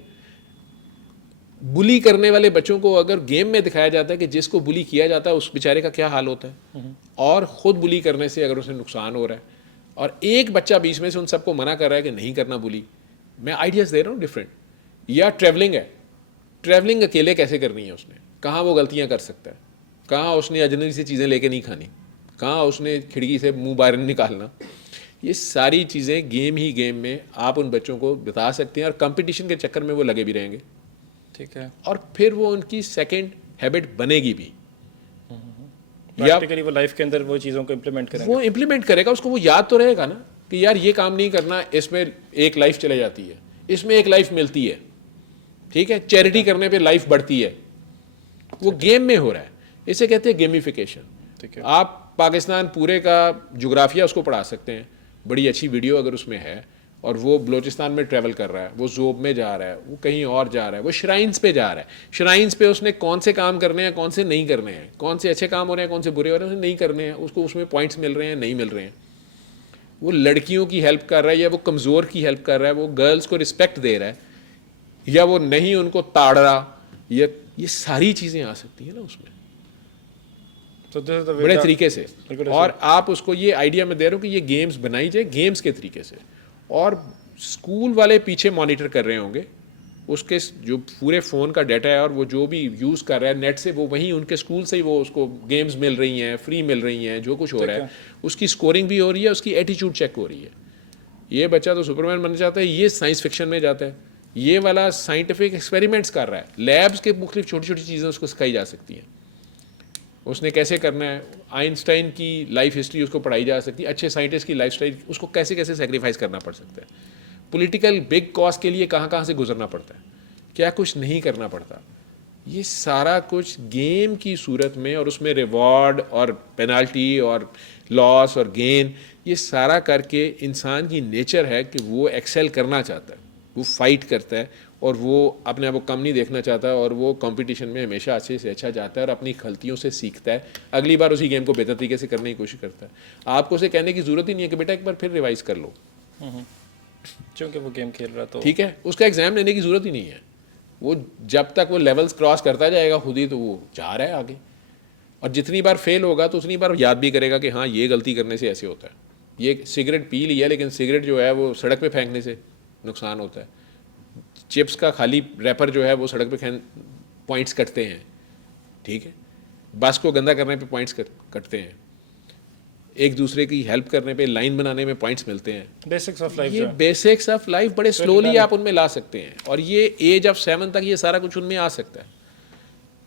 بلی کرنے والے بچوں کو اگر گیم میں دکھایا جاتا ہے کہ جس کو بلی کیا جاتا ہے اس بیچارے کا کیا حال ہوتا ہے, اور خود بلی کرنے سے اگر اسے نقصان ہو رہا ہے, اور ایک بچہ بیچ میں سے ان سب کو منع کر رہا ہے کہ نہیں کرنا بلی. میں آئیڈیاز دے رہا ہوں ڈفرینٹ. یا ٹریولنگ ہے, ٹریولنگ اکیلے کیسے کرنی ہے اس نے, کہاں وہ غلطیاں کر سکتا ہے, کہاں اس نے اجنبی سے چیزیں لے کے نہیں کھانی, کہاں اس نے کھڑکی سے منہ باہر نکالنا. یہ ساری چیزیں گیم میں آپ ان بچوں کو بتا سکتے ہیں, اور کمپٹیشن کے چکر میں وہ لگے بھی رہیں گے. ٹھیک ہے, اور پھر وہ ان کی سیکنڈ ہیبٹ بنے گی بھی, پریکٹیکلی وہ لائف کے اندر وہ چیزوں کو امپلیمنٹ کرے گا. وہ امپلیمنٹ کرے گا, اس کو وہ یاد تو رہے گا نا کہ یار یہ کام نہیں کرنا, اس میں ایک لائف چلے جاتی ہے, اس میں ایک لائف ملتی ہے. ٹھیک ہے, چیریٹی کرنے پہ لائف بڑھتی ہے. وہ گیم میں ہو رہا ہے, اسے کہتے ہیں گیمیفیکیشن. ٹھیک ہے, آپ پاکستان پورے کا جغرافیہ اس کو پڑھا سکتے ہیں, بڑی اچھی ویڈیو اگر اس میں ہے, اور وہ بلوچستان میں ٹریول کر رہا ہے, وہ زوب میں جا رہا ہے, وہ کہیں اور جا رہا ہے, وہ شرائنس پہ جا رہا ہے, شرائنس پہ اس نے کون سے کام کرنے ہیں, کون سے نہیں کرنے ہیں, کون سے اچھے کام ہو رہے ہیں, کون سے برے ہو رہے ہیں, اسے نہیں کرنے ہیں, اس کو اس میں پوائنٹس مل رہے ہیں, نہیں مل رہے ہیں. وہ لڑکیوں کی ہیلپ کر رہا ہے, یا وہ کمزور کی ہیلپ کر رہا ہے, وہ گرلز کو رسپیکٹ دے رہا ہے, یا وہ نہیں ان کو تاڑ رہا, یہ ساری چیزیں آ سکتی ہیں نا اس میں بڑے طریقے سے. اور آپ اس کو یہ آئیڈیا میں دے رہا ہوں کہ یہ گیمز بنائی جائے گیمز کے طریقے سے, اور اسکول والے پیچھے مانیٹر کر رہے ہوں گے اس کے جو پورے فون کا ڈیٹا ہے, اور وہ جو بھی یوز کر رہا ہے نیٹ سے, وہ وہیں ان کے اسکول سے ہی وہ اس کو گیمز مل رہی ہیں, فری مل رہی ہیں, جو کچھ ہو رہا ہے اس کی اسکورنگ بھی ہو رہی ہے, اس کی ایٹیٹیوڈ چیک ہو رہی ہے. یہ بچہ تو سپر مین بننا چاہتا ہے, یہ سائنس فکشن میں جاتا ہے, یہ والا سائنٹیفک ایکسپیریمنٹس کر رہا ہے, لیبس کے مختلف چھوٹی چھوٹی چیزیں اس کو سکھائی جا سکتی ہیں, اس نے کیسے کرنا ہے. آئنسٹائن کی لائف ہسٹری اس کو پڑھائی جا سکتی ہے, اچھے سائنٹسٹ کی لائف اسٹائل اس کو کیسے کیسے سیکریفائز کرنا پڑ سکتا ہے, پولیٹیکل بگ کاز کے لیے کہاں کہاں سے گزرنا پڑتا ہے, کیا کچھ نہیں کرنا پڑتا. یہ سارا کچھ گیم کی صورت میں، اور اس میں ریوارڈ اور پینالٹی اور لاس اور گین، یہ سارا کر کے انسان کی نیچر ہے کہ وہ ایکسیل کرنا چاہتا ہے، وہ فائٹ کرتا ہے، اور وہ اپنے آپ کو کم نہیں دیکھنا چاہتا، اور وہ کمپٹیشن میں ہمیشہ اچھے سے اچھا جاتا ہے اور اپنی غلطیوں سے سیکھتا ہے، اگلی بار اسی گیم کو بہتر طریقے سے کرنے کی کوشش کرتا ہے. آپ کو اسے کہنے کی ضرورت ہی نہیں ہے کہ بیٹا ایک بار پھر ریوائز کر لو، چونکہ وہ گیم کھیل رہا تو ٹھیک ہے. اس کا ایگزام لینے کی ضرورت ہی نہیں ہے. وہ جب تک وہ لیولز کراس کرتا جائے گا خود ہی، تو وہ جا رہا ہے آگے، اور جتنی بار فیل ہوگا تو اتنی بار یاد بھی کرے گا کہ ہاں یہ غلطی کرنے سے ایسے ہوتا ہے. یہ سگریٹ پی لی ہے، لیکن سگریٹ جو ہے وہ سڑک پہ پھینکنے سے نقصان ہوتا ہے. چپس کا خالی ریپر جو ہے وہ سڑک پہ پوائنٹس کٹتے ہیں، ٹھیک ہے. بس کو گندا کرنے پہ پوائنٹس کٹتے ہیں. ایک دوسرے کی ہیلپ کرنے پہ، لائن بنانے میں پوائنٹس ملتے ہیں. بیسکس آف لائف یہ بیسکس آف لائف بڑے سلولی آپ ان میں لا سکتے ہیں، اور یہ ایج آف 7 تک یہ سارا کچھ ان میں آ سکتا ہے.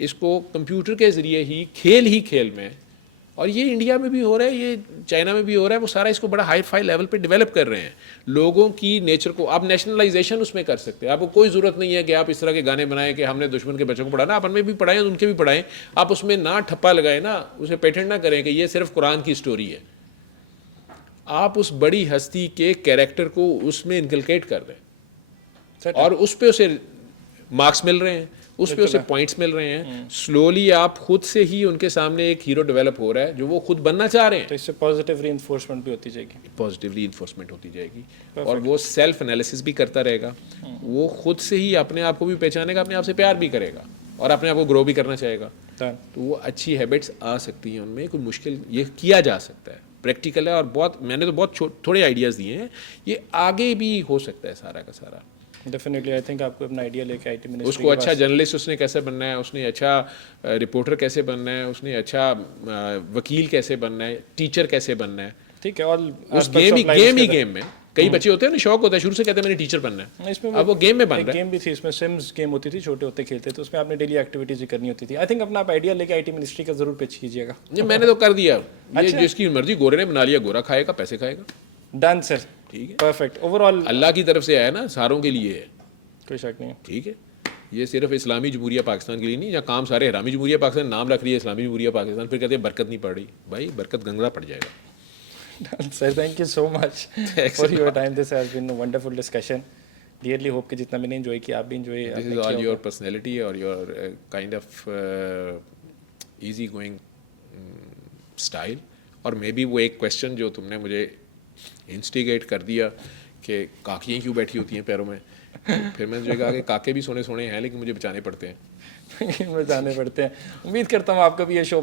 اس کو کمپیوٹر کے ذریعے ہی کھیل میں، اور یہ انڈیا میں بھی ہو رہا ہے، یہ چائنا میں بھی ہو رہا ہے، وہ سارا اس کو بڑا ہائی فائی لیول پہ ڈیولپ کر رہے ہیں. لوگوں کی نیچر کو آپ نیشنلائزیشن اس میں کر سکتے ہیں. آپ کو کوئی ضرورت نہیں ہے کہ آپ اس طرح کے گانے بنائیں کہ ہم نے دشمن کے بچوں کو پڑھانا، آپ ان میں بھی پڑھائیں، ان کے بھی پڑھائیں. آپ اس میں نہ ٹھپا لگائیں نا، اسے پیٹنٹ نہ کریں کہ یہ صرف قرآن کی سٹوری ہے. آپ اس بڑی ہستی کے کیریکٹر کو اس میں انکلکیٹ کر رہے ہیں، اور اس پہ اسے مارکس مل رہے ہیں، اس پہ اسے پوائنٹس مل رہے ہیں. سلولی آپ خود سے ہی ان کے سامنے ایک ہیرو ڈیولپ ہو رہا ہے جو وہ خود بننا چاہ رہے ہیں. تو اس سے پازیٹیو ری انفورسمنٹ بھی ہوتی جائے گی، پازیٹیولی انفورسمنٹ ہوتی جائے گی، اور وہ سیلف انالیسس بھی کرتا رہے گا. وہ خود سے ہی اپنے آپ کو بھی پہچانے گا، اپنے آپ سے پیار بھی کرے گا، اور اپنے آپ کو گرو بھی کرنا چاہے گا. تو وہ اچھی ہیبٹس آ سکتی ہیں ان میں. کوئی مشکل، یہ کیا جا سکتا ہے، پریکٹیکل ہے، اور بہت میں نے تو بہت تھوڑے آئیڈیاز دیے ہیں. یہ آگے بھی ہو سکتا ہے سارا کا سارا. ڈیفینیٹلی آئی تھنک آپ کو اپنا آئیڈیا لے کے آئی ٹی منسٹری اس کو اچھا جرنلسٹ اس نے کیسے بننا ہے، اس نے اچھا رپورٹر کیسے بننا ہے، اس نے اچھا وکیل کیسے بننا ہے، ٹیچر کیسے بننا ہے. ٹھیک ہے. اور اس گیم میں کئی بچے ہوتے ہیں نا، شوق ہوتا ہے شروع سے، کہتے ہیں میں نے ٹیچر بننا ہے. اس میں اب وہ گیم میں بن رہا ہے. گیم بھی تھی، اس میں سمز گیم ہوتی تھی، چھوٹے ہوتے کھیلتے تھے، اس میں آپ نے ڈیلی ایکٹیویٹیز کرنی ہوتی تھی. آئی تھنک اپنا آپ آئیڈیا لے کے آئی ٹی منسٹری کا ضرور پیچ کیجیے گا. میں نے تو کر دیا. یہ جس کی مرضی، گورے نے بنا لیا، گورا کھائے گا، پیسے کھائے گا. ڈن سر. ٹھیک ہے، پرفیکٹ. اوور آل اللہ کی طرف سے آیا نا، ساروں کے لیے ہے. کوئی شک نہیں. ٹھیک ہے، یہ صرف اسلامی جمہوریہ پاکستان کے لیے نہیں. یا کام سارے حرامی جمہوریہ پاکستان نام رکھ رہی ہے اسلامی جمہوریہ پاکستان، پھر کہتے ہیں برکت نہیں پڑ رہی. بھائی برکت گنگا پڑ جائے گا. Sir thank you so much for your time. This has been a wonderful discussion. Dearly hope کہ جتنا میں نے انجوائے کیا آپ بھی enjoy. This is all your personality اور your kind of easy going style. اور مے بی وہ ایک کویشچن جو تم نے مجھے انسٹیگیٹ کر دیا کہ کاکیاں کیوں بیٹھی ہوتی ہیں پیروں میں، پھر میں نے کہا کہ کاکے بھی سونے سونے ہیں لیکن مجھے بچانے پڑتے ہیں. امید کرتا ہوں آپ کا بھی یہ شو